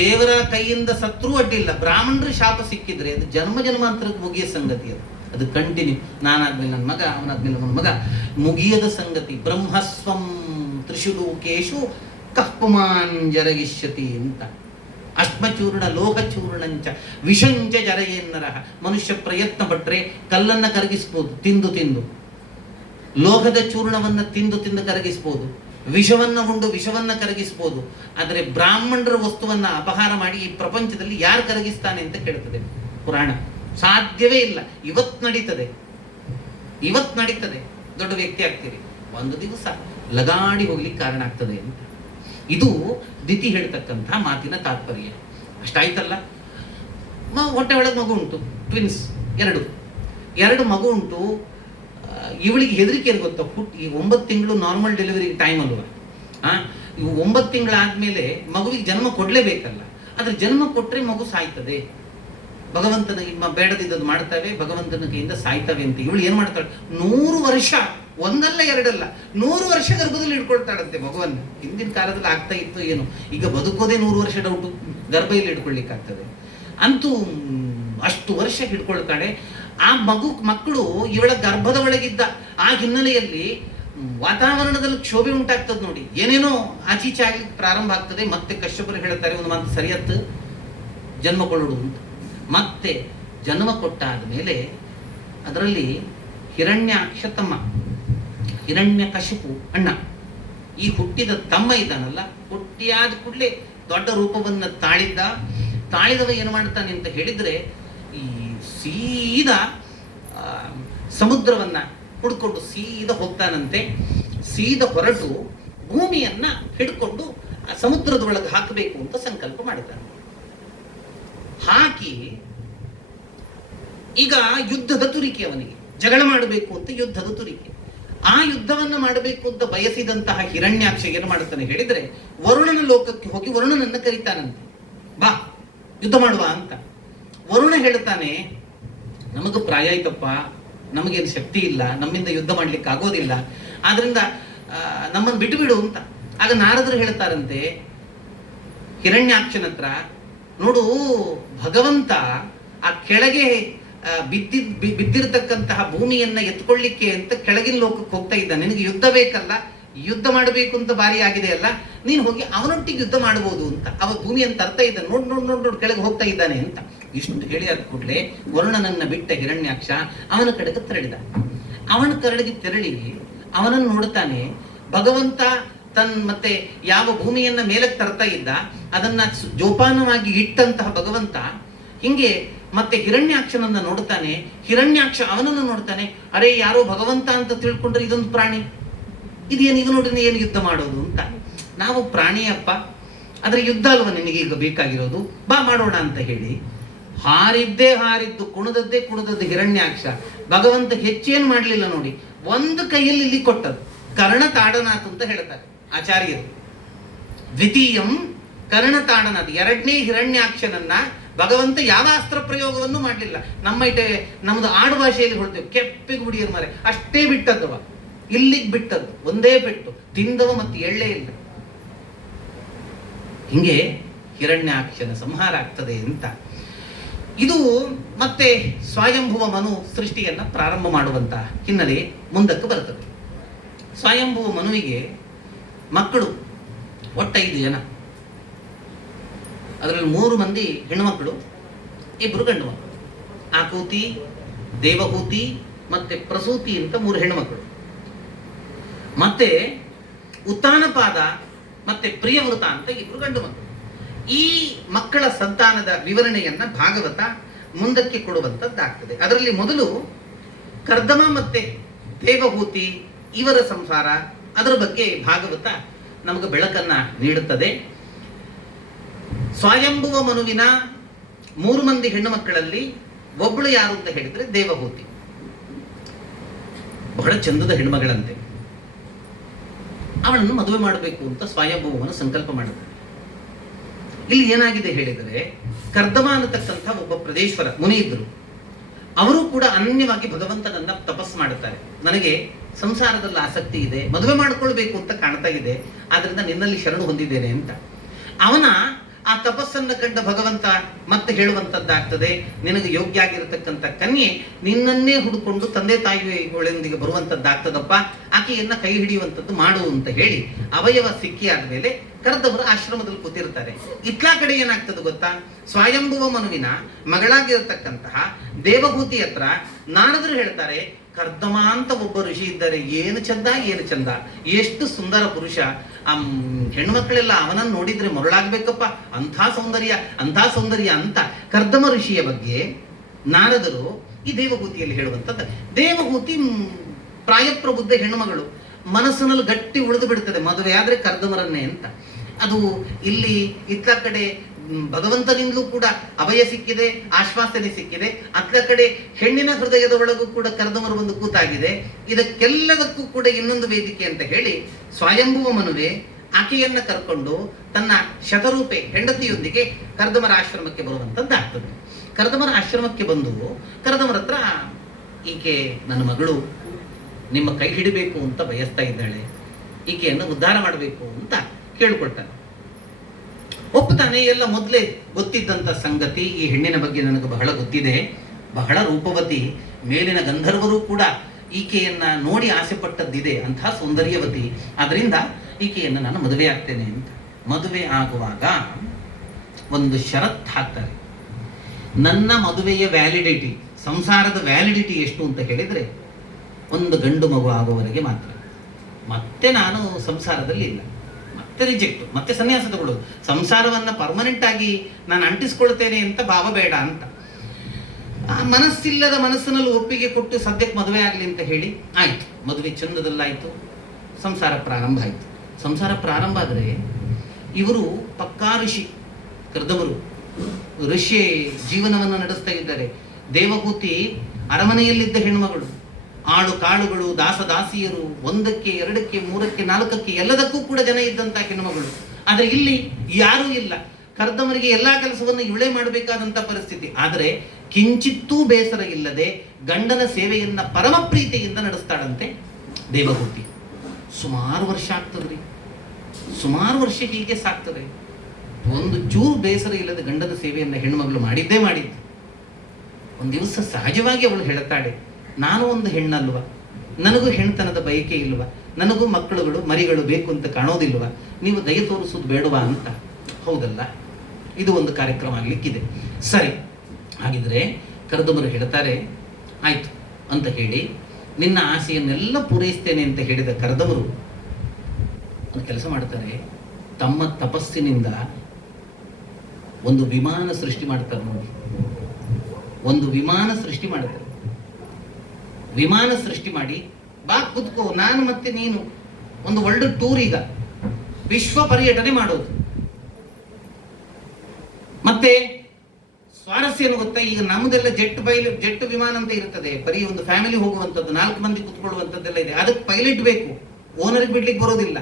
ದೇವರ ಕೈಯಿಂದ ಸತ್ರೂ ಅಡ್ಡಿಲ್ಲ, ಬ್ರಾಹ್ಮಣರ ಶಾಪ ಸಿಕ್ಕಿದ್ರೆ ಅದು ಜನ್ಮ ಜನ್ಮಾಂತರಕ್ಕೆ ಮುಗಿಯ ಸಂಗತಿ. ಅದು ಕಂಟಿನ್ಯೂ, ನಾನಾದ್ಮೇಲೆ ನನ್ನ ಮಗ, ಅವನಾದ್ಮೇಲೆ ನನ್ನ ಮಗ, ಮುಗಿಯದ ಸಂಗತಿ. ಬ್ರಹ್ಮಸ್ವಂ ತ್ರಿಶುಲೋಕೇಶು ಕಪ್ಪುಮಾನ್ ಜರಗಿಷ್ಯತಿ ಅಂತ. ಅಶ್ಮಚೂರ್ಣ ಲೋಹಚೂರ್ಣಂಚ ವಿಷಂಚ ಜರಯೇನ್ನರ. ಮನುಷ್ಯ ಪ್ರಯತ್ನ ಪಟ್ರೆ ಕಲ್ಲನ್ನ ಕರಗಿಸ್ಬೋದು, ತಿಂದು ತಿಂದು. ಲೋಹದ ಚೂರ್ಣವನ್ನ ತಿಂದು ತಿಂದು ಕರಗಿಸ್ಬೋದು, ವಿಷವನ್ನ ಉಂಡು ವಿಷವನ್ನ ಕರಗಿಸ್ಬೋದು. ಆದರೆ ಬ್ರಾಹ್ಮಣರ ವಸ್ತುವನ್ನ ಅಪಹಾರ ಮಾಡಿ ಈ ಪ್ರಪಂಚದಲ್ಲಿ ಯಾರು ಕರಗಿಸ್ತಾನೆ ಅಂತ ಕೇಳ್ತದೆ ಪುರಾಣ. ಸಾಧ್ಯವೇ ಇಲ್ಲ. ಇವತ್ತು ನಡೀತದೆ, ದೊಡ್ಡ ವ್ಯಕ್ತಿ ಆಗ್ತೀರಿ, ಒಂದು ದಿವಸ ಲಗಾಡಿ ಹೋಗ್ಲಿಕ್ಕೆ ಕಾರಣ ಆಗ್ತದೆ ಅಂತ. ಇದು ದಿತಿ ಹೇಳ್ತಕ್ಕಂಥ ಮಾತಿನ ತಾತ್ಪರ್ಯ. ಅಷ್ಟಾಯ್ತಲ್ಲ, ಹೊಟ್ಟೆ ಒಳಗೆ ಮಗು ಉಂಟು, ಟ್ವಿನ್ಸ್, 2 ಮಗು ಉಂಟು. ಇವಳಿಗೆ ಹೆದರಿಕೆ ಏನು ಗೊತ್ತಾ, ಈ 9 ತಿಂಗಳು ನಾರ್ಮಲ್ ಡೆಲಿವರಿ ಟೈಮ್ ಅಲ್ವಾ. ಇವು 9 ತಿಂಗಳಾದ್ಮೇಲೆ ಮಗುವಿಗೆ ಜನ್ಮ ಕೊಡ್ಲೇಬೇಕಲ್ಲ. ಆದ್ರೆ ಜನ್ಮ ಕೊಟ್ರೆ ಮಗು ಸಾಯ್ತದೆ, ಭಗವಂತನ ಬೇಡದಿದ್ದದ್ದು ಮಾಡ್ತವೆ, ಭಗವಂತನ ಕೈಯಿಂದ ಸಾಯ್ತವೆ ಅಂತ. ಇವಳು ಏನ್ ಮಾಡ್ತಾಳೆ, 100 ವರ್ಷ, ಒಂದಲ್ಲ 2 ಅಲ್ಲ, 100 ವರ್ಷ ಗರ್ಭದಲ್ಲಿ ಇಟ್ಕೊಳ್ತಾಳಂತೆ ಮಗುವನ್ನ. ಹಿಂದಿನ ಕಾಲದಲ್ಲಿ ಆಗ್ತಾ ಇತ್ತು ಏನು, ಈಗ ಬದುಕೋದೇ 100 ವರ್ಷ ಡೌಟು, ಗರ್ಭದಲ್ಲಿ ಇಟ್ಕೊಳ್ಳಿಕ್ಕಾಗ್ತದೆ. ಅಂತೂ ಅಷ್ಟು ವರ್ಷ ಹಿಡ್ಕೊಳ್ತಾಳೆ. ಆ ಮಕ್ಕಳು ಇವಳ ಗರ್ಭದ ಒಳಗಿದ್ದ ಆ ಹಿನ್ನೆಲೆಯಲ್ಲಿ ವಾತಾವರಣದಲ್ಲಿ ಕ್ಷೋಭೆ ಉಂಟಾಗ್ತದೆ ನೋಡಿ, ಏನೇನೋ ಆಚೀಚೆ ಆಗ್ಲಿಕ್ಕೆ ಪ್ರಾರಂಭ ಆಗ್ತದೆ. ಮತ್ತೆ ಕಶ್ಯಪರು ಹೇಳ್ತಾರೆ, ಒಂದು ಮಾತು ಸರಿಯತ್ತು, ಜನ್ಮ ಕೊಳ್ಳುವುದು ಅಂತ. ಮತ್ತೆ ಜನ್ಮ ಕೊಟ್ಟಾದ ಮೇಲೆ ಅದರಲ್ಲಿ ಹಿರಣ್ಯಾಕ್ಷ ತಮ್ಮ, ಹಿರಣ್ಯಕಶಿಪು ಅಣ್ಣ, ಈ ಹುಟ್ಟಿದ ತಮ್ಮ ಇದ್ದಾನಲ್ಲ, ಹುಟ್ಟಿಯಾದ ಕೂಡಲೇ ದೊಡ್ಡ ರೂಪವನ್ನು ತಾಳಿದವ ಏನು ಮಾಡ್ತಾನೆ ಅಂತ ಹೇಳಿದ್ರೆ, ಈ ಸೀದಾ ಸಮುದ್ರವನ್ನ ಹುಡ್ಕೊಂಡು ಸೀದಾ ಹೋಗ್ತಾನಂತೆ. ಸೀದಾ ಹೊರಟು ಭೂಮಿಯನ್ನ ಹಿಡ್ಕೊಂಡು ಆ ಸಮುದ್ರದೊಳಗೆ ಹಾಕಬೇಕು ಅಂತ ಸಂಕಲ್ಪ ಮಾಡಿದ್ದಾನೆ. ಹಾಕಿ ಈಗ ಯುದ್ಧದ ತುರಿಕೆ, ಅವನಿಗೆ ಜಗಳ ಮಾಡಬೇಕು ಅಂತ ಯುದ್ಧದ ತುರಿಕೆ. ಆ ಯುದ್ಧವನ್ನ ಮಾಡಬೇಕು ಅಂತ ಬಯಸಿದಂತಹ ಹಿರಣ್ಯಾಕ್ಷ ಏನು ಮಾಡ್ತಾನೆ ಹೇಳಿದ್ರೆ, ವರುಣನ ಲೋಕಕ್ಕೆ ಹೋಗಿ ವರುಣನನ್ನ ಕರೀತಾನಂತೆ, ಬಾ ಯುದ್ಧ ಮಾಡುವ ಅಂತ. ವರುಣ ಹೇಳ್ತಾನೆ, ನಮಗೂ ಪ್ರಾಯ ಆಯ್ತಪ್ಪ, ನಮಗೇನು ಶಕ್ತಿ ಇಲ್ಲ, ನಮ್ಮಿಂದ ಯುದ್ಧ ಮಾಡ್ಲಿಕ್ಕೆ ಆಗೋದಿಲ್ಲ, ಆದ್ರಿಂದ ನಮ್ಮನ್ನು ಬಿಟ್ಟು ಬಿಡು ಅಂತ. ಆಗ ನಾರದರು ಹೇಳ್ತಾರಂತೆ ಹಿರಣ್ಯಾಕ್ಷನ ಹತ್ರ, ನೋಡು ಭಗವಂತ ಆ ಕೆಳಗೆ ಬಿದ್ದಿರತಕ್ಕಂತಹ ಭೂಮಿಯನ್ನ ಎತ್ಕೊಳ್ಳಿಕ್ಕೆ ಅಂತ ಕೆಳಗಿನ ಲೋಕಕ್ಕೆ ಹೋಗ್ತಾ ಇದ್ದಾನೆ, ನಿನಗೆ ಯುದ್ಧ ಬೇಕಲ್ಲ, ಯುದ್ಧ ಮಾಡಬೇಕು ಅಂತ ಬಾರಿ ಆಗಿದೆ ಅಲ್ಲ, ನೀನು ಹೋಗಿ ಅವನೊಟ್ಟಿಗೆ ಯುದ್ಧ ಮಾಡಬಹುದು ಅಂತ. ಅವ ಭೂಮಿಯನ್ನು ತರ್ತಾ ಇದ್ದಾನೆ, ನೋಡ್ ನೋಡ್ ನೋಡ್ ನೋಡ್ ಕೆಳಗೆ ಹೋಗ್ತಾ ಇದ್ದಾನೆ ಅಂತ. ಇಷ್ಟು ಹೇಳಿ ಆದ ಕೂಡಲೇ ವರುಣನನ್ನ ಬಿಟ್ಟ ಹಿರಣ್ಯಾಕ್ಷ ಅವನ ಕಡೆಗೆ ತೆರಳಿದ. ಅವನ ಕಡೆಗೆ ತೆರಳಿ ಅವನನ್ನು ನೋಡ್ತಾನೆ, ಭಗವಂತ ಮತ್ತೆ ಯಾವ ಭೂಮಿಯನ್ನ ಮೇಲಕ್ಕೆ ತರ್ತಾ ಇದ್ದ ಅದನ್ನ ಜೋಪಾನವಾಗಿ ಇಟ್ಟಂತಹ ಭಗವಂತ ಹಿಂಗೆ ಮತ್ತೆ ಹಿರಣ್ಯಾಕ್ಷನನ್ನ ನೋಡ್ತಾನೆ. ಹಿರಣ್ಯಾಕ್ಷ ಅವನನ್ನು ನೋಡ್ತಾನೆ, ಅರೆ ಯಾರೋ ಭಗವಂತ ಅಂತ ತಿಳ್ಕೊಂಡ್ರೆ ಇದೊಂದು ಪ್ರಾಣಿ, ಇದೇನು ಈಗ ನೋಡ್ರಿ ಏನು ಯುದ್ಧ ಮಾಡೋದು ಅಂತ. ನಾವು ಪ್ರಾಣಿಯಪ್ಪ, ಆದ್ರೆ ಯುದ್ಧ ಅಲ್ವ ನಿನಗೆ ಈಗ ಬೇಕಾಗಿರೋದು, ಬಾ ಮಾಡೋಣ ಅಂತ ಹೇಳಿ ಹಾರಿದ್ದು ಕುಣದದ್ದು ಹಿರಣ್ಯಾಕ್ಷ. ಭಗವಂತ ಹೆಚ್ಚೇನ್ ಮಾಡ್ಲಿಲ್ಲ ನೋಡಿ, ಒಂದು ಕೈಯಲ್ಲಿ ಇಲ್ಲಿ ಕೊಟ್ಟದ್ದು ಕರ್ಣತಾಡನಾಥ್ ಅಂತ ಹೇಳ್ತಾರೆ ಆಚಾರ್ಯರು. ದ್ವಿತೀಯಂ ಕರ್ಣತಾಡನಾಥ್, ಎರಡನೇ ಹಿರಣ್ಯಾಕ್ಷನನ್ನ ಭಗವಂತ ಯಾವ ಅಸ್ತ್ರ ಪ್ರಯೋಗವನ್ನು ಮಾಡಲಿಲ್ಲ. ನಮ್ಮದು ಆಡು ಭಾಷೆಯಲ್ಲಿ ಹೊಳ್ತೇವೆ, ಕೆಪ್ಪಿಗೆ ಹುಡಿಯರ್ ಮಾರೆ, ಅಷ್ಟೇ ಬಿಟ್ಟದ್ದವ, ಇಲ್ಲಿಗೆ ಬಿಟ್ಟದ್ದು ಒಂದೇ ಬಿಟ್ಟು, ತಿಂದವ ಮತ್ತೆ ಎಳ್ಳೆ ಇಲ್ಲ. ಹಿಂಗೆ ಹಿರಣ್ಯಾಕ್ಷನ ಸಂಹಾರ ಆಗ್ತದೆ ಅಂತ. ಇದು ಮತ್ತೆ ಸ್ವಯಂಭುವ ಮನು ಸೃಷ್ಟಿಯನ್ನ ಪ್ರಾರಂಭ ಮಾಡುವಂತ ಹಿನ್ನೆಲೆ ಮುಂದಕ್ಕೆ ಬರ್ತದೆ. ಸ್ವಯಂಭುವ ಮನುವಿಗೆ ಮಕ್ಕಳು ಒಟ್ಟು 5 ಜನ, ಅದರಲ್ಲಿ 3 ಮಂದಿ ಹೆಣ್ಣುಮಕ್ಕಳು, 2 ಗಂಡು ಮಕ್ಕಳು. ಆಕೂತಿ, ದೇವಹೂತಿ ಮತ್ತೆ ಪ್ರಸೂತಿ ಅಂತ 3 ಹೆಣ್ಣುಮಕ್ಕಳು. ಮತ್ತೆ ಉತ್ತಾನಪಾದ ಮತ್ತೆ ಪ್ರಿಯವೃತ ಅಂತ 2 ಗಂಡು ಮಕ್ಕಳು. ಈ ಮಕ್ಕಳ ಸಂತಾನದ ವಿವರಣೆಯನ್ನ ಭಾಗವತ ಮುಂದಕ್ಕೆ ಕೊಡುವಂತದ್ದಾಗ್ತದೆ. ಅದರಲ್ಲಿ ಮೊದಲು ಕರ್ದಮ ಮತ್ತೆ ದೇವಹೂತಿ ಇವರ ಸಂಸಾರ, ಅದರ ಬಗ್ಗೆ ಭಾಗವತ ನಮಗೆ ಬೆಳಕನ್ನ ನೀಡುತ್ತದೆ. ಸ್ವಯಂಭುವ ಮನುವಿನ 3 ಮಂದಿ ಹೆಣ್ಣು ಮಕ್ಕಳಲ್ಲಿ ಒಬ್ಬಳು ಯಾರು ಅಂತ ಹೇಳಿದ್ರೆ ದೇವಹೂತಿ. ಬಹಳ ಚಂದದ ಹೆಣ್ಮಗಳಂತೆ. ಅವಳನ್ನು ಮದುವೆ ಮಾಡಬೇಕು ಅಂತ ಸ್ವಯಂಭುವನು ಸಂಕಲ್ಪ ಮಾಡುತ್ತಾನೆ. ಇಲ್ಲಿ ಏನಾಗಿದೆ ಹೇಳಿದರೆ, ಕರ್ದಮ ಅನ್ನತಕ್ಕಂಥ ಒಬ್ಬ ಪ್ರದೇಶ್ವರ ಮುನಿ ಇದ್ರು. ಅವರು ಕೂಡ ಅನನ್ಯವಾಗಿ ಭಗವಂತನನ್ನ ತಪಸ್ಸು ಮಾಡುತ್ತಾರೆ. ನನಗೆ ಸಂಸಾರದಲ್ಲಿ ಆಸಕ್ತಿ ಇದೆ, ಮದುವೆ ಮಾಡಿಕೊಳ್ಬೇಕು ಅಂತ ಕಾಣ್ತಾ ಇದೆ, ಆದ್ರಿಂದ ನಿನ್ನಲ್ಲಿ ಶರಣು ಹೊಂದಿದ್ದೇನೆ ಅಂತ. ಅವನ ಆ ತಪಸ್ಸನ್ನ ಕಂಡ ಭಗವಂತ ಮತ್ತೆ ಹೇಳುವಂತದ್ದಾಗ್ತದೆ, ನಿನಗೆ ಯೋಗ್ಯ ಆಗಿರತಕ್ಕಂಥ ಕನ್ಯೆ ನಿನ್ನನ್ನೇ ಹುಡುಕೊಂಡು ತಂದೆ ತಾಯಿಗಳೊಂದಿಗೆ ಬರುವಂತದ್ದಾಗ್ತದಪ್ಪ, ಆಕೆಯನ್ನ ಕೈ ಹಿಡಿಯುವಂಥದ್ದು ಮಾಡು ಅಂತ ಹೇಳಿ ಅವಯವ ಸಿಕ್ಕಿ ಆದ್ಮೇಲೆ ಕರೆದವರು ಆಶ್ರಮದಲ್ಲಿ ಕೂತಿರ್ತಾರೆ. ಇತ್ಲಾ ಕಡೆ ಏನಾಗ್ತದೆ ಗೊತ್ತಾ, ಸ್ವಯಂಭುವ ಮನುವಿನ ಮಗಳಾಗಿರತಕ್ಕಂತಹ ದೇವಭೂತಿ ಹತ್ರ ನಾರದರು ಹೇಳ್ತಾರೆ, ಕರ್ದಮ ಅಂತ ಒಬ್ಬ ಋಷಿ ಇದ್ದಾರೆ, ಏನು ಚಂದ, ಎಷ್ಟು ಸುಂದರ ಪುರುಷ, ಆ ಹೆಣ್ಮಕ್ಳೆಲ್ಲ ಅವನನ್ನು ನೋಡಿದ್ರೆ ಮರುಳಾಗ್ಬೇಕಪ್ಪ, ಅಂಥ ಸೌಂದರ್ಯ ಅಂತ ಕರ್ದಮ ಋಷಿಯ ಬಗ್ಗೆ ನಾರದರು ಈ ದೇವಹೂತಿಯಲ್ಲಿ ಹೇಳುವಂಥದ್ದು. ದೇವಹೂತಿ ಪ್ರಾಯಪ್ರಬುದ್ಧ ಹೆಣ್ಣುಮಗಳು, ಮನಸ್ಸಿನಲ್ಲಿ ಗಟ್ಟಿ ಉಳಿದು ಬಿಡ್ತದೆ, ಮದುವೆ ಆದ್ರೆ ಕರ್ದಮರನ್ನೇ ಅಂತ. ಅದು ಇಲ್ಲಿ ಇತ್ತ ಕಡೆ ಭಗವಂತನಿಂದಲೂ ಕೂಡ ಅಭಯ ಸಿಕ್ಕಿದೆ, ಆಶ್ವಾಸನೆ ಸಿಕ್ಕಿದೆ, ಅತ್ತ ಕಡೆ ಹೆಣ್ಣಿನ ಹೃದಯದ ಒಳಗೂ ಕೂಡ ಕರ್ದಮರು ಒಂದು ಕೂತಾಗಿದೆ. ಇದಕ್ಕೆಲ್ಲದಕ್ಕೂ ಕೂಡ ಇನ್ನೊಂದು ವೇದಿಕೆ ಅಂತ ಹೇಳಿ ಸ್ವಯಂಭುವ ಮನುವೆ ಆಕೆಯನ್ನ ಕರ್ಕೊಂಡು ತನ್ನ ಶತರೂಪೆ ಹೆಂಡತಿಯೊಂದಿಗೆ ಕರ್ದಮರ ಆಶ್ರಮಕ್ಕೆ ಬರುವಂತದ್ದಾಗ್ತದೆ. ಕರ್ದಮರ ಆಶ್ರಮಕ್ಕೆ ಬಂದು ಕರ್ದಮರ ಹತ್ರ, ಈಕೆ ನನ್ನ ಮಗಳು, ನಿಮ್ಮ ಕೈ ಹಿಡಿಬೇಕು ಅಂತ ಬಯಸ್ತಾ ಇದ್ದಾಳೆ, ಈಕೆಯನ್ನು ಉದ್ಧಾರ ಮಾಡಬೇಕು ಅಂತ ಕೇಳಿಕೊಳ್ತಾನೆ. ಒಪ್ಪುತ್ತಾನೆ. ಎಲ್ಲ ಮೊದಲೇ ಗೊತ್ತಿದ್ದಂಥ ಸಂಗತಿ, ಈ ಹೆಣ್ಣಿನ ಬಗ್ಗೆ ನನಗೆ ಬಹಳ ಗೊತ್ತಿದೆ, ಬಹಳ ರೂಪವತಿ, ಮೇಲಿನ ಗಂಧರ್ವರು ಕೂಡ ಈಕೆಯನ್ನ ನೋಡಿ ಆಸೆ ಪಟ್ಟದ್ದಿದೆ, ಅಂತಹ ಸೌಂದರ್ಯವತಿ, ಆದ್ರಿಂದ ಈಕೆಯನ್ನು ನಾನು ಮದುವೆ ಆಗ್ತೇನೆ ಅಂತ. ಮದುವೆ ಆಗುವಾಗ ಒಂದು ಷರತ್ತು ಹಾಕ್ತಾರೆ, ನನ್ನ ಮದುವೆಯ ವ್ಯಾಲಿಡಿಟಿ, ಸಂಸಾರದ ವ್ಯಾಲಿಡಿಟಿ ಎಷ್ಟು ಅಂತ ಹೇಳಿದರೆ ಒಂದು ಗಂಡು ಮಗು ಆಗುವವರೆಗೆ ಮಾತ್ರ. ಮತ್ತೆ ನಾನು ಸಂಸಾರದಲ್ಲಿ ಇಲ್ಲ, ಮತ್ತೆ ರಿಜೆಕ್ಟ್, ಮತ್ತೆ ಸನ್ಯಾಸ ತಗೊಳ್ಳೋದು. ಸಂಸಾರವನ್ನು ಪರ್ಮನೆಂಟ್ ಆಗಿ ನಾನು ಅಂಟಿಸ್ಕೊಳ್ತೇನೆ ಅಂತ ಭಾವ ಬೇಡ ಅಂತ. ಆ ಮನಸ್ಸಿಲ್ಲದ ಮನಸ್ಸಿನಲ್ಲಿ ಒಪ್ಪಿಗೆ ಕೊಟ್ಟು ಸದ್ಯಕ್ಕೆ ಮದುವೆ ಆಗಲಿ ಅಂತ ಹೇಳಿ ಆಯಿತು. ಮದುವೆ ಚಂದದಲ್ಲಾಯಿತು, ಸಂಸಾರ ಪ್ರಾರಂಭ ಆಯಿತು. ಸಂಸಾರ ಪ್ರಾರಂಭ ಆದರೆ ಇವರು ಪಕ್ಕಾ ಋಷಿ, ಕರ್ದಮರು ಋಷಿ ಜೀವನವನ್ನು ನಡೆಸ್ತಾ ಇದ್ದಾರೆ. ದೇವಹೂತಿ ಅರಮನೆಯಲ್ಲಿದ್ದ ಹೆಣ್ಮಗಳು, ಆಳು ಕಾಳುಗಳು, ದಾಸದಾಸಿಯರು, 1ಕ್ಕೆ 2ಕ್ಕೆ 3ಕ್ಕೆ 4ಕ್ಕೆ ಎಲ್ಲದಕ್ಕೂ ಕೂಡ ಜನ ಇದ್ದಂಥ ಹೆಣ್ಣುಮಗಳು. ಆದರೆ ಇಲ್ಲಿ ಯಾರೂ ಇಲ್ಲ. ಕರ್ದಮರಿಗೆ ಎಲ್ಲಾ ಕೆಲಸವನ್ನು ಇವಳೇ ಮಾಡಬೇಕಾದಂಥ ಪರಿಸ್ಥಿತಿ. ಆದರೆ ಕಿಂಚಿತ್ತೂ ಬೇಸರ ಇಲ್ಲದೆ ಗಂಡನ ಸೇವೆಯನ್ನ ಪರಮ ಪ್ರೀತಿಯಿಂದ ನಡೆಸ್ತಾಳಂತೆ ದೇವಹೂತಿ. ಸುಮಾರು ವರ್ಷ ಆಗ್ತದ್ರಿ, ಸುಮಾರು ವರ್ಷ ಹೀಗೆ ಸಾಕ್ತದೆ. ಒಂದು ಚೂರು ಬೇಸರ ಇಲ್ಲದೆ ಗಂಡನ ಸೇವೆಯನ್ನ ಹೆಣ್ಮಗಳು ಮಾಡಿದ್ದೇ ಮಾಡಿದ್ದು. ಒಂದು ದಿವಸ ಸಹಜವಾಗಿ ಅವಳು ಹೇಳ್ತಾಳೆ, ನಾನು ಒಂದು ಹೆಣ್ಣಲ್ವ, ನನಗೂ ಹೆಣ್ತನದ ಬಯಕೆ ಇಲ್ವಾ, ನನಗೂ ಮಕ್ಕಳುಗಳು ಮರಿಗಳು ಬೇಕು ಅಂತ ಕಾಣೋದಿಲ್ವಾ, ನೀವು ದಯ ತೋರಿಸೋದು ಬೇಡವಾ ಅಂತ. ಹೌದಲ್ಲ, ಇದು ಒಂದು ಕಾರ್ಯಕ್ರಮ ಆಗ್ಲಿಕ್ಕಿದೆ. ಸರಿ, ಹಾಗಿದ್ರೆ ಕರ್ದಮರು ಹೇಳ್ತಾರೆ ಆಯ್ತು ಅಂತ ಹೇಳಿ ನಿನ್ನ ಆಸೆಯನ್ನೆಲ್ಲ ಪೂರೈಸ್ತೇನೆ ಅಂತ ಹೇಳಿದ ಕರ್ದಮರು ಒಂದು ಕೆಲಸ ಮಾಡ್ತಾರೆ. ತಮ್ಮ ತಪಸ್ಸಿನಿಂದ ಒಂದು ವಿಮಾನ ಸೃಷ್ಟಿ ಮಾಡ್ತಾರೆ ನೋಡಿ. ಒಂದು ವಿಮಾನ ಸೃಷ್ಟಿ ಮಾಡ್ತಾರೆ. ವಿಮಾನ ಸೃಷ್ಟಿ ಮಾಡಿ, ಬಾ ಕುತ್ಕೋ, ನಾನು ಮತ್ತೆ ನೀನು ಒಂದು ಒಳ್ಳೆ ಟೂರ್, ಈಗ ವಿಶ್ವ ಪರ್ಯಟನೆ ಮಾಡೋದು. ಮತ್ತೆ ಸ್ವಾರಸ್ಯ ಏನು ಗೊತ್ತಾ, ಈಗ ನಮ್ಮದೆಲ್ಲ ಜೆಟ್ ವಿಮಾನ ಅಂತ ಇರ್ತದೆ, ಬರೀ ಒಂದು ಫ್ಯಾಮಿಲಿ ಹೋಗುವಂಥದ್ದು, 4 ಮಂದಿ ಕುತ್ಕೊಳ್ಳುವಂಥದ್ದೆಲ್ಲ ಇದೆ. ಅದಕ್ಕೆ ಪೈಲಟ್ ಬೇಕು, ಓನರ್ಗೆ ಬಿಡ್ಲಿಕ್ಕೆ ಬರೋದಿಲ್ಲ.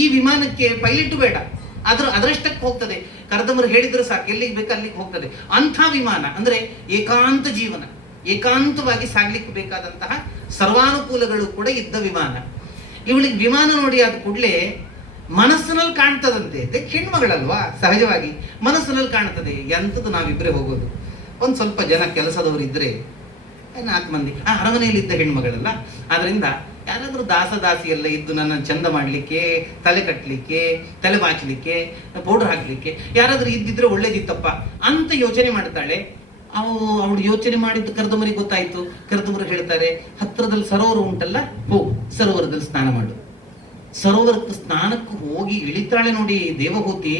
ಈ ವಿಮಾನಕ್ಕೆ ಪೈಲಟ್ ಬೇಡ, ಅದರಷ್ಟಕ್ಕೆ ಹೋಗ್ತದೆ. ಕರ್ದಮರು ಹೇಳಿದ್ರು ಸಾಕು, ಎಲ್ಲಿಗೆ ಬೇಕು ಅಲ್ಲಿಗೆ ಹೋಗ್ತದೆ. ಅಂಥ ವಿಮಾನ ಅಂದ್ರೆ ಏಕಾಂತ ಜೀವನ, ಏಕಾಂತವಾಗಿ ಸಾಗ್ಲಿಕ್ಕೆ ಬೇಕಾದಂತಹ ಸರ್ವಾನುಕೂಲಗಳು ಕೂಡ ಇದ್ದ ವಿಮಾನ. ಇವಳಿಗೆ ವಿಮಾನ ನೋಡಿ ಆದ ಕೂಡಲೇ ಮನಸ್ಸಿನಲ್ಲಿ ಕಾಣ್ತದಂತೆ. ಹೆಣ್ಮಗಳಲ್ವಾ, ಸಹಜವಾಗಿ ಮನಸ್ಸಿನಲ್ಲಿ ಕಾಣ್ತದೆ. ಎಂಥದ್ದು ನಾವಿಬ್ಬರೇ ಹೋಗೋದು, ಒಂದು ಸ್ವಲ್ಪ ಜನ ಕೆಲಸದವರು ಇದ್ರೆ 4 ಮಂದಿ, ಆ ಅರಮನೆಯಲ್ಲಿ ಇದ್ದ ಹೆಣ್ಮಗಳಲ್ಲ, ಆದ್ರಿಂದ ಯಾರಾದ್ರೂ ದಾಸದಾಸಿ ಎಲ್ಲ ಇದ್ದು ನನ್ನ ಚಂದ ಮಾಡ್ಲಿಕ್ಕೆ, ತಲೆ ಕಟ್ಟಲಿಕ್ಕೆ, ತಲೆ ಬಾಚಲಿಕ್ಕೆ, ಪೌಡರ್ ಹಾಕ್ಲಿಕ್ಕೆ ಯಾರಾದ್ರೂ ಇದ್ದಿದ್ರೆ ಒಳ್ಳೇದಿತ್ತಪ್ಪ ಅಂತ ಯೋಚನೆ ಮಾಡ್ತಾಳೆ. ಅವಳು ಯೋಚನೆ ಮಾಡಿದ್ದು ಕರ್ದಮರಿಗೆ ಗೊತ್ತಾಯ್ತು. ಕರ್ದಮರು ಹೇಳ್ತಾರೆ, ಹತ್ರದಲ್ಲಿ ಸರೋವರ ಉಂಟಲ್ಲ, ಹೋಗು ಸರೋವರದಲ್ಲಿ ಸ್ನಾನ ಮಾಡು. ಸರೋವರಕ್ಕೆ ಸ್ನಾನಕ್ಕೆ ಹೋಗಿ ಇಳಿತಾಳೆ ನೋಡಿ ದೇವಹೂತಿ.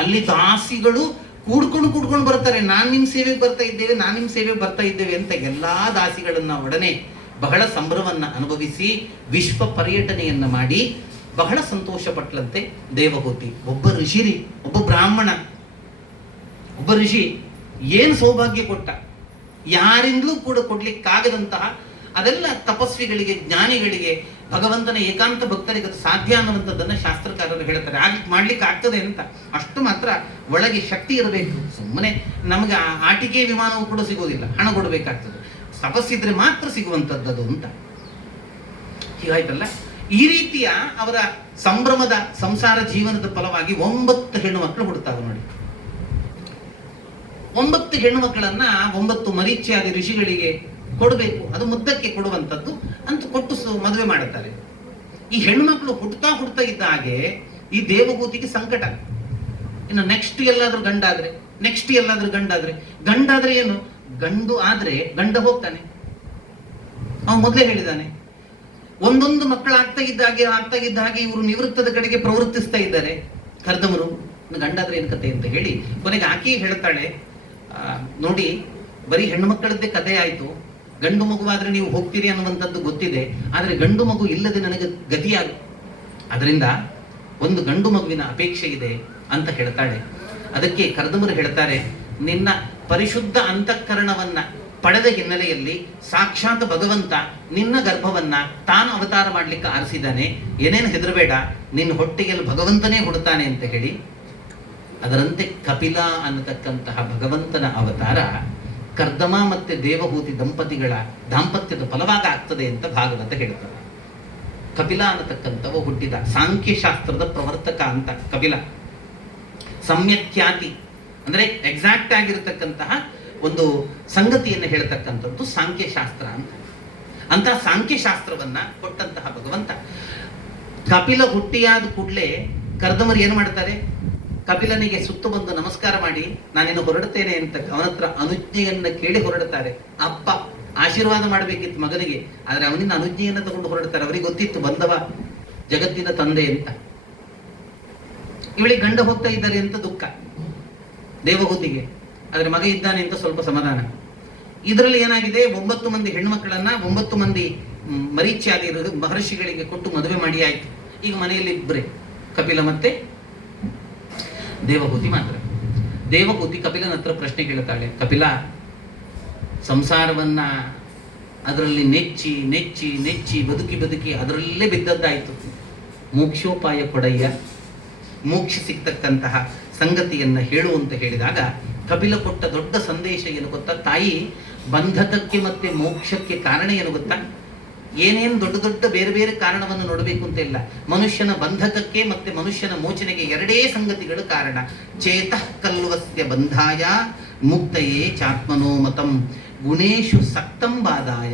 ಅಲ್ಲಿ ದಾಸಿಗಳು ಕೂಡ್ಕೊಂಡು ಬರ್ತಾರೆ. ನಾನ್ ನಿಮ್ ಸೇವೆಗೆ ಬರ್ತಾ ಇದ್ದೇವೆ, ನಾನ್ ನಿಮ್ ಸೇವೆಗೆ ಬರ್ತಾ ಇದ್ದೇವೆ ಅಂತ ಎಲ್ಲಾ ದಾಸಿಗಳನ್ನ ಒಡನೆ ಬಹಳ ಸಂಭ್ರಮವನ್ನ ಅನುಭವಿಸಿ ವಿಶ್ವ ಪರ್ಯಟನೆಯನ್ನ ಮಾಡಿ ಬಹಳ ಸಂತೋಷ ಪಟ್ಲಂತೆ ದೇವಹೂತಿ. ಒಬ್ಬ ಋಷಿರಿ, ಒಬ್ಬ ಬ್ರಾಹ್ಮಣ, ಒಬ್ಬ ಋಷಿ ಏನ್ ಸೌಭಾಗ್ಯ ಕೊಟ್ಟ, ಯಾರಿಂದಲೂ ಕೂಡ ಕೊಡ್ಲಿಕ್ಕಾಗದಂತಹ ಅದೆಲ್ಲ ತಪಸ್ವಿಗಳಿಗೆ, ಜ್ಞಾನಿಗಳಿಗೆ, ಭಗವಂತನ ಏಕಾಂತ ಭಕ್ತರಿಗೆ ಅದು ಸಾಧ್ಯ ಅನ್ನುವಂಥದ್ದನ್ನ ಶಾಸ್ತ್ರಕಾರರು ಹೇಳ್ತಾರೆ. ಮಾಡ್ಲಿಕ್ಕೆ ಆಗ್ತದೆ ಅಂತ. ಅಷ್ಟು ಮಾತ್ರ ಒಳಗೆ ಶಕ್ತಿ ಇರಬೇಕು. ಸುಮ್ಮನೆ ನಮಗೆ ಆಟಿಕೆ ವಿಮಾನವೂ ಕೂಡ ಸಿಗೋದಿಲ್ಲ, ಹಣ ಕೊಡಬೇಕಾಗ್ತದೆ. ತಪಸ್ಸಿದ್ರೆ ಮಾತ್ರ ಸಿಗುವಂಥದ್ದು ಅಂತ. ಹೀಗಾಯ್ತಲ್ಲ. ಈ ರೀತಿಯ ಅವರ ಸಂಭ್ರಮದ ಸಂಸಾರ ಜೀವನದ ಫಲವಾಗಿ 9 ಹೆಣ್ಣು ಮಕ್ಕಳು ಹುಡ್ತಾವೆ ನೋಡಿ. 9 ಹೆಣ್ಣು ಮಕ್ಕಳನ್ನ 9 ಮರೀಚ್ಯಾದಿ ಋಷಿಗಳಿಗೆ ಕೊಡಬೇಕು, ಅದು ಮುದ್ದಕ್ಕೆ ಕೊಡುವಂಥದ್ದು ಅಂತ ಕೊಟ್ಟು ಮದುವೆ ಮಾಡುತ್ತಾರೆ. ಈ ಹೆಣ್ಮಕ್ಳು ಹುಡ್ತಾ ಇದ್ದ ಹಾಗೆ ಈ ದೇವಹೂತಿಗೆ ಸಂಕಟ. ಇನ್ನು ನೆಕ್ಸ್ಟ್ ಎಲ್ಲಾದ್ರೂ ಗಂಡಾದ್ರೆ ಏನು, ಗಂಡು ಆದ್ರೆ ಗಂಡ ಹೋಗ್ತಾನೆ. ಅವನು ಮೊದಲೇ ಹೇಳಿದ್ದಾನೆ. ಒಂದೊಂದು ಮಕ್ಕಳು ಆಗ್ತಾ ಇದ್ದ ಹಾಗೆ ಇವರು ನಿವೃತ್ತದ ಕಡೆಗೆ ಪ್ರವರ್ತಿಸ್ತಾ ಇದ್ದಾರೆ ಕರ್ದಮರು. ಗಂಡಾದ್ರೆ ಏನ್ ಕತೆ ಅಂತ ಹೇಳಿ ಕೊನೆಗೆ ಆಕೆ ಹೇಳ್ತಾಳೆ, ನೋಡಿ ಬರೀ ಹೆಣ್ಣು ಮಕ್ಕಳದ್ದೇ ಕಥೆ ಆಯ್ತು, ಗಂಡು ಮಗುವಾದ್ರೆ ನೀವು ಹೋಗ್ತೀರಿ ಅನ್ನುವಂಥದ್ದು ಗೊತ್ತಿದೆ, ಆದ್ರೆ ಗಂಡು ಮಗು ಇಲ್ಲದೆ ನನಗೆ ಗತಿಯಾಗ, ಅದರಿಂದ ಒಂದು ಗಂಡು ಮಗುವಿನ ಅಪೇಕ್ಷೆ ಇದೆ ಅಂತ ಹೇಳ್ತಾಳೆ. ಅದಕ್ಕೆ ಕರ್ದಮರು ಹೇಳ್ತಾರೆ, ನಿನ್ನ ಪರಿಶುದ್ಧ ಅಂತಃಕರಣವನ್ನ ಪಡೆದ ಹಿನ್ನೆಲೆಯಲ್ಲಿ ಸಾಕ್ಷಾತ್ ಭಗವಂತ ನಿನ್ನ ಗರ್ಭವನ್ನ ತಾನು ಅವತಾರ ಮಾಡ್ಲಿಕ್ಕೆ ಆರಿಸಿದ್ದಾನೆ, ಏನೇನು ಹೆದರಬೇಡ, ನಿನ್ನ ಹೊಟ್ಟೆಯಲ್ಲಿ ಭಗವಂತನೇ ಹುಡುತಾನೆ ಅಂತ ಹೇಳಿ. ಅದರಂತೆ ಕಪಿಲ ಅನ್ನತಕ್ಕಂತಹ ಭಗವಂತನ ಅವತಾರ ಕರ್ದಮ ಮತ್ತೆ ದೇವಹೂತಿ ದಂಪತಿಗಳ ದಾಂಪತ್ಯದ ಫಲವಾಗಿ ಆಗ್ತದೆ ಅಂತ ಭಾಗವತ ಹೇಳ್ತಾರೆ. ಕಪಿಲ ಅನ್ನತಕ್ಕಂಥವ ಹುಟ್ಟಿದ ಸಾಂಖ್ಯಶಾಸ್ತ್ರದ ಪ್ರವರ್ತಕ ಅಂತ ಕಪಿಲ. ಸಮ್ಯಕ್ಖ್ಯಾತಿ ಅಂದ್ರೆ ಎಕ್ಸಾಕ್ಟ್ ಆಗಿರತಕ್ಕಂತಹ ಒಂದು ಸಂಗತಿಯನ್ನು ಹೇಳ್ತಕ್ಕಂಥದ್ದು ಸಾಂಖ್ಯಶಾಸ್ತ್ರ ಅಂತ ಸಾಂಖ್ಯಶಾಸ್ತ್ರವನ್ನ ಕೊಟ್ಟಂತಹ ಭಗವಂತ. ಕಪಿಲ ಹುಟ್ಟಿಯಾದ ಕೂಡಲೇ ಕರ್ದಮರು ಏನ್ ಮಾಡ್ತಾರೆ, ಕಪಿಲನಿಗೆ ಸುತ್ತು ಬಂದು ನಮಸ್ಕಾರ ಮಾಡಿ ನಾನಿನ್ನು ಹೊರಡುತ್ತೇನೆ ಅಂತ ಅವನ ಹತ್ರ ಅನುಜ್ಞೆಯನ್ನ ಕೇಳಿ ಹೊರಡುತ್ತಾರೆ. ಅಪ್ಪ ಆಶೀರ್ವಾದ ಮಾಡಬೇಕಿತ್ತು ಮಗನಿಗೆ, ಆದ್ರೆ ಅವನಿಂದ ಅನುಜ್ಞೆಯನ್ನ ತಗೊಂಡು ಹೊರಡುತ್ತಾರೆ. ಅವರಿಗೆ ಗೊತ್ತಿತ್ತು ಬಂದವ ಜಗತ್ತಿನ ತಂದೆ ಅಂತ. ಇವಳಿಗೆ ಗಂಡ ಹೋಗ್ತಾ ಇದ್ದಾರೆ ಅಂತ ದುಃಖ ದೇವಹೂತಿಗೆ, ಆದ್ರೆ ಮಗ ಇದ್ದಾನೆ ಅಂತ ಸ್ವಲ್ಪ ಸಮಾಧಾನ. ಇದರಲ್ಲಿ ಏನಾಗಿದೆ, 9 ಮಂದಿ ಹೆಣ್ಮಕ್ಕಳನ್ನ 9 ಮಂದಿ ಮರೀಚ್ಯಾದಿ ಮಹರ್ಷಿಗಳಿಗೆ ಕೊಟ್ಟು ಮದುವೆ ಮಾಡಿ ಆಯ್ತು. ಈಗ ಮನೆಯಲ್ಲಿ ಇಬ್ಬರೇ, ಕಪಿಲ ಮತ್ತೆ ದೇವಹೂತಿ ಮಾತ್ರ. ದೇವಹೂತಿ ಕಪಿಲನ ಹತ್ರ ಪ್ರಶ್ನೆ ಕೇಳುತ್ತಾಳೆ, ಕಪಿಲ, ಸಂಸಾರವನ್ನ ಅದರಲ್ಲಿ ನೆಚ್ಚಿ ನೆಚ್ಚಿ ನೆಚ್ಚಿ ಬದುಕಿ ಬದುಕಿ ಅದರಲ್ಲೇ ಬಿದ್ದದ್ದಾಯ್ತು, ಮೋಕ್ಷೋಪಾಯ ಕೊಡಯ್ಯ, ಮೋಕ್ಷ ಸಿಗ್ತಕ್ಕಂತಹ ಸಂಗತಿಯನ್ನ ಹೇಳು ಅಂತ ಹೇಳಿದಾಗ ಕಪಿಲ ಕೊಟ್ಟ ದೊಡ್ಡ ಸಂದೇಶ ಏನು ಗೊತ್ತಾ? ತಾಯಿ, ಬಂಧಕಕ್ಕೆ ಮತ್ತೆ ಮೋಕ್ಷಕ್ಕೆ ಕಾರಣ ಏನು ಗೊತ್ತಾ? ಏನೇನು ದೊಡ್ಡ ದೊಡ್ಡ ಬೇರೆ ಬೇರೆ ಕಾರಣವನ್ನು ನೋಡಬೇಕು ಅಂತ ಇಲ್ಲ. ಮನುಷ್ಯನ ಬಂಧಕಕ್ಕೆ ಮತ್ತೆ ಮನುಷ್ಯನ ಮೋಚನೆಗೆ ಎರಡೇ ಸಂಗತಿಗಳು ಕಾರಣ. ಚೇತಃ ಕಲ್ವಸ್ಯ ಬಂಧಾಯ ಮುಕ್ತಯೇ ಚಾತ್ಮನೋ ಮತಂ ಗುಣೇಶು ಸಕ್ತಂ ಬಾಧಾಯ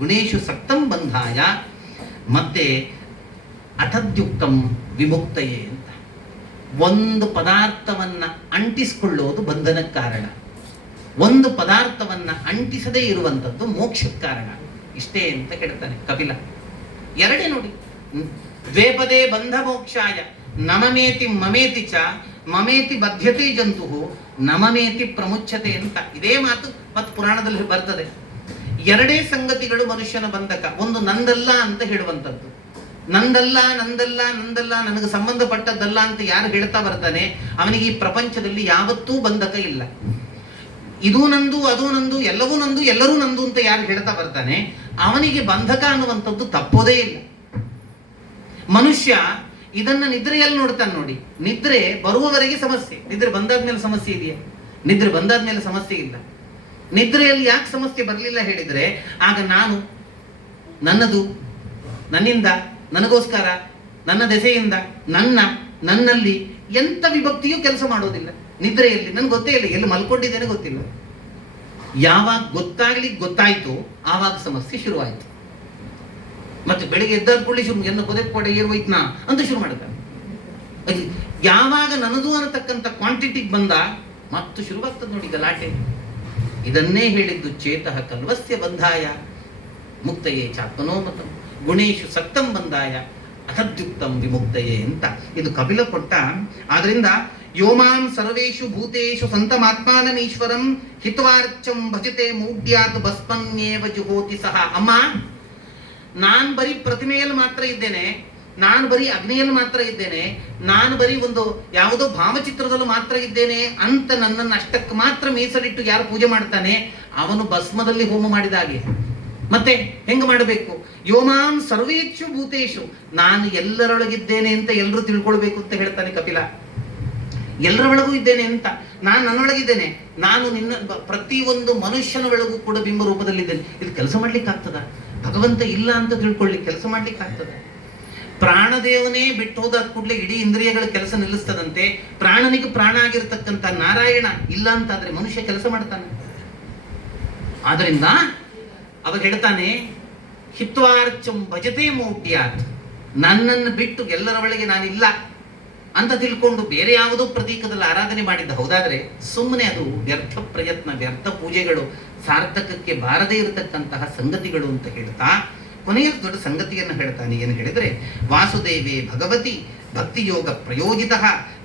ಗುಣೇಶು ಸಕ್ತಂ ಬಂಧಾಯ ಮತ್ತೆ ಅಥದ್ಯುಕ್ತಂ ವಿಮುಕ್ತಯೇ ಅಂತ. ಒಂದು ಪದಾರ್ಥವನ್ನ ಅಂಟಿಸಿಕೊಳ್ಳೋದು ಬಂಧನಕ್ಕೆ ಕಾರಣ, ಒಂದು ಪದಾರ್ಥವನ್ನ ಅಂಟಿಸದೇ ಇರುವಂಥದ್ದು ಮೋಕ್ಷಕ್ಕೆ ಕಾರಣ. ಇಷ್ಟೇ ಅಂತ ಕೇಳ್ತಾನೆ ಕಪಿಲ. ಎರಡೇ ನೋಡಿ, ದ್ವೇಪದೇ ಬಂಧ ಮೋಕ್ಷಾಯ ನಮಮೇತಿ ಮಮೇತಿ ಚ ಮಮೇತಿ ಬದ್ಧತೆ ಜಂತು ನಮಮೇತಿ ಪ್ರಮುಚ್ಛತೆ ಅಂತ ಇದೇ ಮಾತು ಮತ್ತು ಪುರಾಣದಲ್ಲಿ ಬರ್ತದೆ. ಎರಡೇ ಸಂಗತಿಗಳು ಮನುಷ್ಯನ ಬಂಧಕ. ಒಂದು ನಂದಲ್ಲ ಅಂತ ಹೇಳುವಂಥದ್ದು, ನಂದಲ್ಲ ನಂದಲ್ಲ ನಂದಲ್ಲ ನನಗೆ ಸಂಬಂಧಪಟ್ಟದ್ದಲ್ಲ ಅಂತ ಯಾರು ಹೇಳ್ತಾ ಬರ್ತಾನೆ ಅವನಿಗೆ ಈ ಪ್ರಪಂಚದಲ್ಲಿ ಯಾವತ್ತೂ ಬಂಧಕ ಇಲ್ಲ. ಇದು ನಂದು, ಅದು ನಂದು, ಎಲ್ಲವೂ ನಂದು, ಎಲ್ಲರೂ ನಂದು ಅಂತ ಯಾರು ಹೇಳ್ತಾ ಬರ್ತಾನೆ ಅವನಿಗೆ ಬಂಧಕ ಅನ್ನುವಂಥದ್ದು ತಪ್ಪೋದೇ ಇಲ್ಲ. ಮನುಷ್ಯ ಇದನ್ನ ನಿದ್ರೆಯಲ್ಲಿ ನೋಡ್ತಾನೆ ನೋಡಿ. ನಿದ್ರೆ ಬರುವವರೆಗೆ ಸಮಸ್ಯೆ, ನಿದ್ರೆ ಬಂದಾದ್ಮೇಲೆ ಸಮಸ್ಯೆ ಇದೆಯಾ? ನಿದ್ರೆ ಬಂದಾದ್ಮೇಲೆ ಸಮಸ್ಯೆ ಇಲ್ಲ. ನಿದ್ರೆಯಲ್ಲಿ ಯಾಕೆ ಸಮಸ್ಯೆ ಬರಲಿಲ್ಲ ಹೇಳಿದ್ರೆ, ಆಗ ನಾನು, ನನ್ನದು, ನನ್ನಿಂದ, ನನಗೋಸ್ಕರ, ನನ್ನ ದೆಸೆಯಿಂದ, ನನ್ನಲ್ಲಿ ಎಂತ ವಿಭಕ್ತಿಯೂ ಕೆಲಸ ಮಾಡೋದಿಲ್ಲ. ನಿದ್ರೆಯಲ್ಲಿ ನನ್ಗೆ ಗೊತ್ತೇ ಇಲ್ಲ, ಎಲ್ಲಿ ಮಲ್ಕೊಂಡಿದ್ದೇನೆ ಗೊತ್ತಿಲ್ಲ. ಯಾವಾಗ ಗೊತ್ತಾಯ್ತು ಆವಾಗ ಸಮಸ್ಯೆ ಶುರುವಾಯಿತು. ಮತ್ತೆ ಬೆಳಿಗ್ಗೆ ಎದ್ದಾದ ಕೂಡಲೇ ಶುರು ಎನ್ನ ಕೊಡೆ ಏರ್ವೈತ್ನಾ ಅಂತ ಶುರು ಮಾಡ್ತಾನೆ. ಯಾವಾಗ ನನ್ನದು ಅನ್ನತಕ್ಕಂಥ ಕ್ವಾಂಟಿಟಿಗೆ ಬಂದ ಮತ್ತು ಶುರುವಾಗ್ತದೆ ನೋಡಿ ಗಲಾಟೆ. ಇದನ್ನೇ ಹೇಳಿದ್ದು ಚೇತಃ ಕಲ್ವಸ್ಯ ಬಂಧಾಯ ಮುಕ್ತಯೇ ಚಾತ್ಮನೋ ಮತಂ ಗುಣೇಶು ಸಕ್ತಂ ಬಂಧಾಯ ಅಥದ್ಯುಕ್ತಂ ವಿಮುಕ್ತಯೇ ಅಂತ ಇದು ಕಪಿಲ ಕೊಟ್ಟ. ಆದ್ರಿಂದ ಯೋಮಾಂ ಸರ್ವೇಷು ಭೂತೇಷು ಸಂತಮಾತ್ಮಾನಮೀಶ್ವರಂ ಹಿತ್ವಾರ್ಚಂ ಭಜತೆ ಮೂಢ್ಯಾತ್ ಭಸ್ಮನ್ಯೇವ ಜುಹೋತಿ ಸಹ. ಅಮ್ಮ, ನಾನು ಬರೀ ಪ್ರತಿಮೆಯಲ್ಲಿ ಮಾತ್ರ ಇದ್ದೇನೆ, ನಾನು ಬರೀ ಅಗ್ನಿಯಲ್ಲಿ ಮಾತ್ರ ಇದ್ದೇನೆ, ನಾನು ಬರೀ ಒಂದು ಯಾವುದೋ ಭಾವಚಿತ್ರದಲ್ಲೂ ಮಾತ್ರ ಇದ್ದೇನೆ ಅಂತ ನನ್ನನ್ನು ಅಷ್ಟಕ್ಕೆ ಮಾತ್ರ ಮೀಸಲಿಟ್ಟು ಯಾರು ಪೂಜೆ ಮಾಡ್ತಾನೆ ಅವನು ಭಸ್ಮದಲ್ಲಿ ಹೋಮ ಮಾಡಿದ ಹಾಗೆ. ಮತ್ತೆ ಹೆಂಗ ಮಾಡಬೇಕು? ಯೋಮಾಂ ಸರ್ವೇಷು ಭೂತೇಶು, ನಾನು ಎಲ್ಲರೊಳಗಿದ್ದೇನೆ ಅಂತ ಎಲ್ಲರೂ ತಿಳ್ಕೊಳ್ಬೇಕು ಅಂತ ಹೇಳ್ತಾನೆ ಕಪಿಲ. ಎಲ್ಲರ ಒಳಗೂ ಇದ್ದೇನೆ ಅಂತ, ನಾನು ನನ್ನೊಳಗಿದ್ದೇನೆ, ನಾನು ನಿನ್ನ ಪ್ರತಿಯೊಂದು ಮನುಷ್ಯನ ಒಳಗೂ ಕೂಡ ಬಿಂಬ ರೂಪದಲ್ಲಿದ್ದೇನೆ. ಇದು ಕೆಲಸ ಮಾಡ್ಲಿಕ್ಕೆ ಆಗ್ತದ? ಭಗವಂತ ಇಲ್ಲ ಅಂತ ತಿಳ್ಕೊಳ್ಳಿ ಕೆಲಸ ಮಾಡ್ಲಿಕ್ಕೆ ಆಗ್ತದ? ಪ್ರಾಣದೇವನೇ ಬಿಟ್ಟು ಹೋದಾದ ಕೂಡಲೇ ಇಡೀ ಇಂದ್ರಿಯಗಳ ಕೆಲಸ ನಿಲ್ಲಿಸ್ತದಂತೆ. ಪ್ರಾಣನಿಗೆ ಪ್ರಾಣ ಆಗಿರ್ತಕ್ಕಂಥ ನಾರಾಯಣ ಇಲ್ಲ ಅಂತಾದ್ರೆ ಮನುಷ್ಯ ಕೆಲಸ ಮಾಡ್ತಾನೆ. ಆದ್ರಿಂದ ಅವಾಗ ಹೇಳ್ತಾನೆ ಹಿತ್ವಾರ್ಚಂ ಭಜತೆ ಮೌಢ್ಯಾತ್, ನನ್ನನ್ನು ಬಿಟ್ಟು ಎಲ್ಲರ ಒಳಗೆ ನಾನಿಲ್ಲ ಅಂತ ತಿಳ್ಕೊಂಡು ಬೇರೆ ಯಾವುದೋ ಪ್ರತೀಕದಲ್ಲಿ ಆರಾಧನೆ ಮಾಡಿದ್ದ ಹೌದಾದ್ರೆ ಸುಮ್ಮನೆ ಅದು ವ್ಯರ್ಥ ಪ್ರಯತ್ನ, ವ್ಯರ್ಥ ಪೂಜೆಗಳು, ಸಾರ್ಥಕಕ್ಕೆ ಬಾರದೇ ಇರತಕ್ಕಂತಹ ಸಂಗತಿಗಳು ಅಂತ ಹೇಳ್ತಾ ಕೊನೆಯ ದೊಡ್ಡ ಸಂಗತಿಯನ್ನು ಹೇಳ್ತಾನೆ. ಏನು ಹೇಳಿದ್ರೆ, ವಾಸುದೇವೇ ಭಗವತಿ ಭಕ್ತಿಯೋಗ ಪ್ರಯೋಜಿತ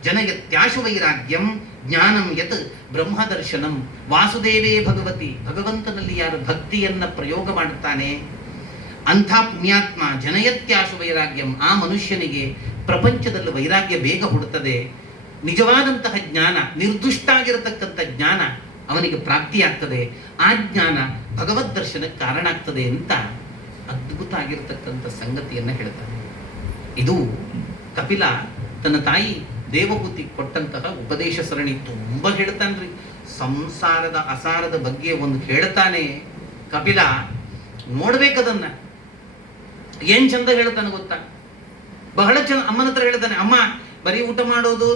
ಜನಯತ್ಯಾಶು ವೈರಾಗ್ಯಂ ಜ್ಞಾನಂ ಯತ್ ಬ್ರಹ್ಮದರ್ಶನಂ. ವಾಸುದೇವೇ ಭಗವತಿ, ಭಗವಂತನಲ್ಲಿ ಯಾರು ಭಕ್ತಿಯನ್ನ ಪ್ರಯೋಗ ಮಾಡುತ್ತಾನೆ ಅಂಥ ಪುಣ್ಯಾತ್ಮ ಜನಯತ್ಯಾಶು ವೈರಾಗ್ಯಂ, ಆ ಮನುಷ್ಯನಿಗೆ ಪ್ರಪಂಚದಲ್ಲಿ ವೈರಾಗ್ಯ ಬೇಗ ಹುಡುತ್ತದೆ. ನಿಜವಾದಂತಹ ಜ್ಞಾನ, ನಿರ್ದುಷ್ಟ ಆಗಿರತಕ್ಕಂಥ ಜ್ಞಾನ ಅವನಿಗೆ ಪ್ರಾಪ್ತಿಯಾಗ್ತದೆ. ಆ ಜ್ಞಾನ ಭಗವದ್ ದರ್ಶನಕ್ಕೆ ಕಾರಣ ಆಗ್ತದೆ ಅಂತ ಅದ್ಭುತ ಆಗಿರತಕ್ಕಂಥ ಸಂಗತಿಯನ್ನ ಹೇಳ್ತಾನೆ. ಇದು ಕಪಿಲ ತನ್ನ ತಾಯಿ ದೇವಹೂತಿ ಕೊಟ್ಟಂತಹ ಉಪದೇಶ ಸರಣಿ. ತುಂಬಾ ಹೇಳ್ತಾನ್ರಿ, ಸಂಸಾರದ ಅಸಾರದ ಬಗ್ಗೆ ಒಂದು ಹೇಳ್ತಾನೆ ಕಪಿಲ. ನೋಡ್ಬೇಕದನ್ನ, ಏನ್ ಚಂದ ಹೇಳ್ತಾನೆ ಗೊತ್ತಾ? ಬಹಳ ಚಂದ. ಅಮ್ಮನ ಹತ್ರ ಹೇಳ್ತಾನೆ, ಅಮ್ಮ ಬರೀ ಊಟ ಮಾಡೋದು,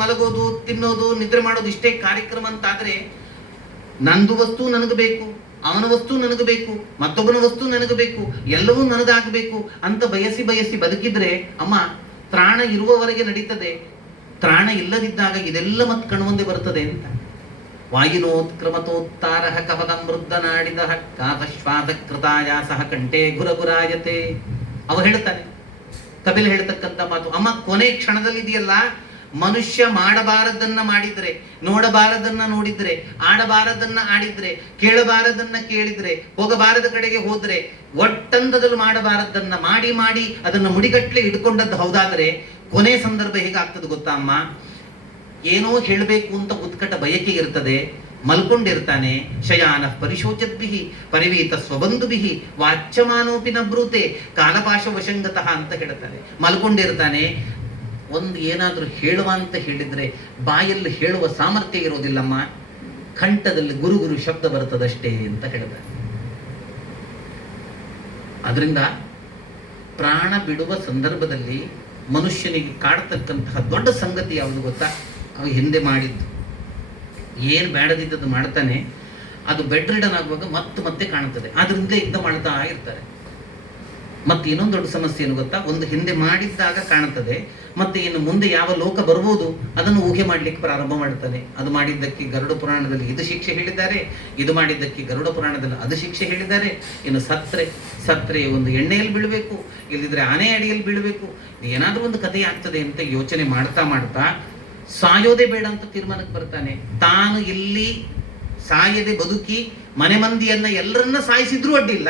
ಮಲಗೋದು, ತಿನ್ನೋದು, ನಿದ್ರೆ ಮಾಡೋದು ಇಷ್ಟೇ ಕಾರ್ಯಕ್ರಮ ಅಂತಾದ್ರೆ ನಂದು ವಸ್ತು ನನಗೆ ಬೇಕು, ಅವನ ವಸ್ತು ನನಗೆ ಬೇಕು, ಮತ್ತೊಬ್ಬನ ವಸ್ತು ನನಗೆ ಬೇಕು, ಎಲ್ಲವೂ ನನಗಾಗಬೇಕು ಅಂತ ಬಯಸಿ ಬಯಸಿ ಬದುಕಿದ್ರೆ ಅಮ್ಮ ಪ್ರಾಣ ಇರುವವರೆಗೆ ನಡೀತದೆ. ತ್ರಾಣ ಇಲ್ಲದಿದ್ದಾಗ ಇದೆಲ್ಲ ಮತ್ತೆ ಕಣ್ಮುಂದೆ ಬರ್ತದೆ ಅಂತ. ವಾಯುನೋತ್ಕ್ರಮತೋತ್ತಾರ ಕಪದಮೃದ್ಧ ನಾಡಿದ ಕಾತಶ್ವಾಸ ಕೃತಾಯಾಸಃ ಕಂಠೇ ಗುರಗುರಾಯತೆ. ಅವ ಹೇಳ್ತಾನೆ, ಕಪಿಲ ಹೇಳ್ತಕ್ಕಂಥ ಮಾತು. ಅಮ್ಮ ಕೊನೆ ಕ್ಷಣದಲ್ಲಿ ಇದೆಯಲ್ಲ, ಮನುಷ್ಯ ಮಾಡಬಾರದನ್ನ ಮಾಡಿದ್ರೆ, ನೋಡಬಾರದನ್ನ ನೋಡಿದ್ರೆ, ಆಡಬಾರದನ್ನ ಆಡಿದ್ರೆ, ಕೇಳಬಾರದನ್ನ ಕೇಳಿದ್ರೆ, ಹೋಗಬಾರದ ಕಡೆಗೆ ಹೋದ್ರೆ, ಒಟ್ಟಂದದಲ್ಲಿ ಮಾಡಬಾರದನ್ನ ಮಾಡಿ ಮಾಡಿ ಅದನ್ನ ಮುಡಿಗಟ್ಲೆ ಇಟ್ಕೊಂಡದ್ದು ಹೌದಾದ್ರೆ ಕೊನೆ ಸಂದರ್ಭ ಹೇಗಾಗ್ತದೆ ಗೊತ್ತಾ ಅಮ್ಮ? ಏನೋ ಹೇಳಬೇಕು ಅಂತ ಉತ್ಕಟ ಬಯಕೆ ಇರ್ತದೆ, ಮಲ್ಕೊಂಡಿರ್ತಾನೆ. ಶಯಾನ ಪರಿಶೋಚದ್ಭಿಹಿ ಪರಿವೀತ ಸ್ವಬಂಧುಭಿಹಿ ವಾಚ್ಯಮಾನೋಪಿ ನ ಬ್ರೂತೆ ಕಾಲಪಾಶ ವಶಂಗತಃ ಅಂತ ಹೇಳ್ತಾನೆ. ಮಲ್ಕೊಂಡಿರ್ತಾನೆ, ಒಂದು ಏನಾದರೂ ಹೇಳುವ ಅಂತ ಹೇಳಿದ್ರೆ ಬಾಯಲ್ಲಿ ಹೇಳುವ ಸಾಮರ್ಥ್ಯ ಇರೋದಿಲ್ಲಮ್ಮ, ಕಂಠದಲ್ಲಿ ಗುರು ಗುರು ಶಬ್ದ ಬರ್ತದಷ್ಟೇ ಅಂತ ಹೇಳ್ತಾರೆ. ಅದರಿಂದ ಪ್ರಾಣ ಬಿಡುವ ಸಂದರ್ಭದಲ್ಲಿ ಮನುಷ್ಯನಿಗೆ ಕಾಡ್ತಕ್ಕಂತಹ ದೊಡ್ಡ ಸಂಗತಿ ಯಾವುದು ಗೊತ್ತಾ? ಅವ ಹಿಂದೆ ಮಾಡಿದ್ದು ಏನು ಬೇಡದಿದ್ದದ್ದು ಮಾಡ್ತಾನೆ, ಅದು ಬೆಡ್ ರಿಡನ್ ಆಗುವಾಗ ಮತ್ತೆ ಕಾಣುತ್ತದೆ. ಆದ್ರಿಂದ ಯುದ್ಧ ಮಾಡ್ತಾ ಇರ್ತಾರೆ. ಮತ್ತೆ ಇನ್ನೊಂದು ದೊಡ್ಡ ಸಮಸ್ಯೆ ಏನು ಗೊತ್ತಾ? ಒಂದು ಹಿಂದೆ ಮಾಡಿದ್ದಾಗ ಕಾಣುತ್ತದೆ, ಮತ್ತೆ ಇನ್ನು ಮುಂದೆ ಯಾವ ಲೋಕ ಬರ್ಬೋದು ಅದನ್ನು ಊಹೆ ಮಾಡ್ಲಿಕ್ಕೆ ಪ್ರಾರಂಭ ಮಾಡ್ತಾನೆ. ಅದು ಮಾಡಿದ್ದಕ್ಕೆ ಗರುಡ ಪುರಾಣದಲ್ಲಿ ಇದು ಶಿಕ್ಷೆ ಹೇಳಿದ್ದಾರೆ, ಇದು ಮಾಡಿದ್ದಕ್ಕೆ ಗರುಡ ಪುರಾಣದಲ್ಲಿ ಅದು ಶಿಕ್ಷೆ ಹೇಳಿದ್ದಾರೆ. ಇನ್ನು ಸತ್ರೆ ಒಂದು ಎಣ್ಣೆಯಲ್ಲಿ ಬೀಳಬೇಕು, ಇಲ್ಲದಿದ್ರೆ ಆನೆ ಅಡಿಯಲ್ಲಿ ಬೀಳಬೇಕು, ಏನಾದ್ರೂ ಒಂದು ಕಥೆ ಆಗ್ತದೆ ಅಂತ ಯೋಚನೆ ಮಾಡ್ತಾ ಸಾಯೋದೇ ಬೇಡ ಅಂತ ತೀರ್ಮಾನಕ್ಕೆ ಬರ್ತಾನೆ. ತಾನು ಇಲ್ಲಿ ಸಾಯದೆ ಬದುಕಿ ಮನೆ ಮಂದಿಯನ್ನ ಎಲ್ಲರನ್ನ ಸಾಯಿಸಿದ್ರೂ ಅಡ್ಡಿಲ್ಲ,